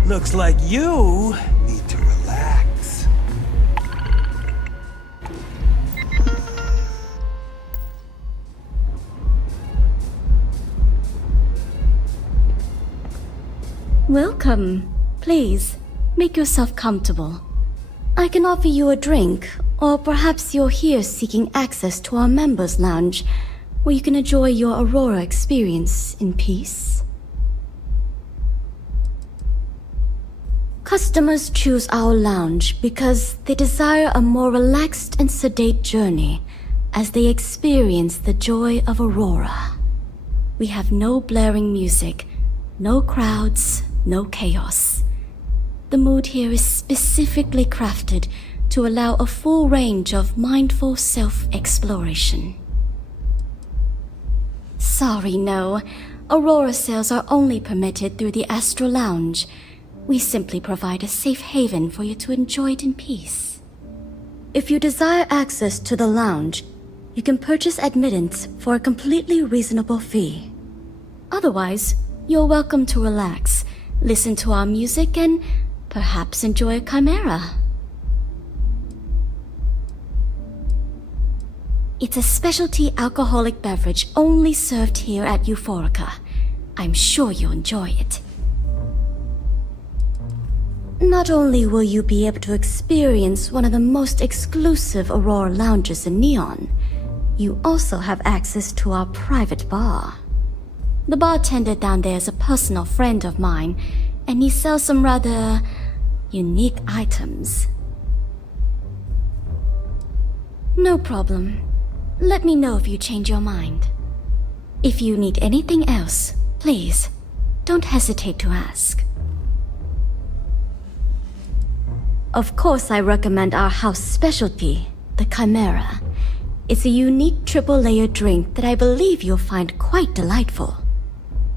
Looks like you need to relax. Welcome. Please, make yourself comfortable. I can offer you a drink, or perhaps you're here seeking access to our members' lounge, where you can enjoy your Aurora experience in peace. Customers choose our lounge because they desire a more relaxed and sedate journey as they experience the joy of Aurora. We have no blaring music, no crowds, no chaos. The mood here is specifically crafted to allow a full range of mindful self-exploration. Sorry, no. Aurora sales are only permitted through the Astral Lounge. We simply provide a safe haven for you to enjoy it in peace. If you desire access to the lounge, you can purchase admittance for a completely reasonable fee. Otherwise, you're welcome to relax, listen to our music, and perhaps enjoy a chimera. It's a specialty alcoholic beverage only served here at Euphorica. I'm sure you'll enjoy it. Not only will you be able to experience one of the most exclusive Aurora lounges in Neon, you also have access to our private bar. The bartender down there is a personal friend of mine, and he sells some rather unique items. No problem. Let me know if you change your mind. If you need anything else, please, don't hesitate to ask. Of course, I recommend our house specialty, the Chimera. It's a unique triple-layer drink that I believe you'll find quite delightful.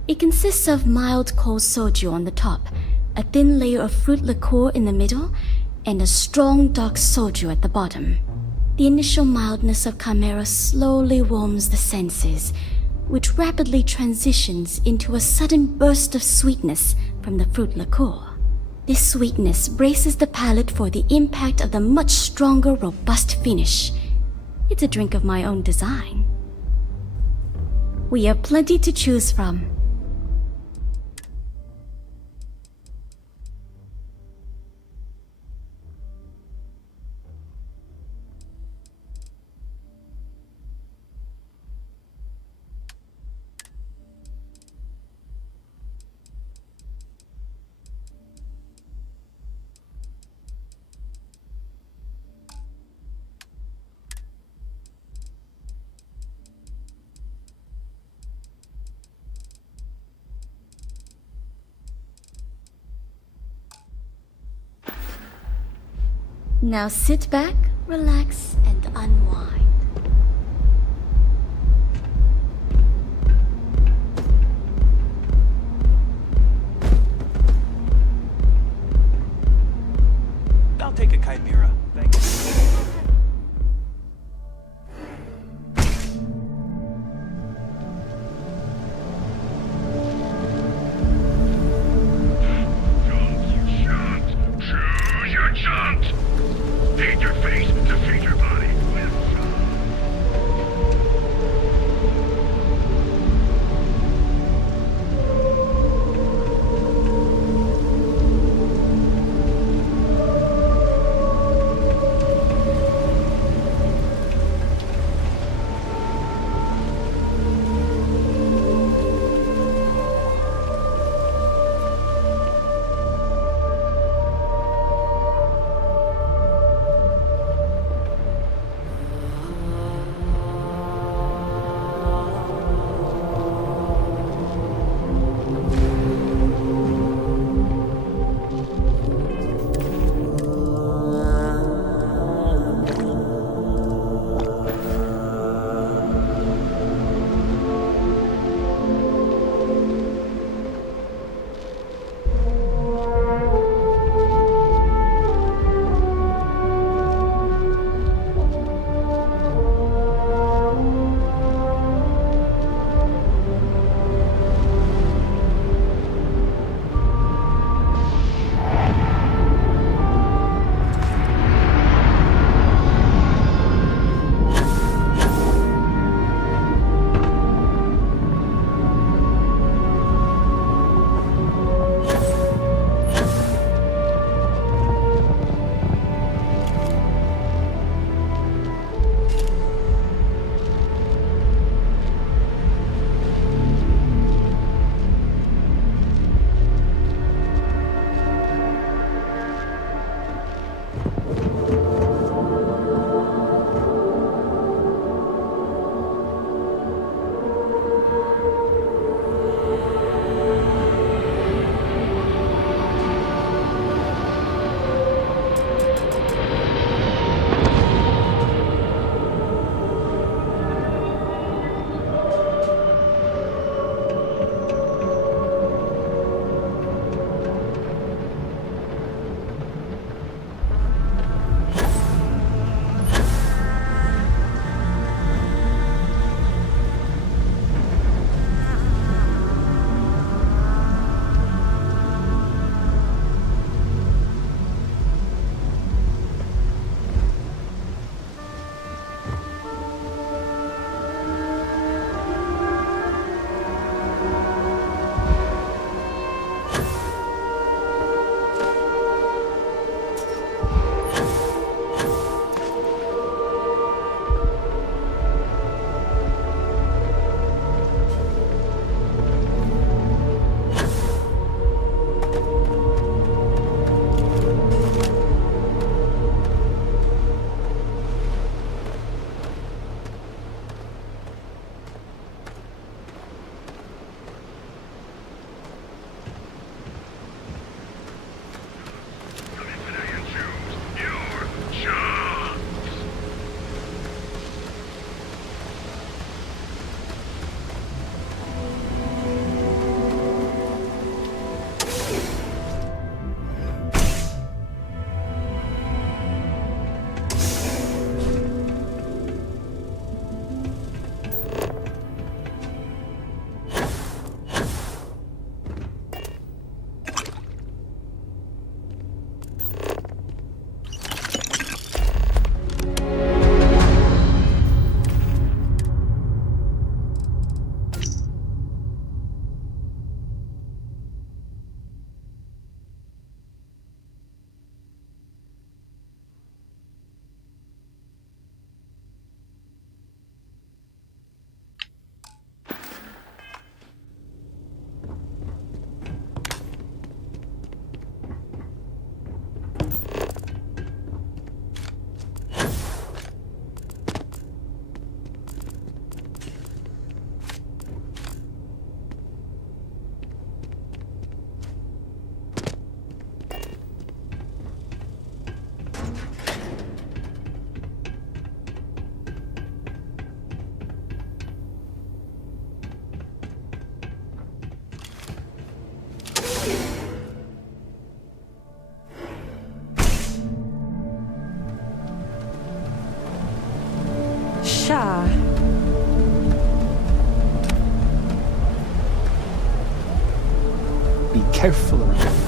It consists of mild cold soju on the top, a thin layer of fruit liqueur in the middle, and a strong dark soju at the bottom. The initial mildness of Chimera slowly warms the senses, which rapidly transitions into a sudden burst of sweetness from the fruit liqueur. This sweetness braces the palate for the impact of the much stronger, robust finish. It's a drink of my own design. We have plenty to choose from. Now sit back, relax, and unwind. I'll take a Chimera. Thank you. Choose your chunks. Feed your face to feed your body with Cha. Be careful around here.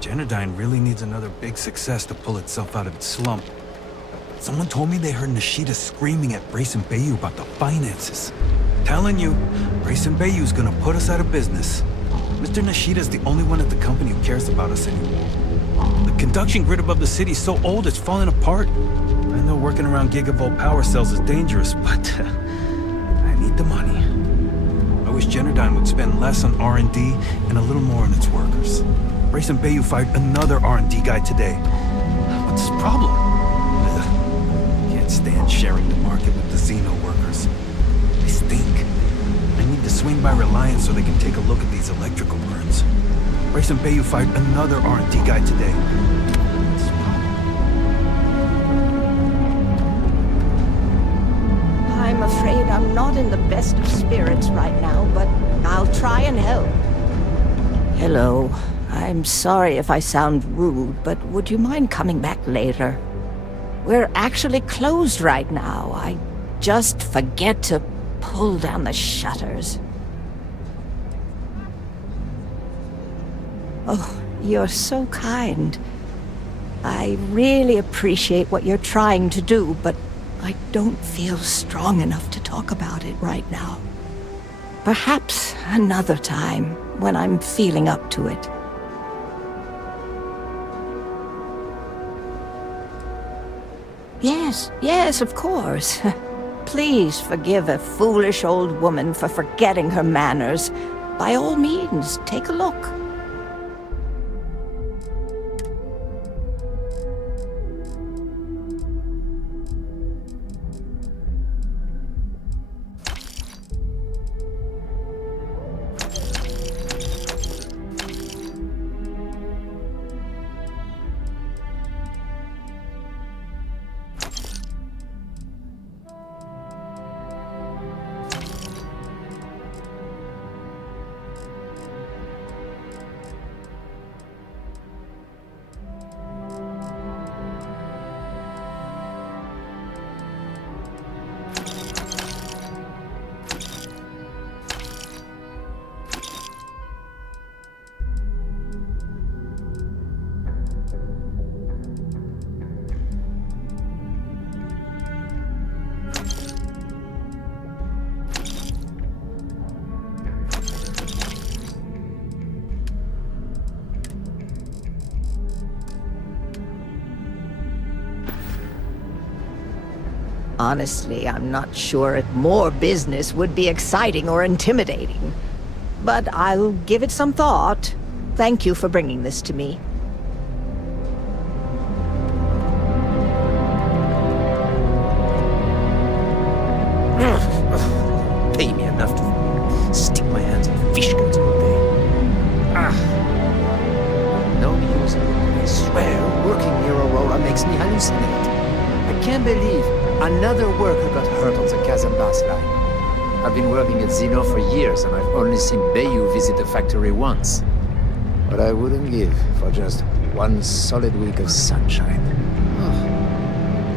Genodyne really needs another big success to pull itself out of its slump. Someone told me they heard Nishida screaming at Brace and Bayou about the finances. Telling you, Brace and Bayou's gonna put us out of business. Mr. Nishida's the only one at the company who cares about us anymore. The conduction grid above the city's so old it's falling apart. I know working around gigavolt power cells is dangerous, but I need the money. I wish Genodyne would spend less on R&D and a little more on its workers. Brace and Bayou fired another R&D guy today. What's his problem? Ugh. Can't stand sharing the market with the Xeno workers. They stink. I need to swing by Reliance so they can take a look at these electrical burns. Brace and Bayou fired another R&D guy today. What's his problem? I'm afraid I'm not in the best of spirits right now, but I'll try and help. Hello. I'm sorry if I sound rude, but would you mind coming back later? We're actually closed right now. I just forget to pull down the shutters. Oh, you're so kind. I really appreciate what you're trying to do, but I don't feel strong enough to talk about it right now. Perhaps another time, when I'm feeling up to it. Yes, of course. Please forgive a foolish old woman for forgetting her manners. By all means, take a look. Honestly, I'm not sure if more business would be exciting or intimidating. But I'll give it some thought. Thank you for bringing this to me. Pay me enough to stick my hands in fish guts all day. No use. I swear, working near Aurora makes me hallucinate. I can't believe another worker got hurt on the Kazambas line. I've been working at Zeno for years, and I've only seen Bayou visit the factory once. But I wouldn't give for just one solid week of sunshine.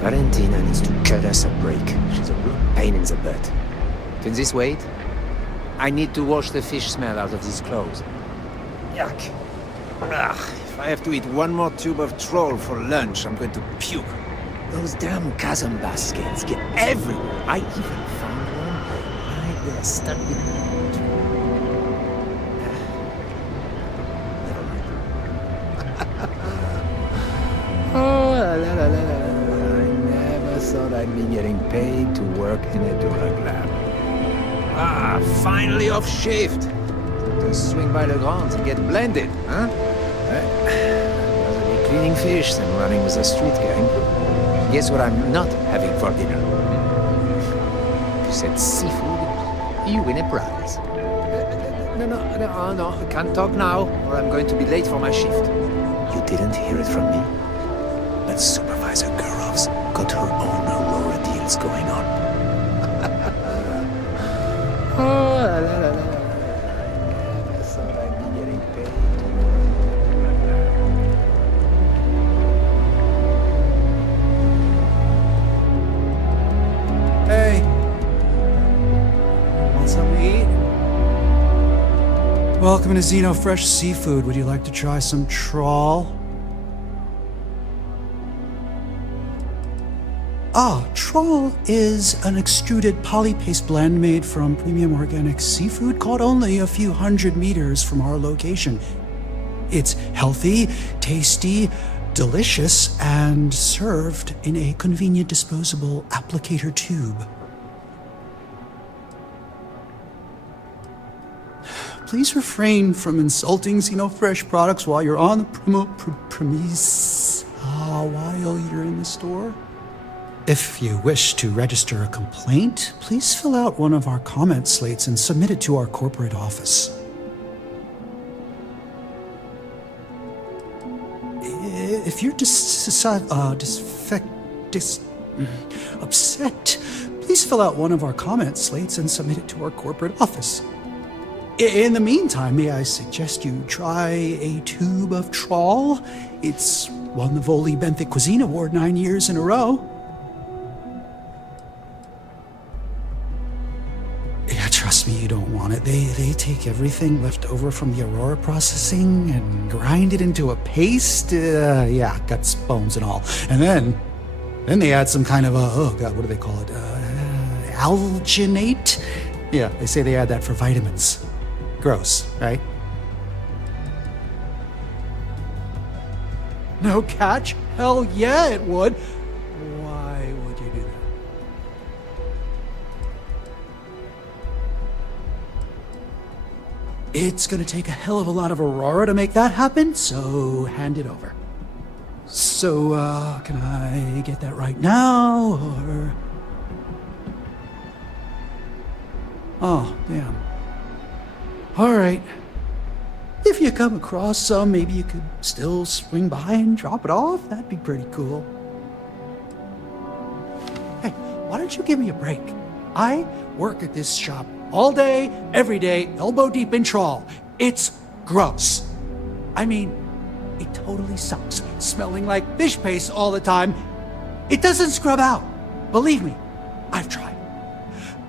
Valentina needs to cut us a break. She's a real pain in the butt. Can this wait? I need to wash the fish smell out of these clothes. Yuck. If I have to eat one more tube of troll for lunch, I'm going to puke. Those damn Kazamba skins get everywhere. I even found one right there stuck between. Never mind. Oh, la la la la la. I never thought I'd be getting paid to work in a drug lab. Finally off shift. To swing by the grounds and get blended, huh? Rather be cleaning fish than running with a street gang. Guess what I'm not having for dinner? You said seafood, you win a prize. No, I can't talk now, or I'm going to be late for my shift. You didn't hear it from me, but Supervisor Gurov's got her own Aurora deals going on. Oh, la la la la. I never thought I'd be getting paid. Hey. Want something to eat? Welcome to Zeno Fresh Seafood. Would you like to try some trawl? Trawl is an extruded polypaste blend made from premium organic seafood caught only a few hundred meters from our location. It's healthy, tasty, delicious, and served in a convenient disposable applicator tube. Please refrain from insulting Xenofresh products while you're on the premise while you're in the store. If you wish to register a complaint, please fill out one of our comment slates and submit it to our corporate office. If you're upset, please fill out one of our comment slates and submit it to our corporate office. In the meantime, may I suggest you try a tube of trawl? It's won the Voli Benthic Cuisine Award 9 years in a row. Yeah, trust me, you don't want it. They take everything left over from the Aurora processing and grind it into a paste. Guts, bones, and all. And then they add some kind of what do they call it? Alginate? Yeah, they say they add that for vitamins. Gross, right? No catch? Hell yeah, it would. Why would you do that? It's gonna take a hell of a lot of Aurora to make that happen, so hand it over. So, can I get that right now, or... Oh, damn. Alright. If you come across some, maybe you could still swing by and drop it off. That'd be pretty cool. Hey, why don't you give me a break? I work at this shop all day, every day, elbow deep in trawl. It's gross. I mean, it totally sucks. Smelling like fish paste all the time. It doesn't scrub out. Believe me, I've tried.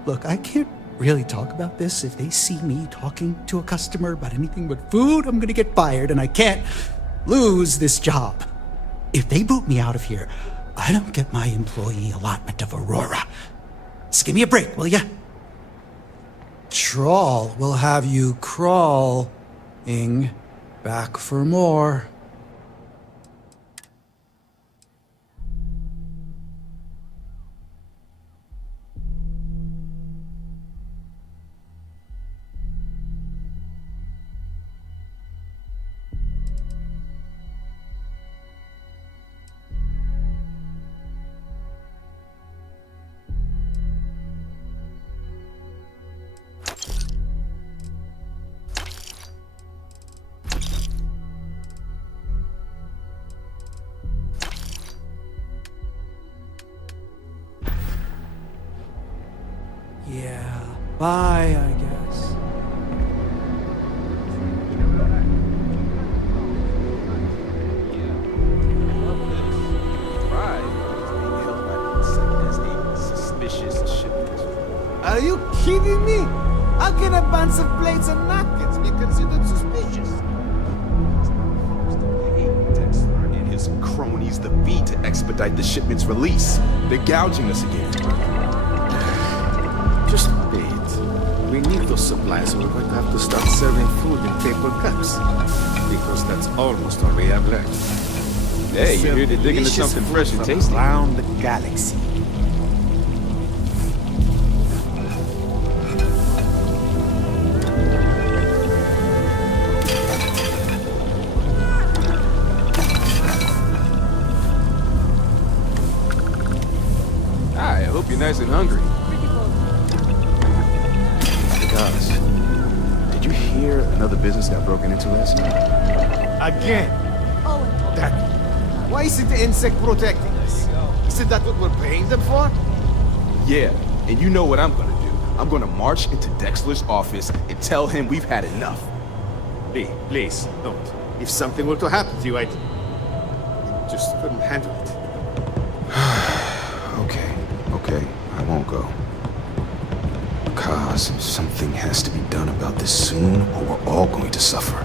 Look, I can't really talk about this. If they see me talking to a customer about anything but food, I'm gonna get fired, and I can't lose this job. If they boot me out of here, I don't get my employee allotment of Aurora. Just give me a break, will ya? Trawl will have you crawling back for more. Bye, I guess. Are you kidding me? How can a bunch of plates and napkins be considered suspicious? Dexter and his cronies the V to expedite the shipment's release. They're gouging us again. Just wait. We need those supplies or we're going to have to start serving food in paper cups. Because that's almost all we have left. Hey, you're here to dig into something fresh and tasty. Around the galaxy. I hope you're nice and hungry. Guys, did you hear another business got broken into last night? Again? That. Why isn't the insect protecting us? Isn't that what we're paying them for? Yeah, and you know what I'm gonna do. I'm gonna march into Dexter's office and tell him we've had enough. Please, don't. If something were to happen to you, I just couldn't handle it. Okay, I won't go. Because something has to be done about this soon, or we're all going to suffer.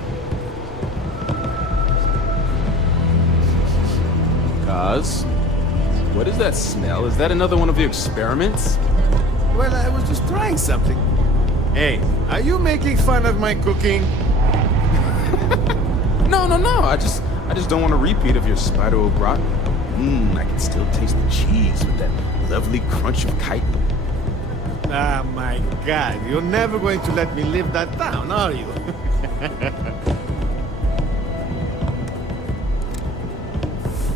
Kaz? What is that smell? Is that another one of your experiments? Well, I was just trying something. Hey, are you making fun of my cooking? No. I just don't want a repeat of your spider au gratin. I can still taste the cheese with that lovely crunch of chitin. Ah, my God. You're never going to let me live that down, are you?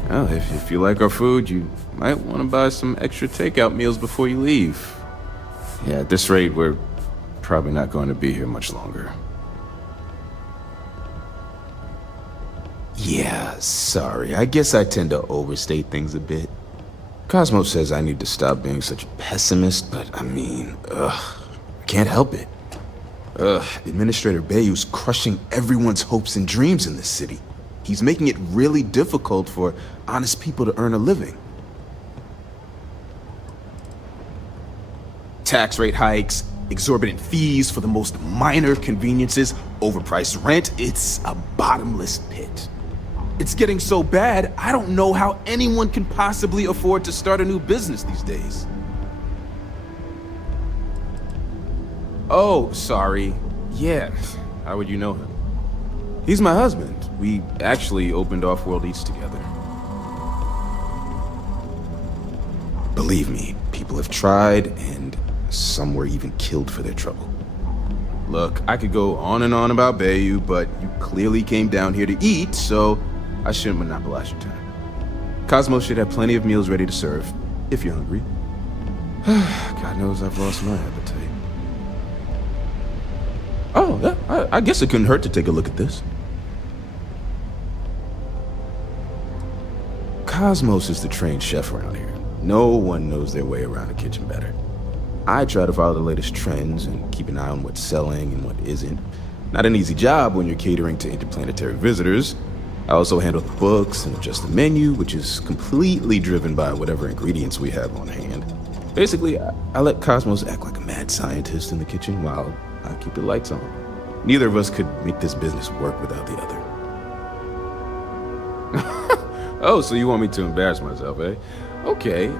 Well, if you like our food, you might want to buy some extra takeout meals before you leave. Yeah, at this rate, we're probably not going to be here much longer. Yeah, sorry. I guess I tend to overstate things a bit. Cosmo says I need to stop being such a pessimist, but I mean, I can't help it. Administrator Bayou's crushing everyone's hopes and dreams in this city. He's making it really difficult for honest people to earn a living. Tax rate hikes, exorbitant fees for the most minor conveniences, overpriced rent, it's a bottomless pit. It's getting so bad, I don't know how anyone can possibly afford to start a new business these days. Oh, sorry. Yeah, how would you know him? He's my husband. We actually opened Off-World Eats together. Believe me, people have tried, and some were even killed for their trouble. Look, I could go on and on about Bayou, but you clearly came down here to eat, so I shouldn't monopolize your time. Cosmo should have plenty of meals ready to serve, if you're hungry. God knows I've lost my appetite. Oh, yeah, I guess it couldn't hurt to take a look at this. Cosmos is the trained chef around here. No one knows their way around a kitchen better. I try to follow the latest trends and keep an eye on what's selling and what isn't. Not an easy job when you're catering to interplanetary visitors. I also handle the books and adjust the menu, which is completely driven by whatever ingredients we have on hand. Basically, I let Cosmos act like a mad scientist in the kitchen while I keep the lights on. Neither of us could make this business work without the other. Oh, so you want me to embarrass myself, eh? Okay.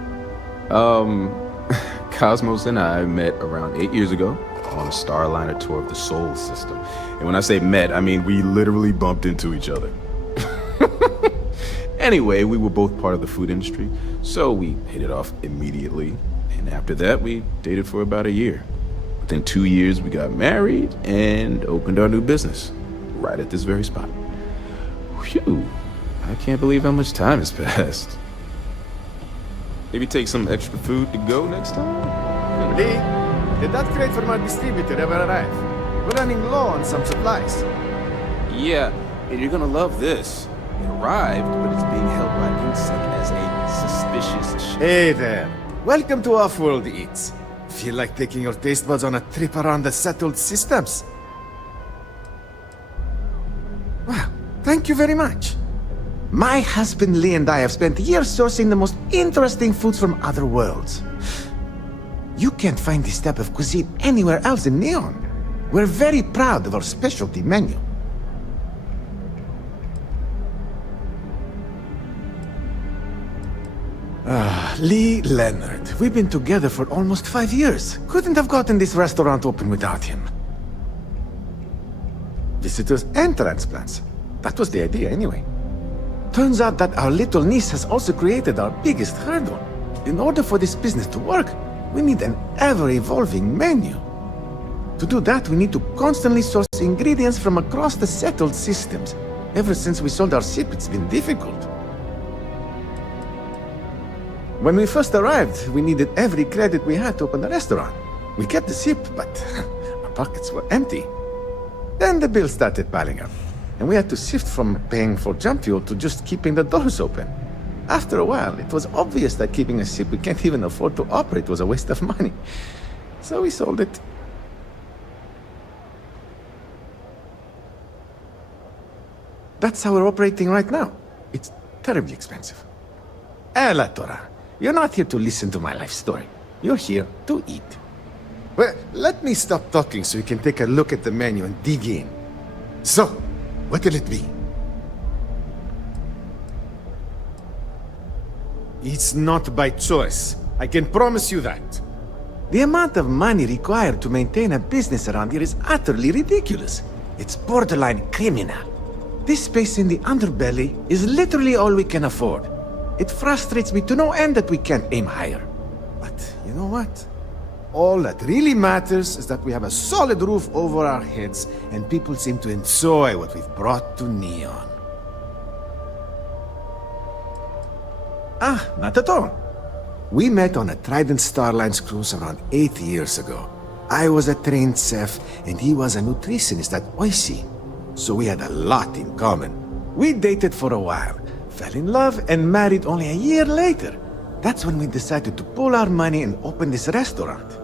Cosmos and I met around 8 years ago on a Starliner tour of the Sol system. And when I say met, I mean we literally bumped into each other. Anyway, we were both part of the food industry, so we hit it off immediately. And after that, we dated for about a year. Within 2 years, we got married and opened our new business, right at this very spot. Phew, I can't believe how much time has passed. Maybe take some extra food to go next time? Lee, did that crate from our distributor ever arrive? We're running low on some supplies. Yeah, and you're gonna love this. It arrived, but it's being held by INSEC as a suspicious ship. Hey there. Welcome to Off-World Eats. feel like taking your taste buds on a trip around the settled systems. Well, thank you very much. My husband Lee and I have spent years sourcing the most interesting foods from other worlds. You can't find this type of cuisine anywhere else in Neon. We're very proud of our specialty menu. Lee Leonard. We've been together for almost 5 years. Couldn't have gotten this restaurant open without him. Visitors and transplants. That was the idea anyway. Turns out that our little niece has also created our biggest hurdle. In order for this business to work, we need an ever-evolving menu. To do that, we need to constantly source ingredients from across the settled systems. Ever since we sold our ship, it's been difficult. When we first arrived, we needed every credit we had to open the restaurant. We kept the ship, but our pockets were empty. Then the bills started piling up, and we had to shift from paying for jump fuel to just keeping the doors open. After a while, it was obvious that keeping a ship we can't even afford to operate was a waste of money. So we sold it. That's how we're operating right now. It's terribly expensive. La Torah, you're not here to listen to my life story. You're here to eat. Well, let me stop talking so you can take a look at the menu and dig in. So, what will it be? It's not by choice. I can promise you that. The amount of money required to maintain a business around here is utterly ridiculous. It's borderline criminal. This space in the underbelly is literally all we can afford. It frustrates me to no end that we can't aim higher. But you know what? All that really matters is that we have a solid roof over our heads and people seem to enjoy what we've brought to Neon. Not at all. We met on a Trident Starlines cruise around 8 years ago. I was a trained chef and he was a nutritionist at Oishi. So we had a lot in common. We dated for a while, fell in love and married only a year later. That's when we decided to pool our money and open this restaurant.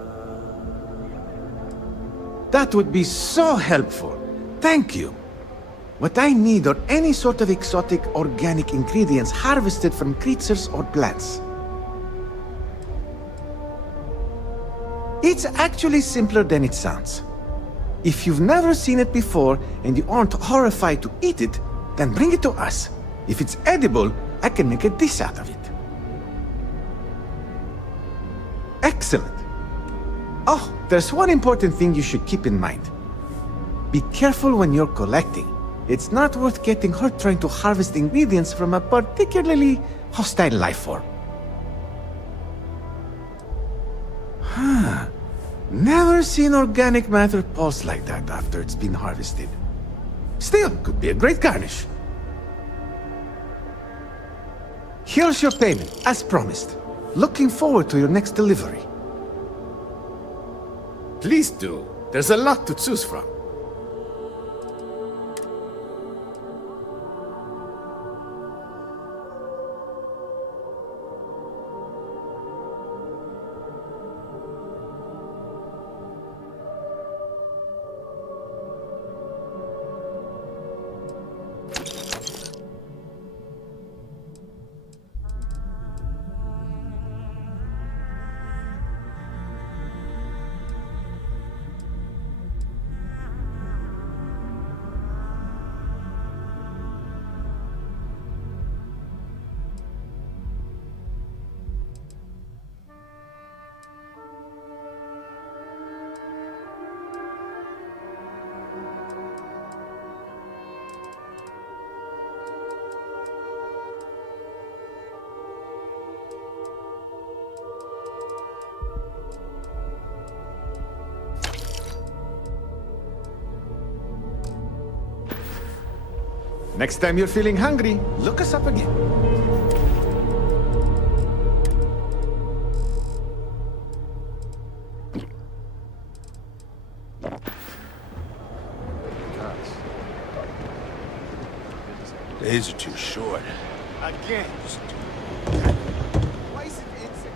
That would be so helpful. Thank you. What I need are any sort of exotic organic ingredients harvested from creatures or plants. It's actually simpler than it sounds. If you've never seen it before and you aren't horrified to eat it, then bring it to us. If it's edible, I can make a dish out of it. Excellent. Oh, there's one important thing you should keep in mind. Be careful when you're collecting. It's not worth getting hurt trying to harvest ingredients from a particularly hostile life form. Never seen organic matter pulse like that after it's been harvested. Still, could be a great garnish. Here's your payment, as promised. Looking forward to your next delivery. Please do. There's a lot to choose from. Next time you're feeling hungry, look us up again. Days are too short. Again. Why is it insect?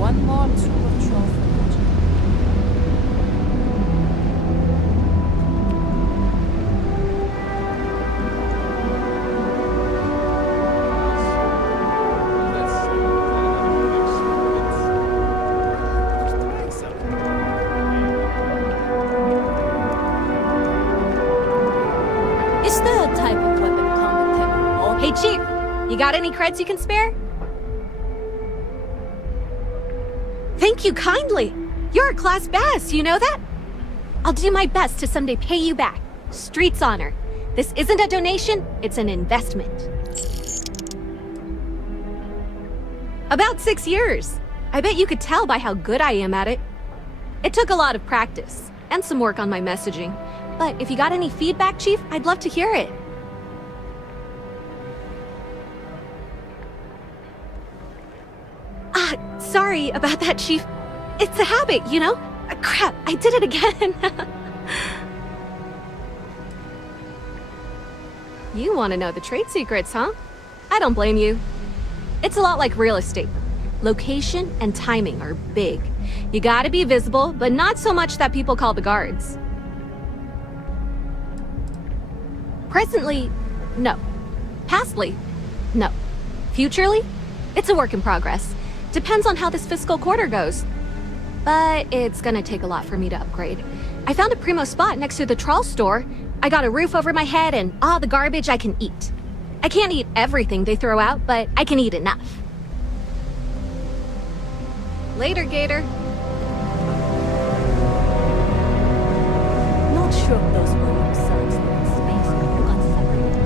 One more tube of troll footage. Is there a type of weapon combat tech? Hey, Chief, you got any creds you can spare? Thank you kindly. You're a class bass, you know that? I'll do my best to someday pay you back. Street's honor. This isn't a donation, it's an investment. About 6 years. I bet you could tell by how good I am at it. It took a lot of practice, and some work on my messaging. But if you got any feedback, Chief, I'd love to hear it. Sorry about that, Chief. It's a habit, you know? Crap, I did it again. You want to know the trade secrets, huh? I don't blame you. It's a lot like real estate. Location and timing are big. You gotta be visible, but not so much that people call the guards. Presently, no. Pastly, no. Futurely, it's a work in progress. Depends on how this fiscal quarter goes. But it's gonna take a lot for me to upgrade. I found a primo spot next to the trawl store. I got a roof over my head and all the garbage I can eat. I can't eat everything they throw out, but I can eat enough. Later, Gator. Not sure if those were themselves in space who got separated.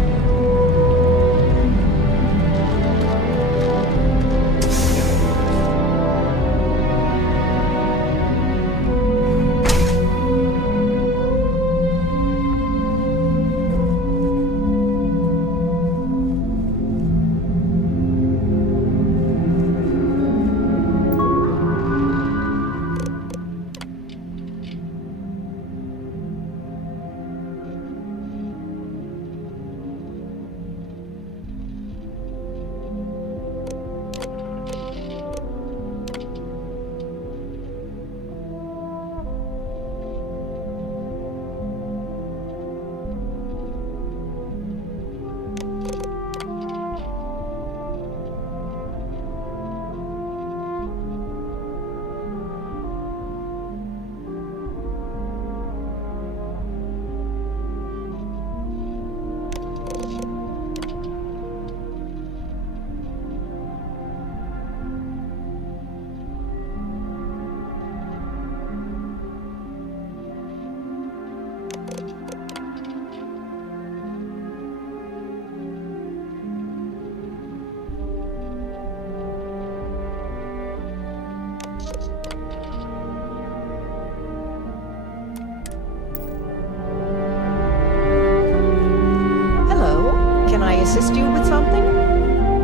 Assist you with something?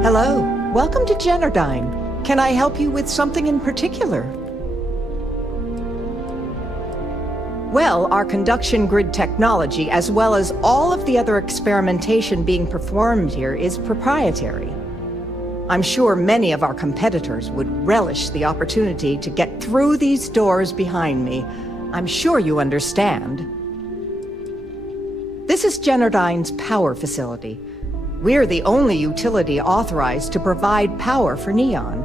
Hello, welcome to Generdyne. Can I help you with something in particular? Well, our conduction grid technology, as well as all of the other experimentation being performed here, is proprietary. I'm sure many of our competitors would relish the opportunity to get through these doors behind me. I'm sure you understand. This is Generdyne's power facility. We're the only utility authorized to provide power for Neon.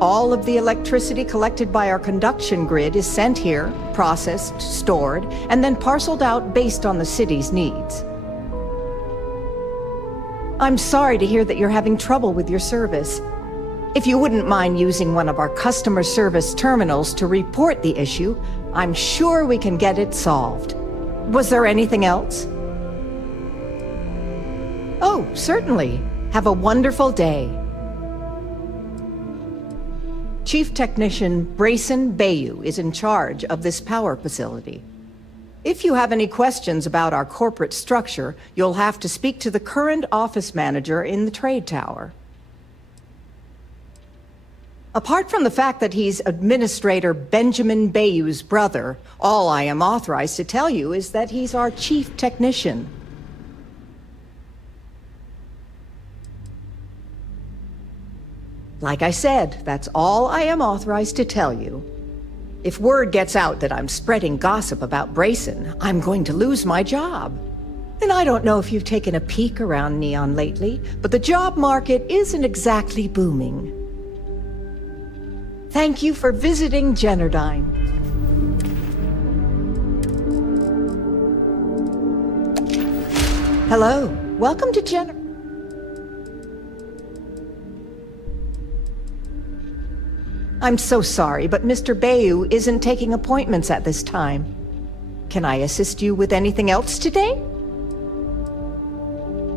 All of the electricity collected by our conduction grid is sent here, processed, stored, and then parceled out based on the city's needs. I'm sorry to hear that you're having trouble with your service. If you wouldn't mind using one of our customer service terminals to report the issue, I'm sure we can get it solved. Was there anything else? Oh, certainly. Have a wonderful day. Chief Technician Brayson Bayou is in charge of this power facility. If you have any questions about our corporate structure, you'll have to speak to the current office manager in the trade tower. Apart from the fact that he's Administrator Benjamin Bayou's brother, all I am authorized to tell you is that he's our Chief Technician. Like I said, that's all I am authorized to tell you. If word gets out that I'm spreading gossip about Brayson, I'm going to lose my job. And I don't know if you've taken a peek around Neon lately, but the job market isn't exactly booming. Thank you for visiting Generdyne. Hello, welcome to I'm so sorry, but Mr. Bayou isn't taking appointments at this time. Can I assist you with anything else today?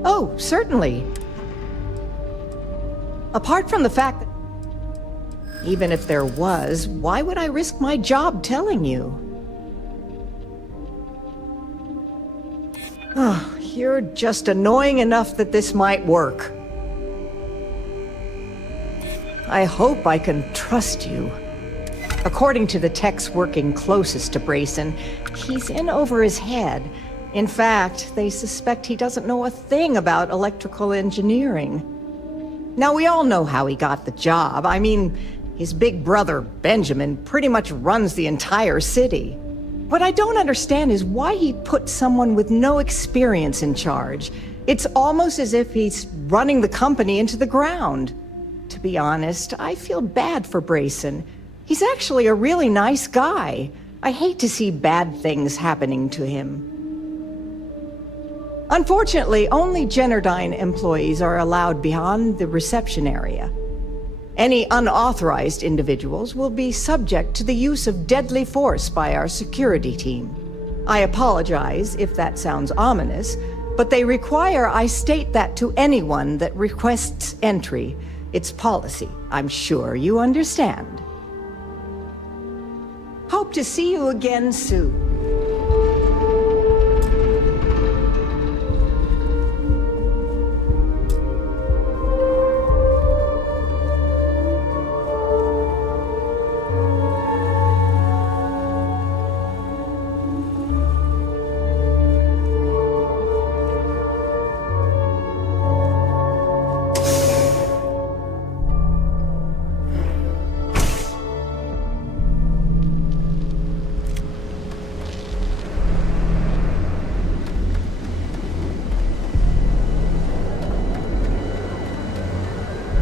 Oh, certainly. Apart from the fact that even if there was, why would I risk my job telling you? Oh, you're just annoying enough that this might work. I hope I can trust you. According to the techs working closest to Brayson, he's in over his head. In fact, they suspect he doesn't know a thing about electrical engineering. Now, we all know how he got the job. I mean, his big brother, Benjamin, pretty much runs the entire city. What I don't understand is why he put someone with no experience in charge. It's almost as if he's running the company into the ground. To be honest, I feel bad for Brayson. He's actually a really nice guy. I hate to see bad things happening to him. Unfortunately, only Generdyne employees are allowed beyond the reception area. Any unauthorized individuals will be subject to the use of deadly force by our security team. I apologize if that sounds ominous, but they require I state that to anyone that requests entry. It's policy. I'm sure you understand. Hope to see you again soon.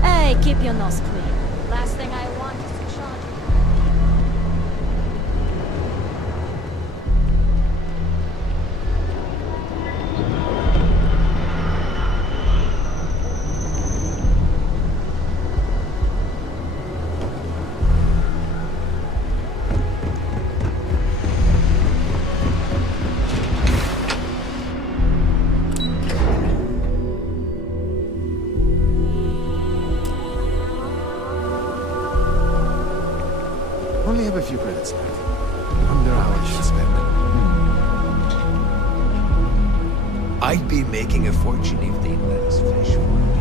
Hey, keep your nose clean. Last thing I want is to charge you. Only have a few credits left. Wonder how I should spend them. I'd be making a fortune if they let us fish for it.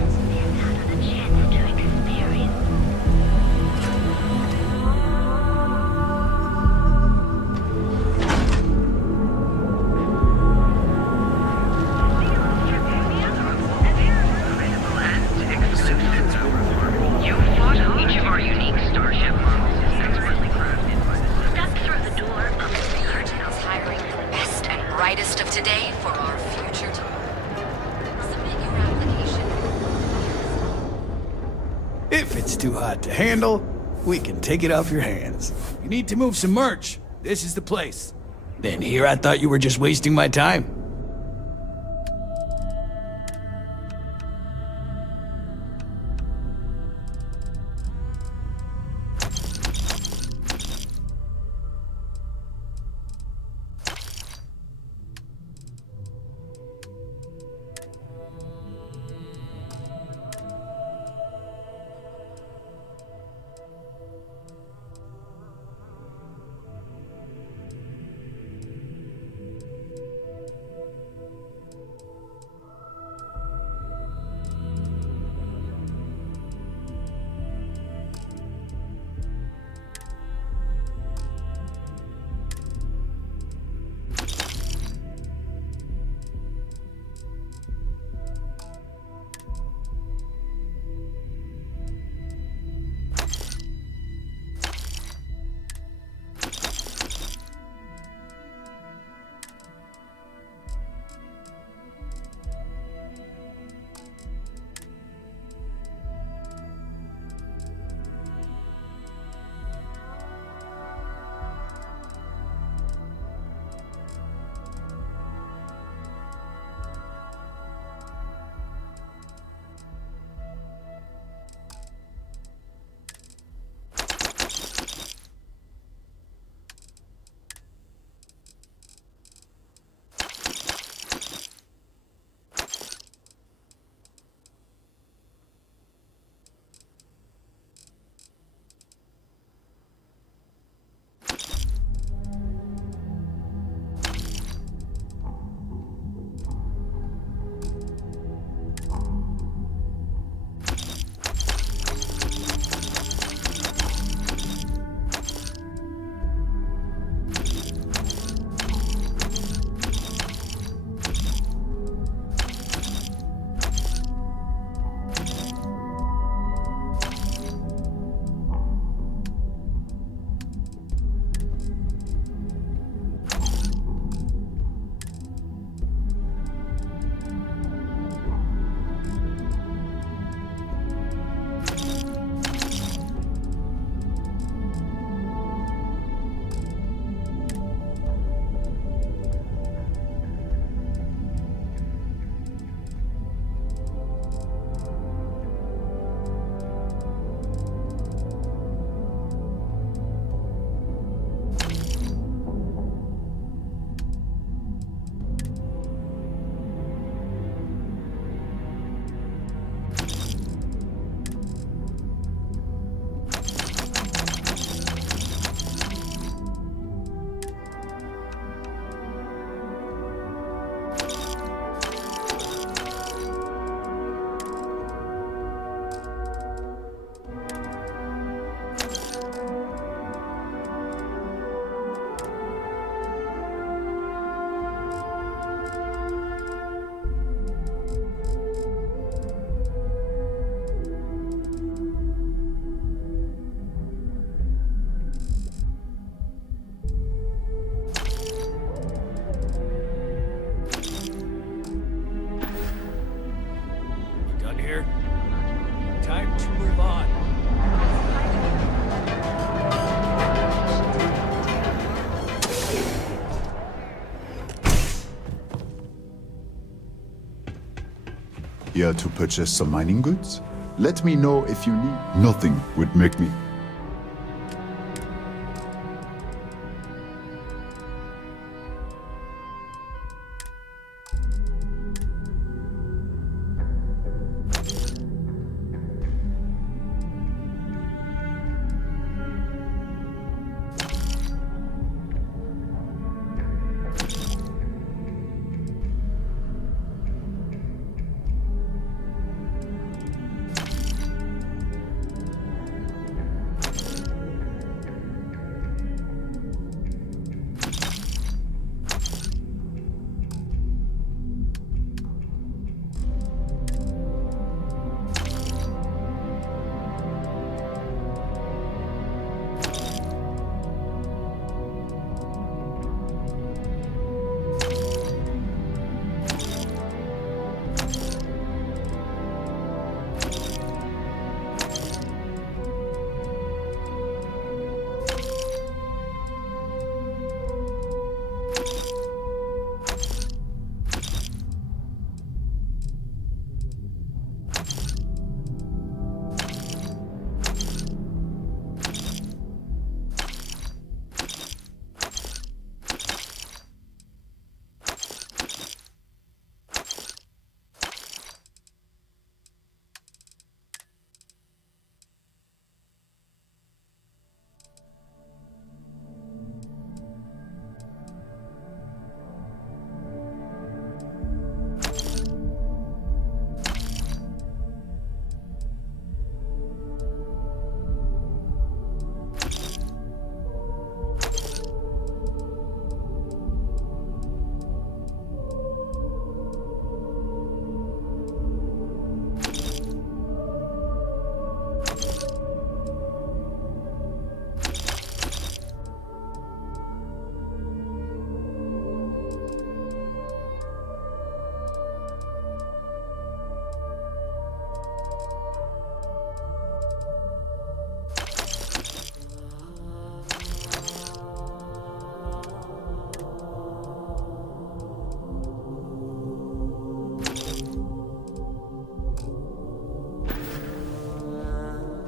You fought each of our unique starship models expertly crafted. Step through the door of the House hiring the best and brightest of today for our future tomorrow. Submit your application. If it's too hot to handle, we can take it off your hands. You need to move some merch. This is the place. Then here I thought you were just wasting my time. Time to move on. Here to purchase some mining goods? Let me know if you need. Nothing would make me.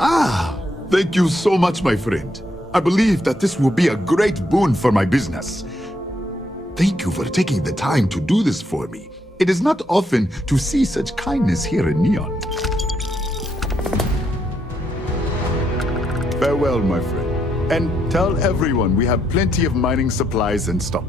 Ah, thank you so much, my friend. I believe that this will be a great boon for my business. Thank you for taking the time to do this for me. It is not often to see such kindness here in Neon. Farewell, my friend. And tell everyone we have plenty of mining supplies in stock.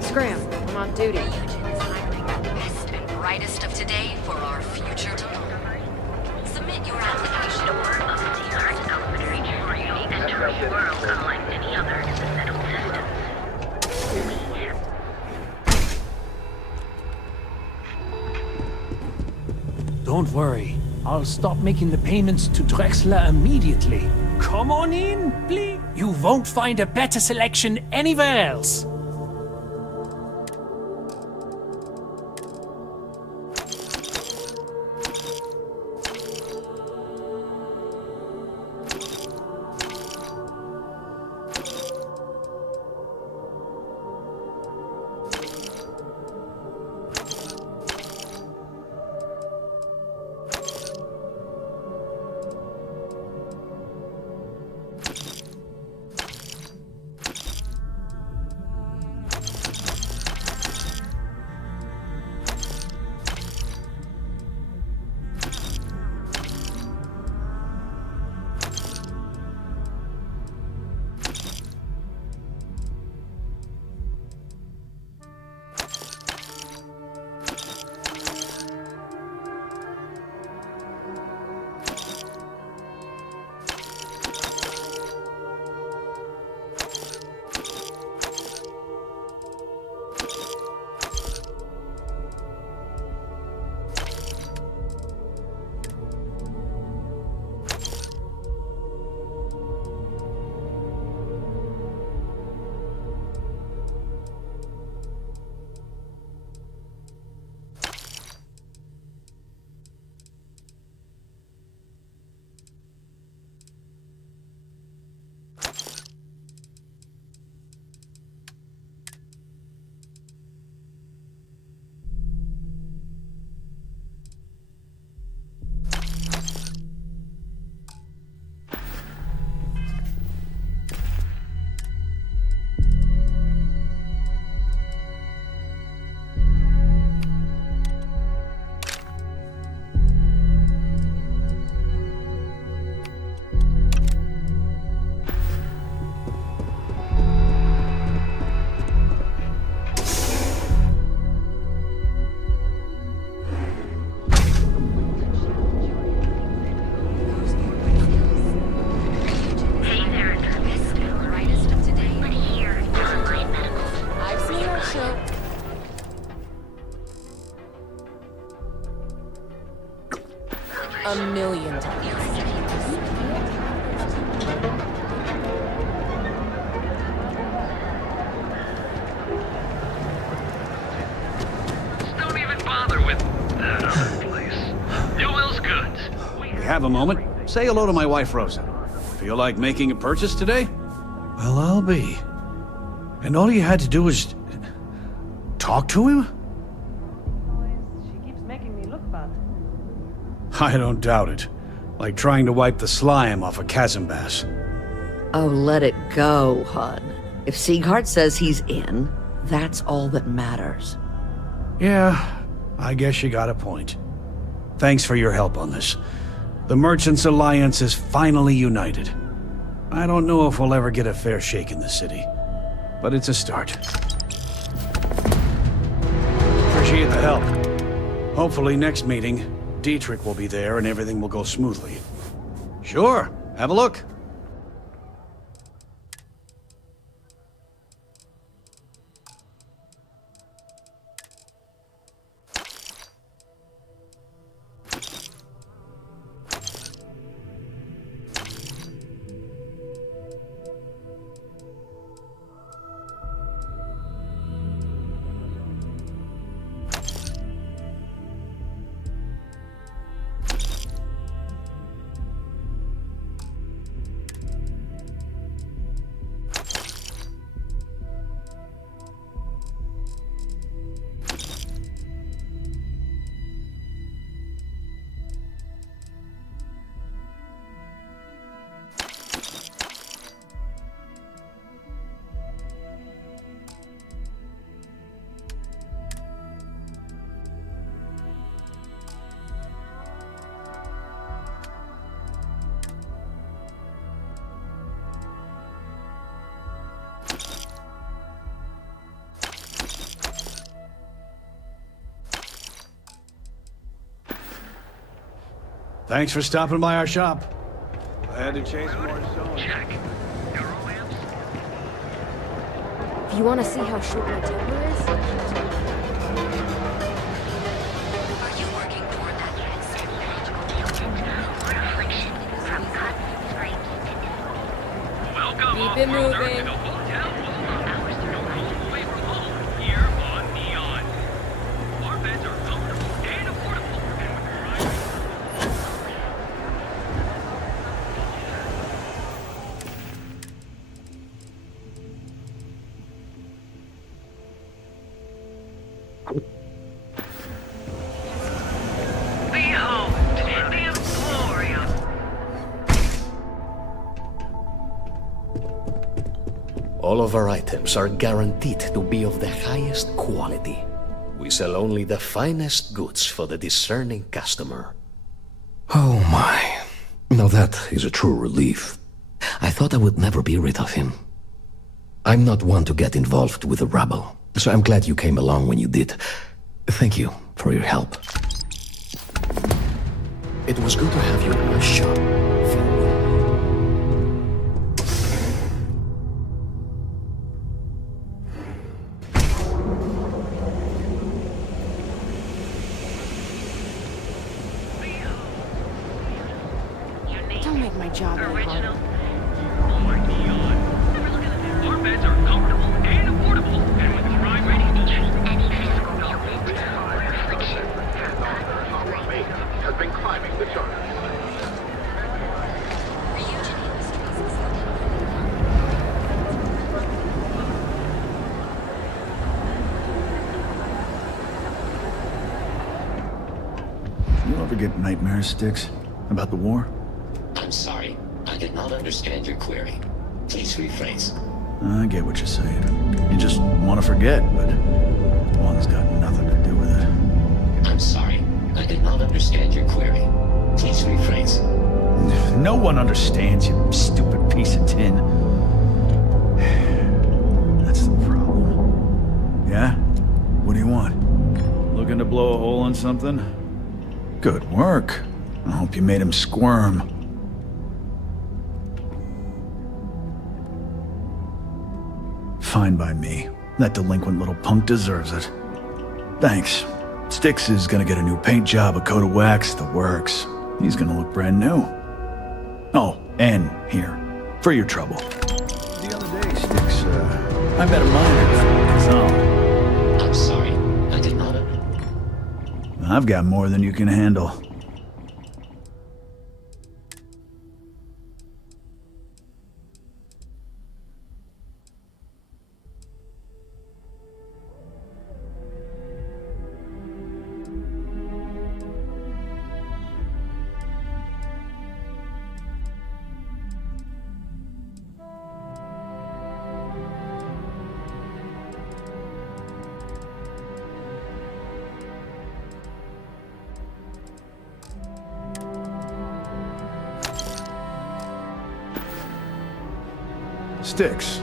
Scram, I'm on duty. Best and brightest of today for our future tomorrow. Submit your application. Door of the Earth Element features a unique enter a world unlike any other in the settled systems. Don't worry. I'll stop making the payments to Drexler immediately. Come on in, please. You won't find a better selection anywhere else. A million times. Don't even bother with that other place. Newell's Goods. You have a moment? Say hello to my wife, Rosa. Feel like making a purchase today? Well, I'll be. And all you had to do was talk to him? She keeps making me look bad. I don't doubt it. Like trying to wipe the slime off a chasm bass. Oh, let it go, hon. If Sieghart says he's in, that's all that matters. Yeah, I guess you got a point. Thanks for your help on this. The Merchants Alliance is finally united. I don't know if we'll ever get a fair shake in the city, but it's a start. Appreciate the help. Hopefully next meeting, Dietrich will be there and everything will go smoothly. Sure, have a look. Thanks for stopping by our shop. I had to chase more zones. Check. If you want to see how short my temper is, Are you working toward that affliction from cotton scrapes to Welcome, keep it officer, moving. to the hotel hours to roll away from home here on Neon. Our beds are comfortable and affordable, and with the right... Behold, the Emporium. All of our items are guaranteed to be of the highest quality. We sell only the finest goods for the discerning customer. Oh my. Now that is a true relief. I thought I would never be rid of him. I'm not one to get involved with the rabble, so I'm glad you came along when you did. Thank you for your help. It was good to have you in my shop. Don't make my job any harder. Our beds are comfortable and affordable, and with the right rating, any physical ailment or affliction from cotton has been climbing the charts. You ever get nightmares, Sticks? About the war? I'm sorry. I did not understand your query. Please rephrase. I get what you're saying. You just want to forget, but one's got nothing to do with it. I'm sorry. I did not understand your query. Please rephrase. No one understands, you stupid piece of tin. That's the problem. Yeah? What do you want? Looking to blow a hole in something? Good work. I hope you made him squirm. Fine by me. That delinquent little punk deserves it. Thanks. Styx is gonna get a new paint job, a coat of wax, the works. He's gonna look brand new. Oh, and here, for your trouble. The other day, Sticks, I met a miner from Kazal. I'm sorry. I did not... I've got more than you can handle. Sticks.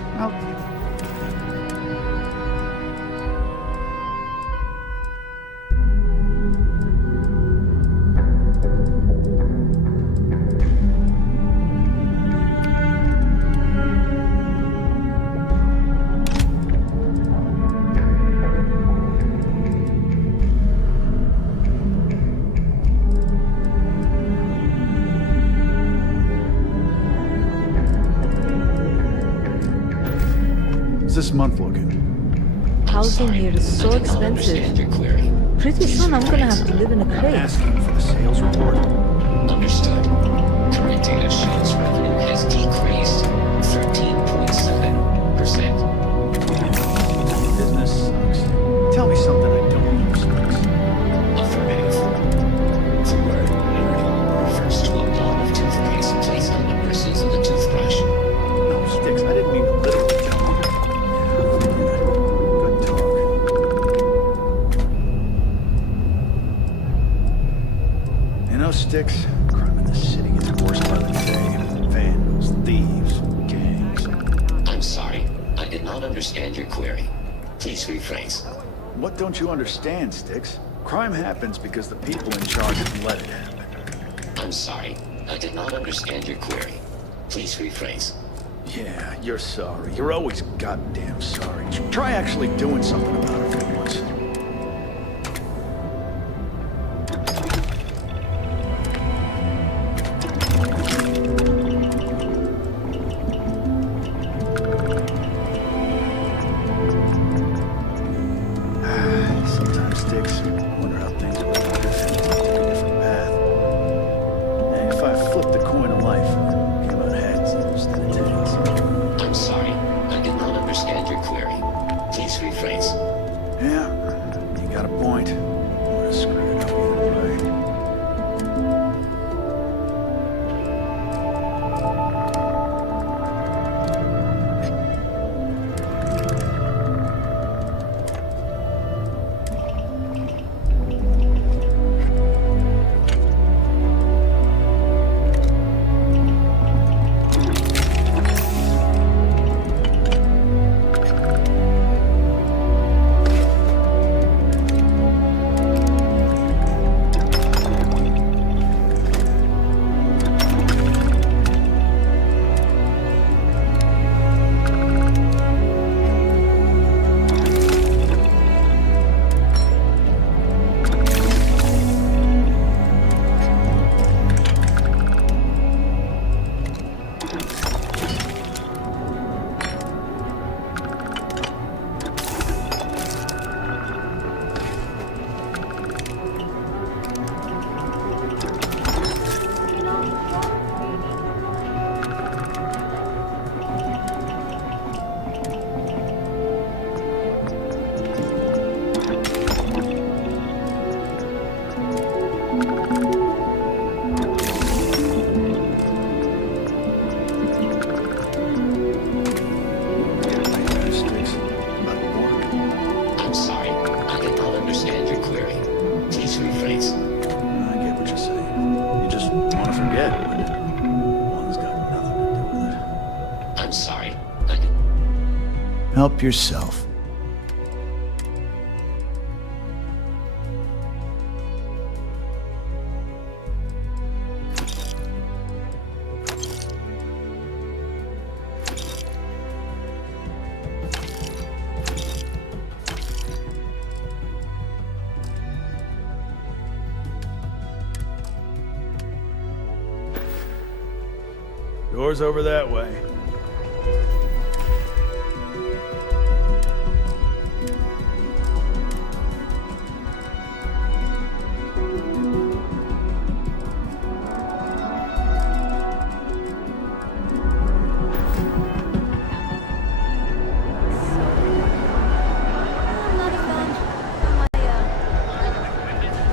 How's this month looking? Housing here is so expensive. Pretty soon I'm gonna have to live in a crate. Asking for the sales report. Understood. Current data shows revenue has decreased 13.7%. Business sucks. Tell me something I don't know, Sticks. Affirmative. The word nerd refers to a blob of toothpaste placed on the bristles of the toothbrush. No, Sticks, I didn't mean to literally tell you. Good talk. You know, Sticks, crime in the city gets worse by the day. Vandals, thieves, gangs. I'm sorry. I did not understand your query. Please rephrase. What don't you understand, Sticks? Crime happens because the people in charge let it happen. I'm sorry. I did not understand your query. Please rephrase. Yeah, you're sorry. You're always goddamn sorry. Try actually doing something about it for once. Sometimes, Sticks, I wonder how things would have been if I took a different path. And if I flipped the coin of life, came out heads instead of tails. I'm sorry. I did not understand your query. Please rephrase. Yeah, you got a point. I would have screwed it up either way. I'm sorry. I did not understand your query. Please rephrase. I get what you're saying. You just want to forget, but one's got nothing to do with it. I'm sorry. I did... Help yourself. Door's over that way.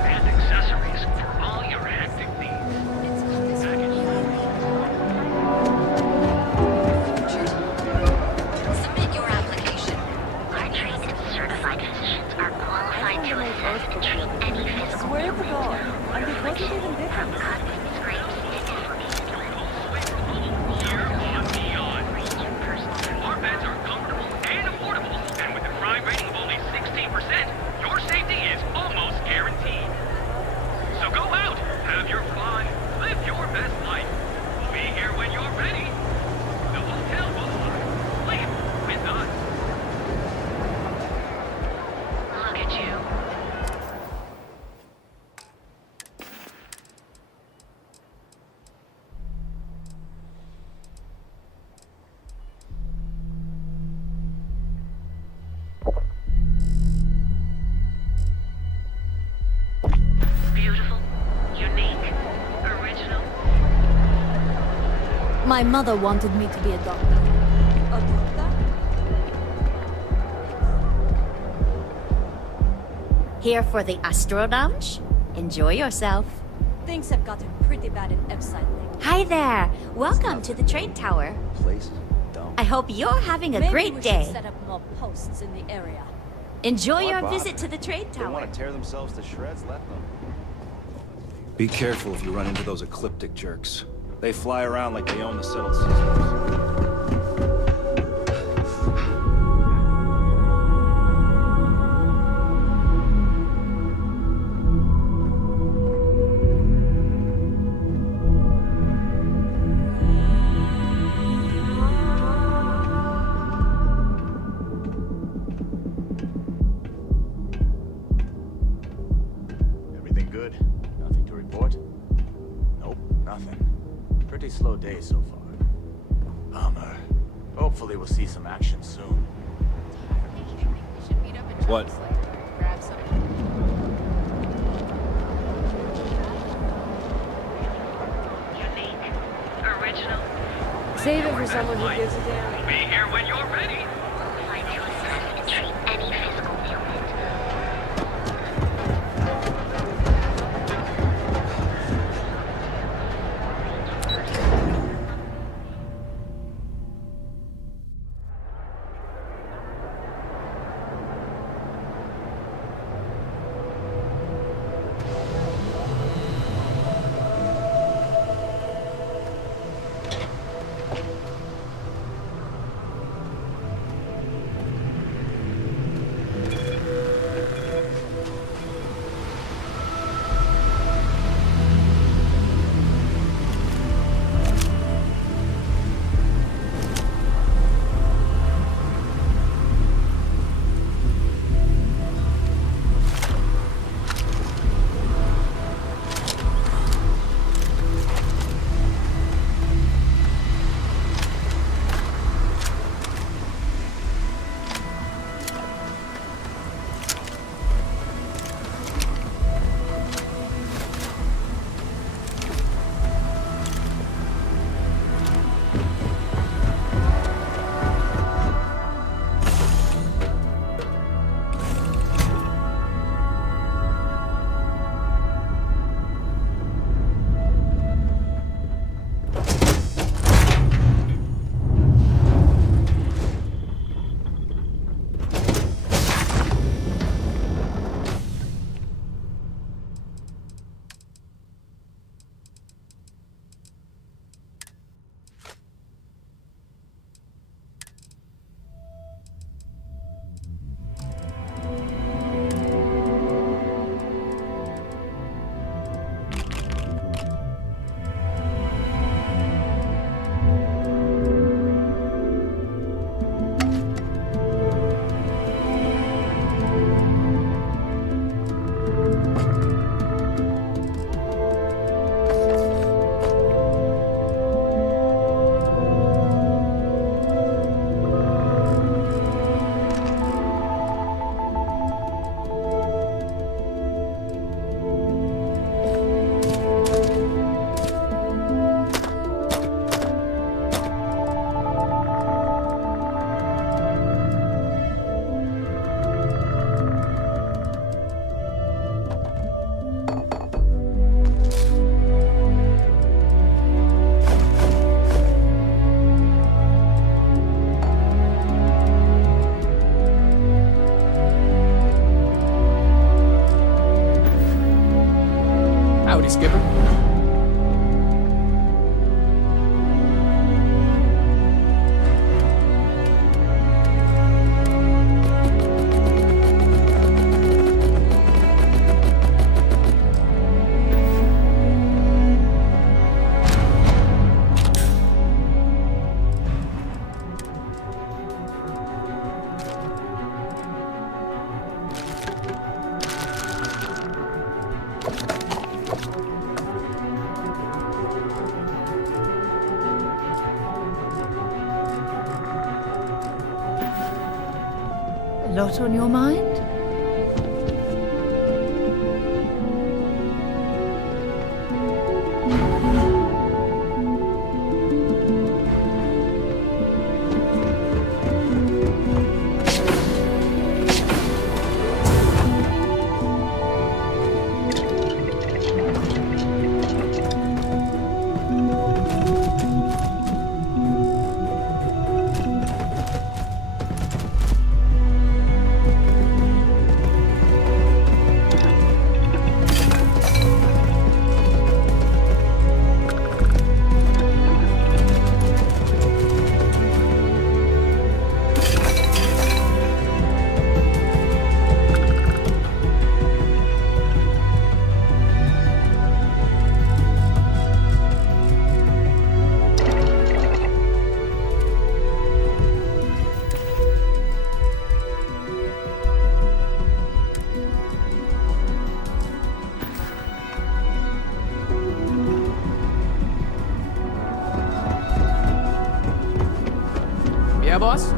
And accessories for all your hectic needs. Submit your application. Our trained and certified physicians are qualified to assess and treat any physical ailment, from cuts, scrapes, stitches, Our beds are comfortable and affordable, and with a crime rating of only 16%, your safety is almost guaranteed. So go out, have your fun, live your best life. We'll be here when you're ready. The Hotel Boulevard. Live with us. Look at you. Beautiful, unique, original. My mother wanted me to be a doctor. A doctor? Here for the Astro Lounge? Enjoy yourself. Things have gotten pretty bad in Epside lately. Hi there. Welcome to the trade tower. Place dumb. I hope you're having a Maybe great we day. should set up more posts in the area. Enjoy Why your bother? visit to the trade They tower. want to tear themselves to shreds, let them. Be careful if you run into those ecliptic jerks. They fly around like they own the settled systems. Everything good? Nothing to report? Nope, nothing. Pretty slow day so far. Bummer. Hopefully we'll see some action soon. What? Unique, original. Save it for someone who gives a damn. We'll be here when you're ready. Qualified to assess and treat any physical ailment. me, Skipper. A lot on your mind? Yeah, boss?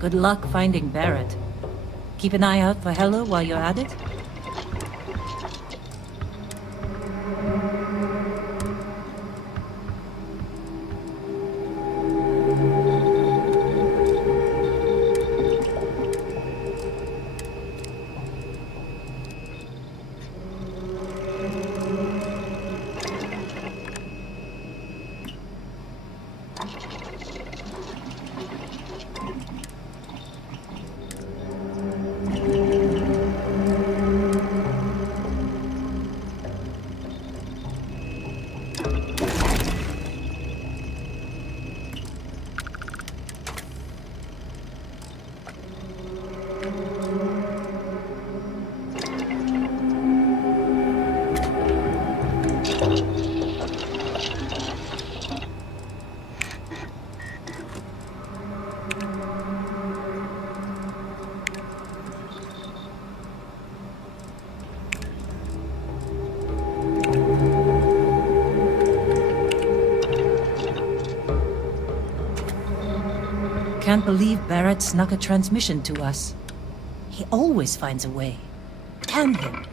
Good luck finding Barrett. Keep an eye out for Hella while you're at it. Can't believe Barrett snuck a transmission to us. He always finds a way. Damn him.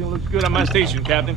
Looks good on my station, Captain.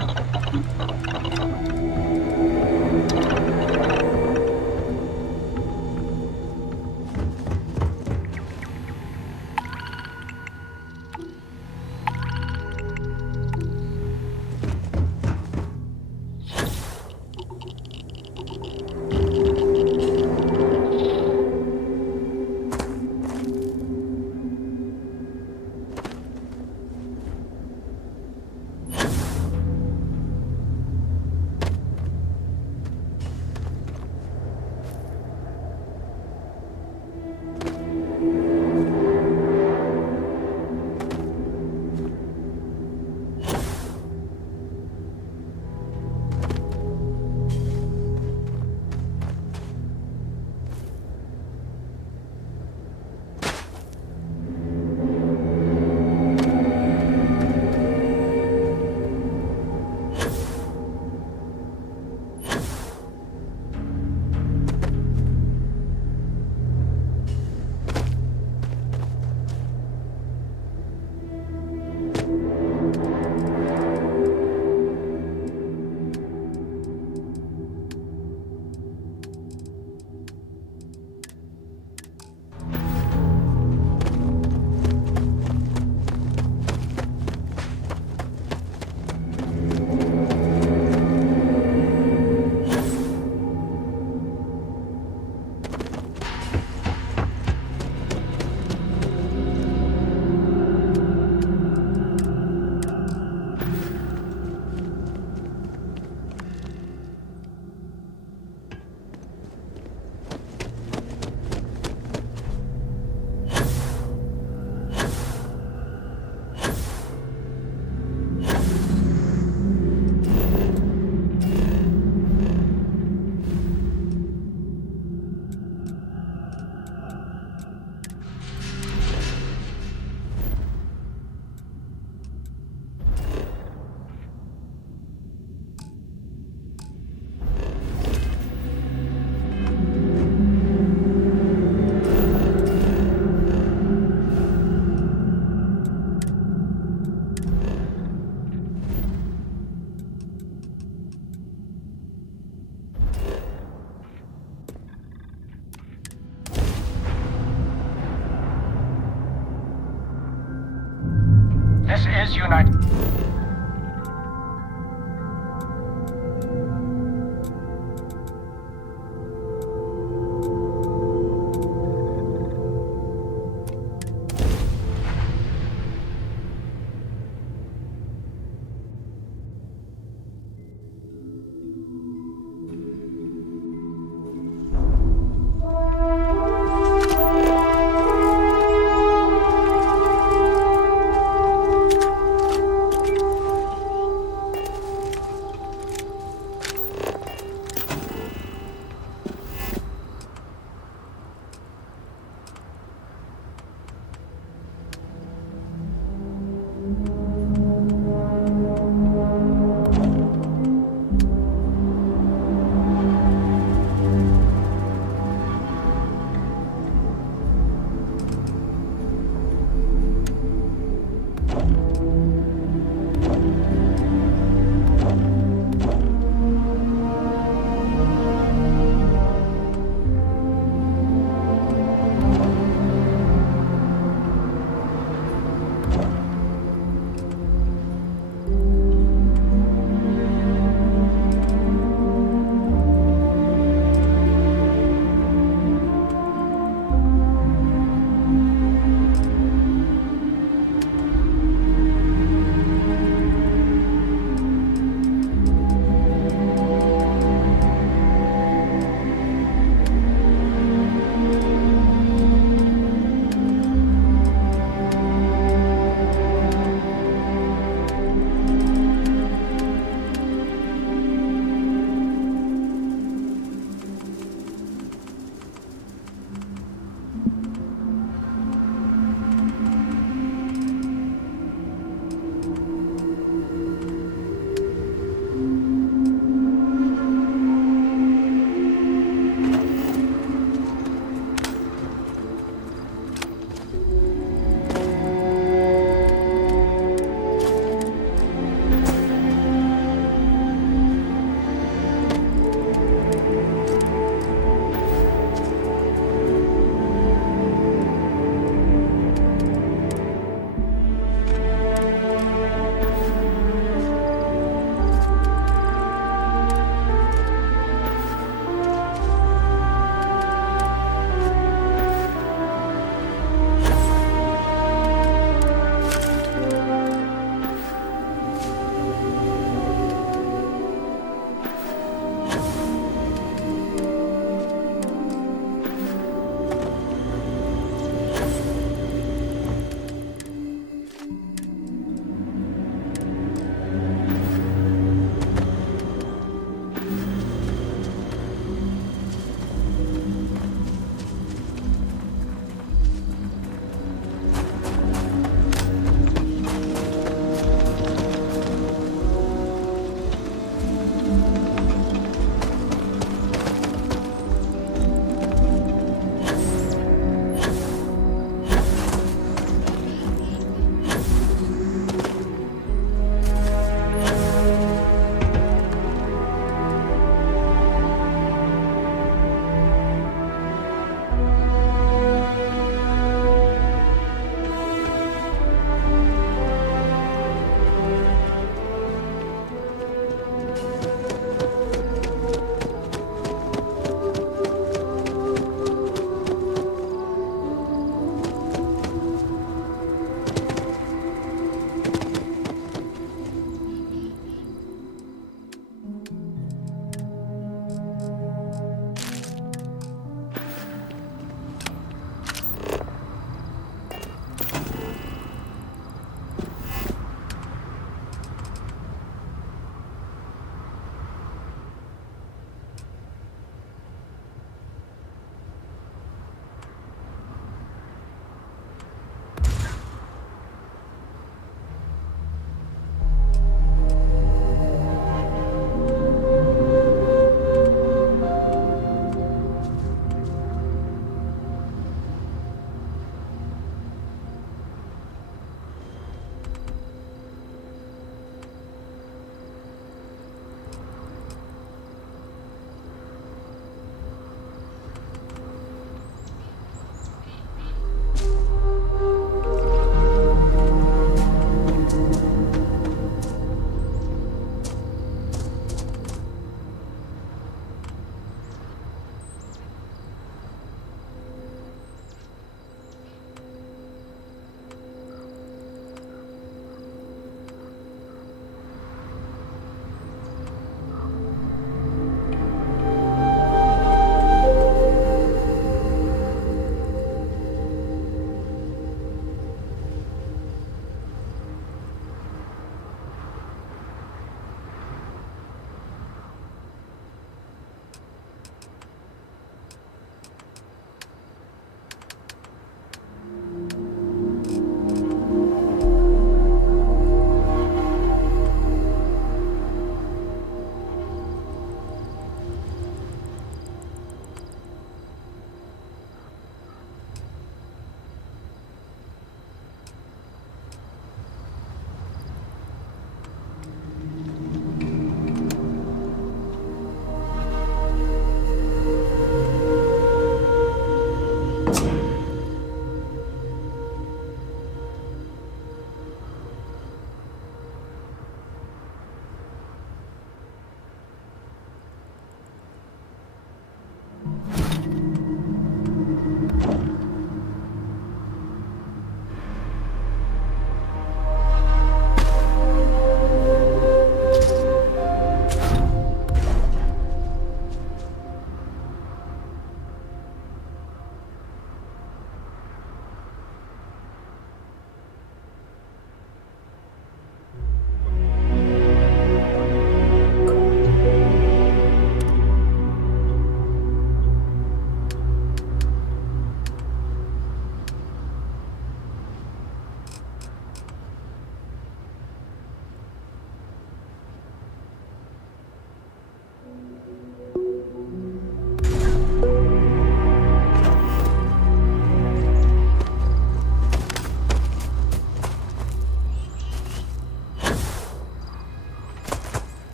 Forces unite.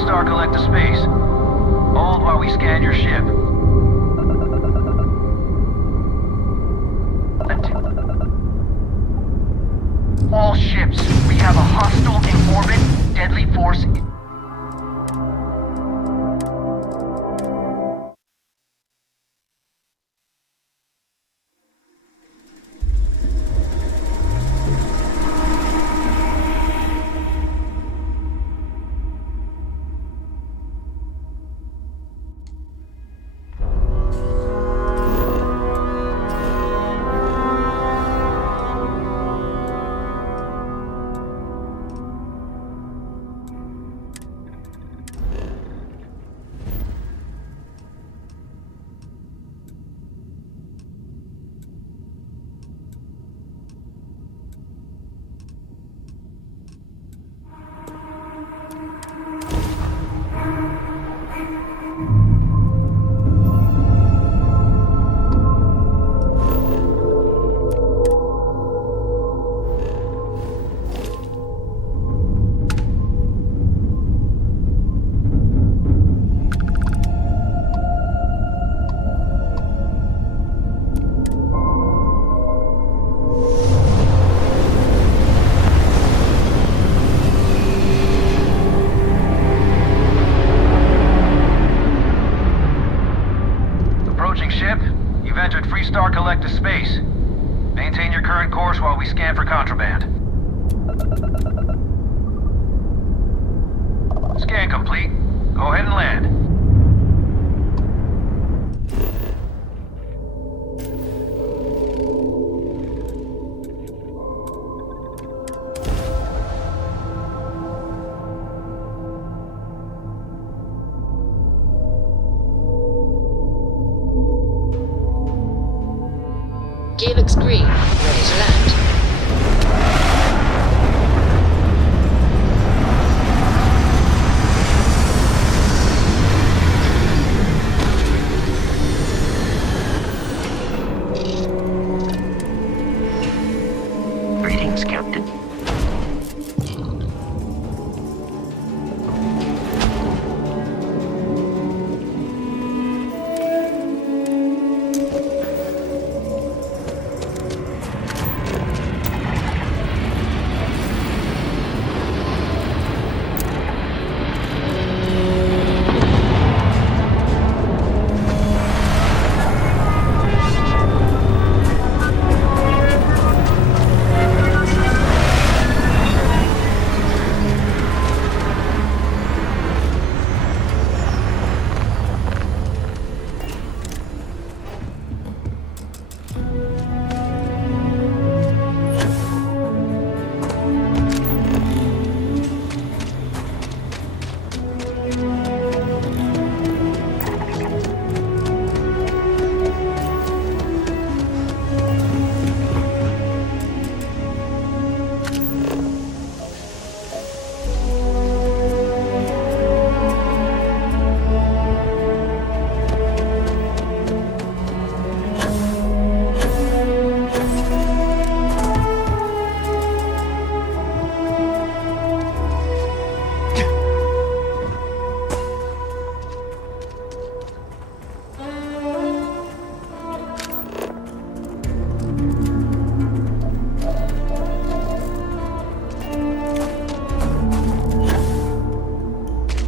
Star collect to space. Hold while we scan your ship. All ships, we have a hostile in orbit, deadly force. Star collect to space. Maintain your current course while we scan for contraband. Scan complete. Go ahead and land. looks green. Ready to land. Greetings, Captain.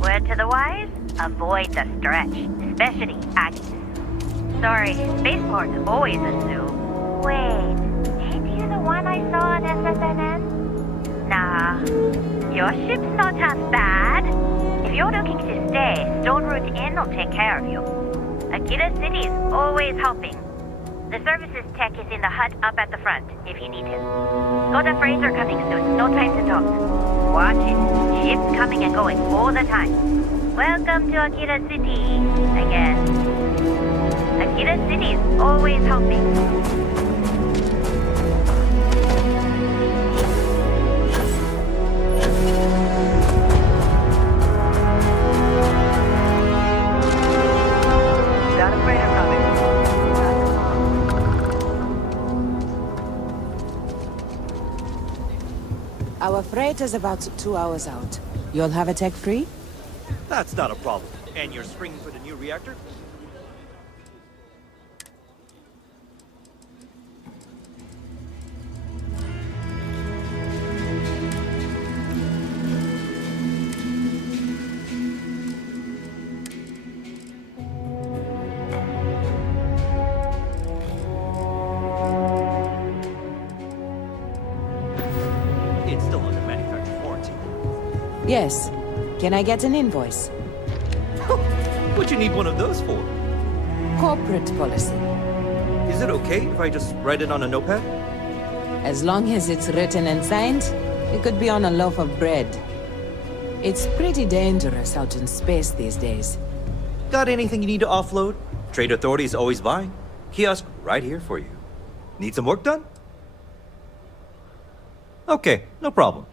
Word to the wise, avoid the stretch, especially Aggies. Sorry, spaceport's always a zoo. Wait, ain't you the one I saw on SSNN? Nah, your ship's not half bad. If you're looking to stay, Stone Route Inn will take care of you. Akita City's always helping. The services tech is in the hut up at the front, if you need him. Got a freighter coming soon, no time to talk. Watch it, ships coming and going all the time. Welcome to Akita City, again. Akita City's always helping. Got a freighter coming. Our freighter's about 2 hours out. You'll have a tech free? That's not a problem. And you're springing for the new reactor? It's still under manufacturer warranty. Yes. Can I get an invoice? What'd you need one of those for? Corporate policy. Is it okay if I just write it on a notepad? As long as it's written and signed, it could be on a loaf of bread. It's pretty dangerous out in space these days. Got anything you need to offload? Trade Authority is always buying. Kiosk right here for you. Need some work done? Okay, no problem.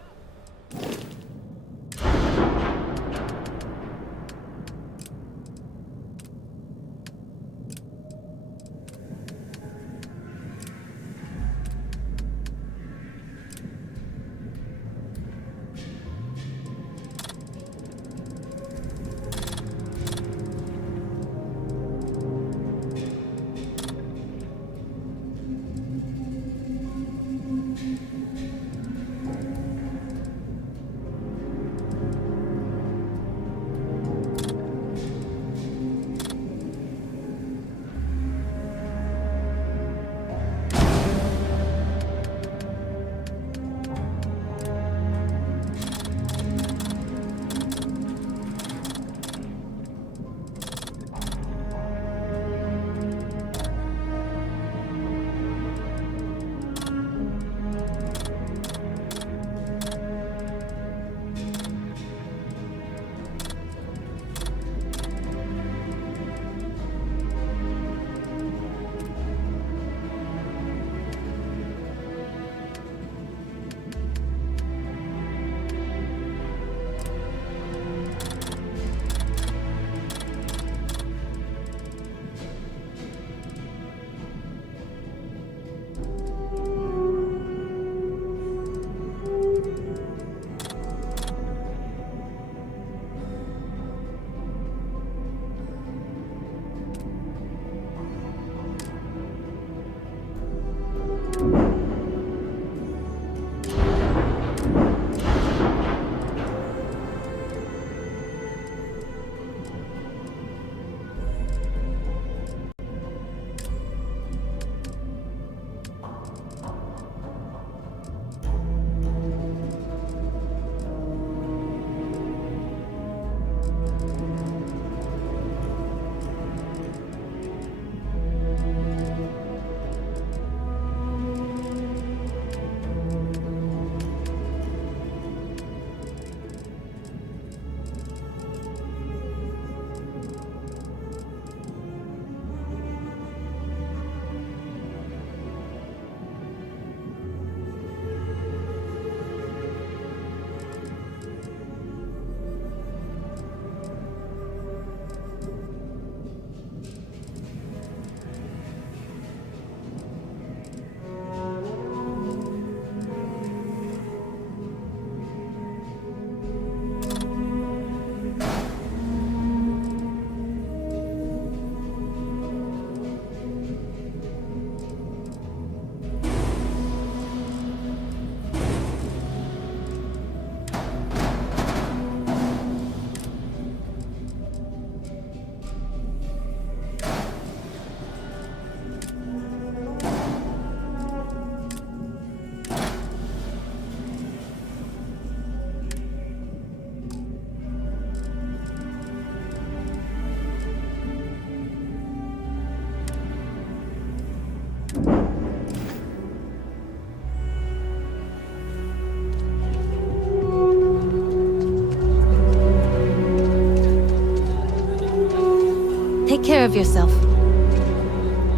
care of yourself.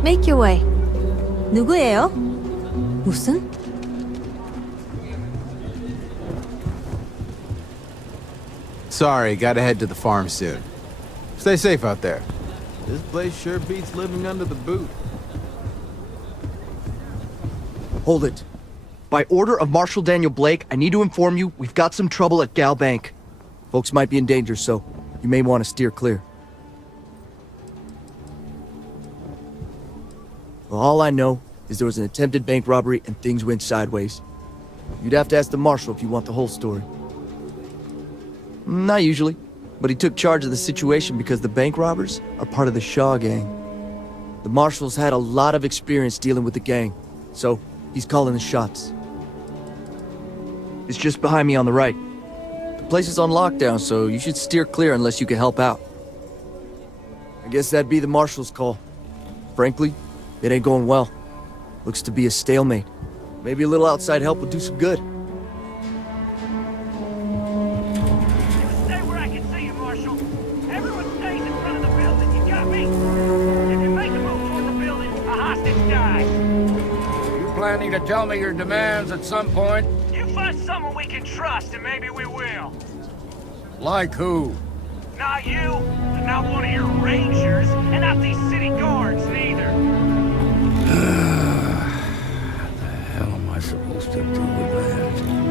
Make your way. 누구예요? 무슨? Sorry, gotta head to the farm soon. Stay safe out there. This place sure beats living under the boot. Hold it. By order of Marshal Daniel Blake, I need to inform you we've got some trouble at Gal Bank. Folks might be in danger, so you may want to steer clear. Well, all I know is there was an attempted bank robbery and things went sideways. You'd have to ask the Marshal if you want the whole story. Not usually, but he took charge of the situation because the bank robbers are part of the Shaw gang. The Marshal's had a lot of experience dealing with the gang, so he's calling the shots. It's just behind me on the right. The place is on lockdown, so you should steer clear unless you can help out. I guess that'd be the Marshal's call. Frankly, it ain't going well. Looks to be a stalemate. Maybe a little outside help would do some good. Stay where I can see you, Marshal. Everyone stays in front of the building. You got me? If you make a move toward the building, a hostage dies. You planning to tell me your demands at some point? You find someone we can trust, and maybe we will. Like who? Not you, not one of your rangers, and not these city guards, neither. What the hell am I supposed to do with that?